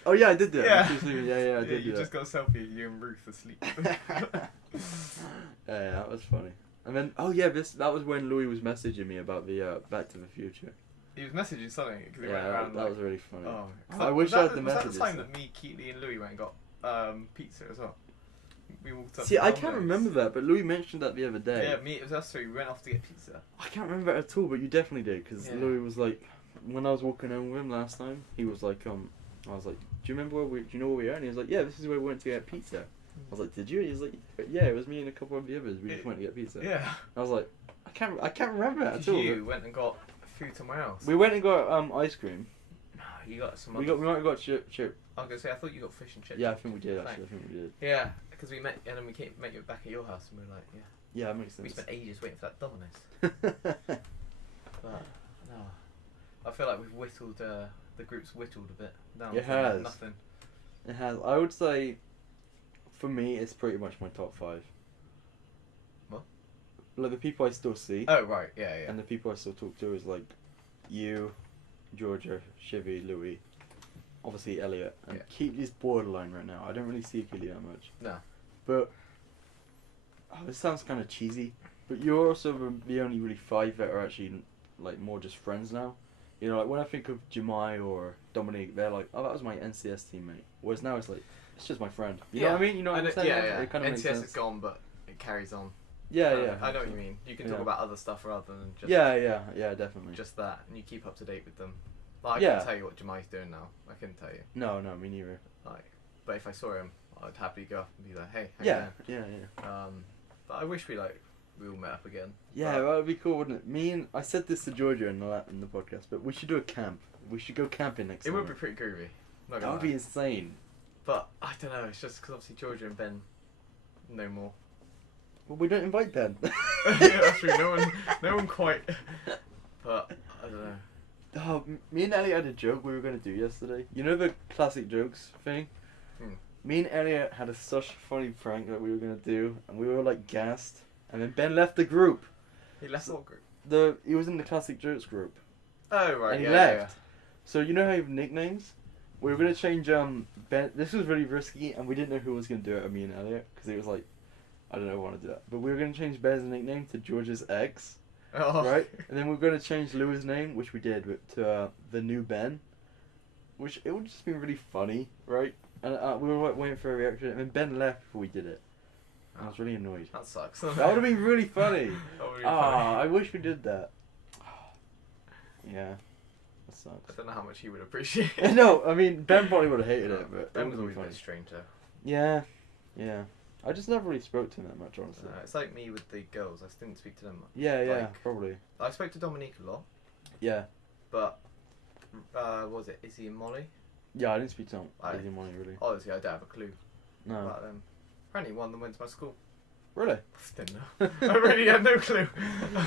Oh yeah, I did that. Yeah. She was sleeping. Yeah, I did You do just got a selfie of you and Ruth asleep. Yeah, that was funny. And then, oh yeah, that was when Louis was messaging me about the Back to the Future. He was messaging something because he Yeah, went around. that like, was really funny. Oh, I wish I had the Was messages. that the time that me, Keatley, and Louis went and got pizza as well? We walked up. See, to I can't Domino's. remember that, but Louis mentioned that the other day. Yeah, it was us three. We went off to get pizza. I can't remember it at all, but you definitely did, because Yeah. Louis was like, when I was walking home with him last time, he was like, I was like, do you remember do you know where we are? And he was like, yeah, this is where we went to get pizza. I was like, did you? He was like, yeah, it was me and a couple of the others. We just went to get pizza. Yeah. I was like, I can't remember it at all. You went and got food somewhere else. We went and got ice cream. You got some. We might have got chip. I was gonna say I thought you got fish and chips. Yeah, I think we did actually. I think we did. Yeah, because we met and then met you back at your house and we were like, yeah. Yeah, that makes sense. We spent ages waiting for that Domino's. But no, I feel like we've whittled the group's whittled a bit down. It has. Nothing. It has. I would say, for me, it's pretty much my top 5. What? Like the people I still see. Oh right, yeah. And the people I still talk to is like you, Georgia, Chivy, Louis, obviously Elliot, and Keely's borderline right now. I don't really see Keely that much. No. But this sounds kind of cheesy, but you're also the only really 5 that are actually like more just friends now. You know, like when I think of Jemai or Dominique, they're like, oh, that was my NCS teammate. Whereas now it's like, it's just my friend. You know what I mean? You know what I'm saying? Yeah. It kind of NCS is gone, but it carries on. Yeah. I know what you mean. You can talk about other stuff rather than just. Yeah, definitely. Just that, and you keep up to date with them. Like, I couldn't tell you what Jemai's doing now. I couldn't tell you. No, me neither. Like, but if I saw him, I'd happily go up and be like, hey. Yeah. But I wish we all met up again. Yeah, that would be cool, wouldn't it? I said this to Georgia in the podcast, but we should do a camp. We should go camping next summer. It would be pretty groovy. That would be insane. But I don't know. It's just because obviously Georgia and Ben, no more. Well, we don't invite Ben. Yeah, that's true. No one quite. But I don't know. Oh, me and Elliot had a joke we were going to do yesterday. You know the classic jokes thing? Me and Elliot had such a funny prank that we were going to do, and we were like gassed. And then Ben left the group. He left what group? He was in the classic jokes group. Oh right. And he left. Yeah. So you know how you have nicknames? We were going to change Ben. This was really risky, and we didn't know who was going to do it. Me and Elliot, because it was like, I don't know, I want to do that. But we were going to change Ben's nickname to George's ex. Oh. Right? And then we were going to change Louis' name, which we did, to the new Ben. Which, it would just be really funny, right? And we were waiting for a reaction, and then Ben left before we did it. I was really annoyed. That sucks. That would have been really funny. Funny. I wish we did that. Yeah. That sucks. I don't know how much he would appreciate it. No, I mean, Ben probably would have hated it, but Ben it was would always be a funny. bit strange though. Yeah. I just never really spoke to him that much, honestly. It's like me with the girls. I didn't speak to them much. Yeah, probably. I spoke to Dominique a lot. Yeah. But, what was it? Izzy and Molly? Yeah, I didn't speak to Izzy and Molly, really. Honestly, I don't have a clue No. about them. Apparently one of them went to my school. Really? I didn't know. I really had no clue.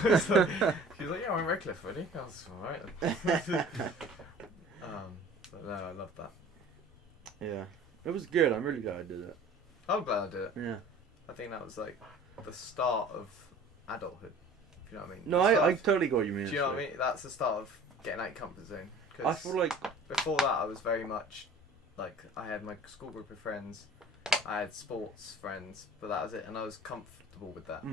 She was like, yeah, I'm Redcliffe, really. I was alright. But no, I love that. Yeah. It was good. I'm really glad I did it. I'm glad I did it. Yeah. I think that was like the start of adulthood. If you know what I mean? No, I totally got what you mean. Do you know what I mean? That's the start of getting out of your comfort zone. I feel like before that I was very much like I had my school group of friends, I had sports friends, but that was it, and I was comfortable with that.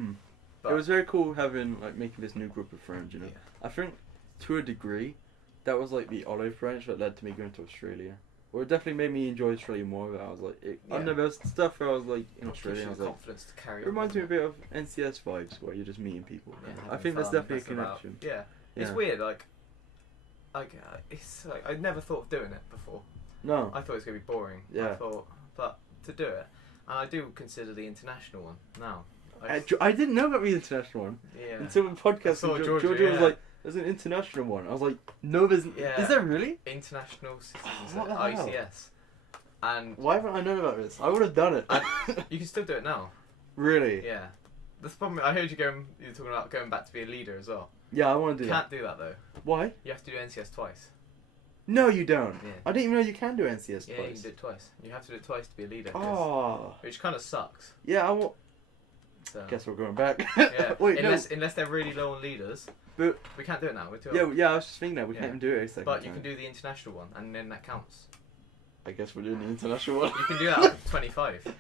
But it was very cool having making this new group of friends. You know, yeah. I think to a degree, that was like the olive branch that led to me going to Australia. Or it definitely made me enjoy Australia more. But I was like, I don't know, there was stuff where I was like in Australia. And I was like, confidence to carry. It reminds me a bit of NCS vibes, where you're just meeting people. Yeah, I think there's definitely a connection. Yeah, it's weird. It's like I'd never thought of doing it before. No. I thought it was gonna be boring. Yeah. I thought, but to do it, and I do consider the international one now. I didn't know about the international one. Yeah. Until the podcast. Georgia was like, "There's an international one." I was like, "No, there's. Yeah. Is there really?" International Citizens What the at hell? ICS. And why haven't I known about this? I would have done it. you can still do it now. Really? Yeah. That's the problem. I heard you're talking about going back to be a leader as well. Yeah, I want to do Can't do that though. Why? You have to do NCS twice. No, you don't. Yeah. I didn't even know you can do NCS Yeah, twice. you can do it twice. You have to do it twice to be a leader. Oh. Which kind of sucks. Yeah, So. Guess we're going back. Yeah. Wait, unless they're really low on leaders. But we can't do it now. We're too yeah, old. yeah. I was just thinking that we can't even do it a second But you time. can do the international one, and then that counts. I guess we're doing the international one. You can do that at 25.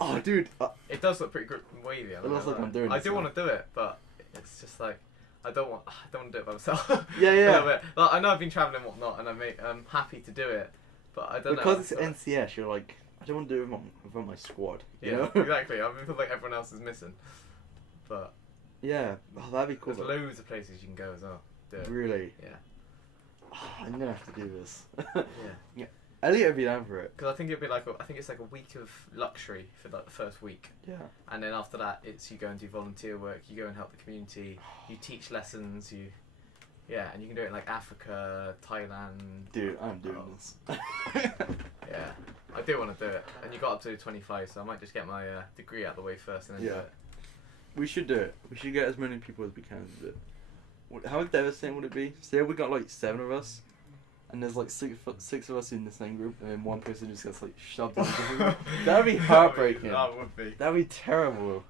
Oh, dude. It does look pretty wavy. It looks like I'm doing I this do now. want to do it, but it's just like I don't want to do it by myself. Yeah, yeah. A little bit. Like, I know I've been travelling and whatnot, and I'm happy to do it, but I don't know. Because it's NCS, you're like, I don't want to do it with my squad. You Yeah, know? exactly. I feel like everyone else is missing. But yeah, oh, that'd be cool. there's loads of places you can go as well. Do it. Really? Yeah. Oh, I'm gonna have to do this. Yeah. Elliot would be down for it. Because I think it'd be like it's like a week of luxury for like the first week. Yeah. And then after that, it's you go and do volunteer work. You go and help the community. You teach lessons. Yeah, and you can do it in like Africa, Thailand. Dude, I'm doing this. Yeah, I do want to do it. And you got up to 25, so I might just get my degree out of the way first and then do it. We should do it. We should get as many people as we can to do it. How devastating would it be? Say we got like 7 of us, and there's like six of us in the same group, and then one person just gets like shoved into the group. That'd be heartbreaking. That would be. That'd be terrible.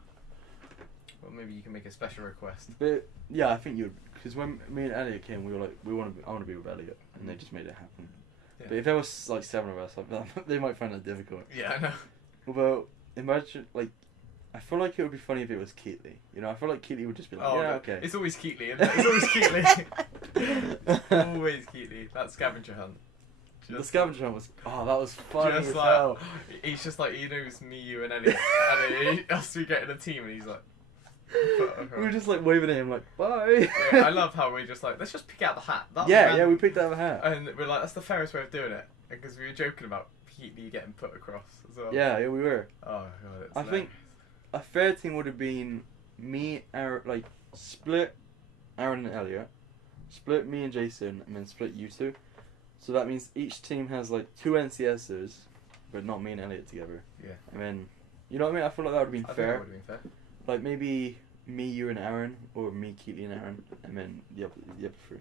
Well, maybe you can make a special request. But yeah, I think you'd, because when me and Elliot came, we were like, I want to be with Elliot, and they just made it happen. Yeah. But if there was like 7 of us, they might find that difficult. Yeah, I know. Although, imagine like. I feel like it would be funny if it was Keatley. You know, I feel like Keatley would just be like, yeah, okay. It's always Keatley, isn't it? It's always Keatley. Always Keatley. That scavenger hunt. The scavenger hunt was, that was funny just as like, hell. He's just like, he knows me, you and Elliot. And us we get in a team and he's like... We were just like waving at him like, bye. Yeah, I love how we just like, let's just pick out the hat. Yeah, we picked out the hat. And we're like, that's the fairest way of doing it. Because we were joking about Keatley getting put across as well. Yeah, we were. Oh, God, it's I think a fair team would have been me, Aaron, like, split Aaron and Elliot, split me and Jason, and then split you two. So that means each team has, like, 2 NCSers, but not me and Elliot together. Yeah. And then, you know what I mean? I feel like that would have been fair. That would have been fair. Like, maybe me, you, and Aaron, or me, Keatley, and Aaron, and then the other 3.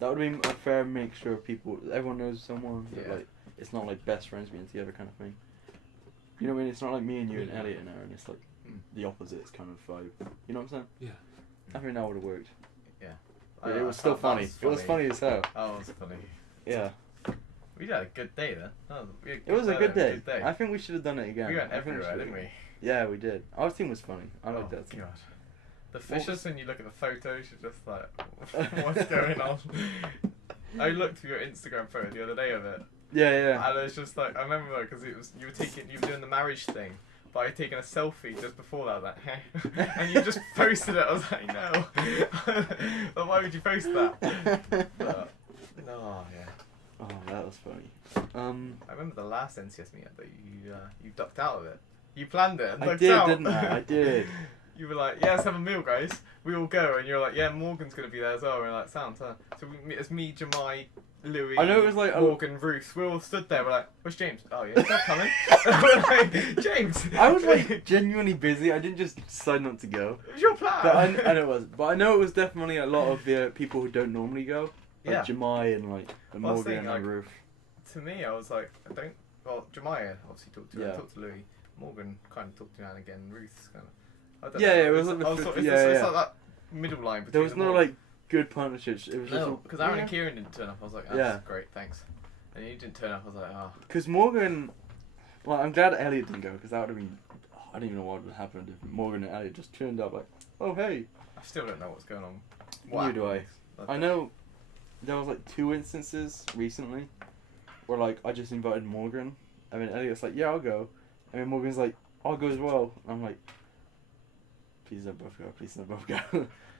That would have been a fair mixture of people. Everyone knows someone, but, like, it's not, like, best friends being together kind of thing. You know what I mean? It's not like me and you and Elliot and Aaron. It's like the opposites kind of vibe. You know what I'm saying? Yeah. I think that would have worked. Yeah. But it was still funny. It was funny as hell. Oh, it was funny. Yeah. We had a good day then. It was a good day. I think we should have done it again. We went everywhere, didn't we? Yeah, we did. Our team was funny. I liked that team. God. The fishes, when you look at the photos, you're just like, what's going on? I looked through your Instagram photo the other day of it. Yeah. And it's just like, I remember because you were doing the marriage thing, but I had taken a selfie just before that, like, and you just posted it. I was like, no. But why would you post that? But, no, yeah. Oh, that was funny. I remember the last NCS meetup that you ducked out of it. You planned it and I ducked did, out. didn't I? I did. You were like, yeah, let's have a meal, guys. We all go, and you're like, yeah, Morgan's gonna be there as well. And we're like, sounds, huh? So it's me, Jemai, Louis, I know it was like Morgan, Ruth. We all stood there. We're like, where's James? Oh yeah, he's not coming. We're like, James. I was like genuinely busy. I didn't just decide not to go. It was your plan. But I know it was. But I know it was definitely a lot of the people who don't normally go. Like Yeah. Jemai and like Morgan saying, and like, Ruth. To me, I was like, I don't. Well, Jemai obviously talked to. Yeah. I talked to Louis. Morgan kind of talked to me now and again. Ruth's kind of. I don't Yeah, know. yeah, it was like the it's fifth- like that middle line between. There was them no all. like good partnerships. It was just No, because Aaron and Kieran didn't turn up. I was like, that's great, thanks. And you didn't turn up. I was like, oh. Because Morgan, well, I'm glad Elliot didn't go because that would have been. I don't even know what would have happened if Morgan and Elliot just turned up like, oh hey. I still don't know what's going on. Neither do I. I know there was like 2 instances recently where like I just invited Morgan. I mean Elliot's like, yeah, I'll go. And then Morgan's like, I'll go as well. And I'm like, please don't both go. Please don't both go.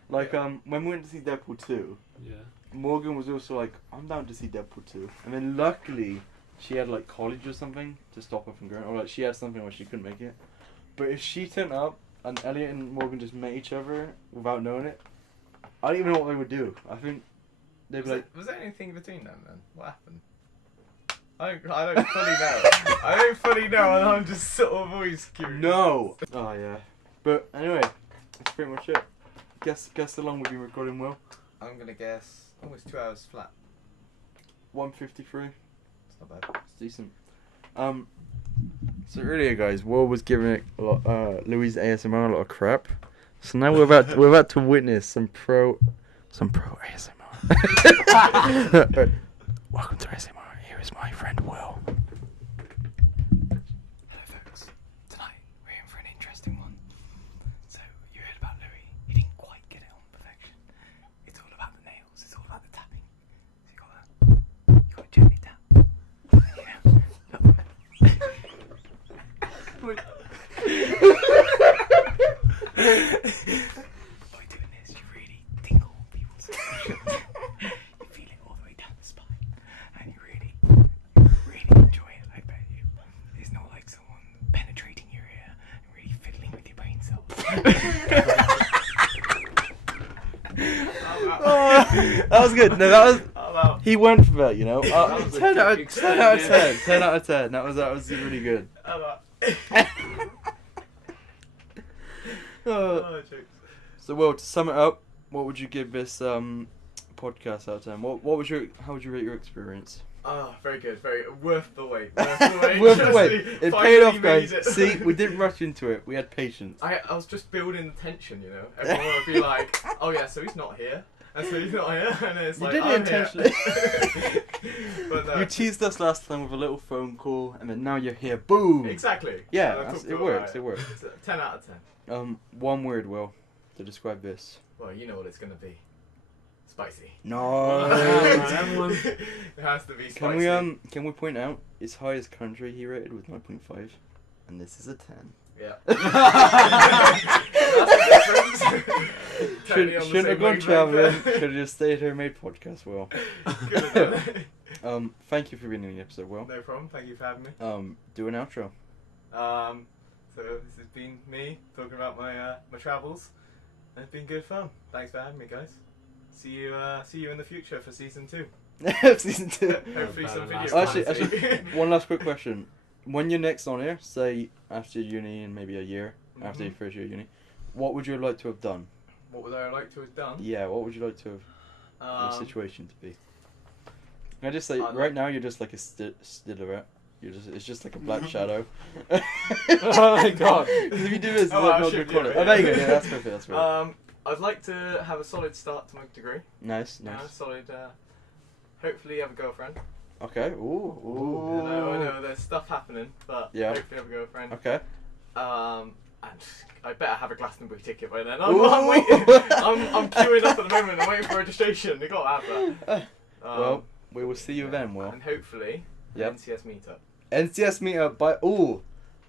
Like when we went to see Deadpool 2. Yeah. Morgan was also like, I'm down to see Deadpool 2. And then luckily she had like college or something to stop her from going, or like she had something where she couldn't make it. But if she turned up and Elliot and Morgan just met each other without knowing it, I don't even know what they would do. I think they'd be like... Was there anything between them then? What happened? I don't fully know. I don't fully know, and I'm just sort of always curious. No! Oh, yeah. But anyway, that's pretty much it. Guess how long we've been recording, Will? I'm going to guess almost 2 hours flat. 1:53. It's not bad. It's decent. So earlier, guys, Will was giving it a lot, Louis ASMR a lot of crap. So now we're about to witness some pro ASMR. Welcome to ASMR. Here is my friend Will. Hello folks, tonight we're in for an interesting one. So you heard about Louis, he didn't quite get it on perfection. It's all about the nails, it's all about the tapping. So you got to gently tap. By doing this you really tingle people's circulation. You feel it all the way down the spine and you really That was good. No, that was. How about? He went for that, you know. That was a 10 out of big 10 out of stand, 10. 10 out of 10. That was really good. How about? Jokes. So, Will, to sum it up, what would you give this podcast out of 10? How would you rate your experience? Oh, very good. Very worth the wait. Worth the wait. Worth the Trust wait. me, It finally paid off, made guys. it. See, we didn't rush into it. We had patience. I was just building the tension, you know. Everyone would be like, "Oh yeah, so he's not here, and so he's not here," and it's You like, did it "I'm intentionally. here." But no, You teased us last time with a little phone call, and then now you're here. Boom. exactly. Yeah, And I that's- talked it all works. about It works. So, 10 out of 10. One word, Will, to describe this. Well, you know what it's gonna be. Spicy. No. Everyone. It has to be spicy. Can we point out its highest country he rated was 9.5, and this is a 10. Yeah. Shouldn't have gone traveling. Should have just stayed here and made podcast. Will. Could have done it. Thank you for being in the episode. Will. No problem. Thank you for having me. Do an outro. So this has been me talking about my travels. And it's been good fun. Thanks for having me, guys. See you in the future for season 2. Season 2. Hopefully some video. Actually, quality. one last quick question. When you're next on here, say after uni and maybe a year after your first year of uni, what would you like to have done? What would I like to have done? Yeah, what would you like to have your situation to be? Can I just say, I'd right now you're just like a silhouette. It's just like a black shadow. Oh my God. Because if you do this, Oh, it's I'll not show good you, quality. yeah. Oh, there you go. Yeah, that's perfect. That's perfect. I'd like to have a solid start to my degree. Nice, You know, nice. solid. Hopefully have a girlfriend. Okay. Ooh. I know there's stuff happening, but Yeah. hopefully have a girlfriend. Okay. And I better have a Glastonbury ticket by then. I'm Ooh. waiting. I'm queuing up at the moment. I'm waiting for registration. You got to have that. Well, we will see you then, Will. And hopefully, Yep. NCS meetup. NCS meetup by. Ooh.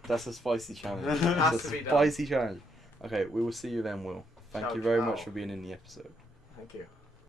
That's a spicy challenge. Has That's to a be done. spicy challenge. Okay, we will see you then, Will. Thank Ciao, you very ciao. much for being in the episode. Thank you.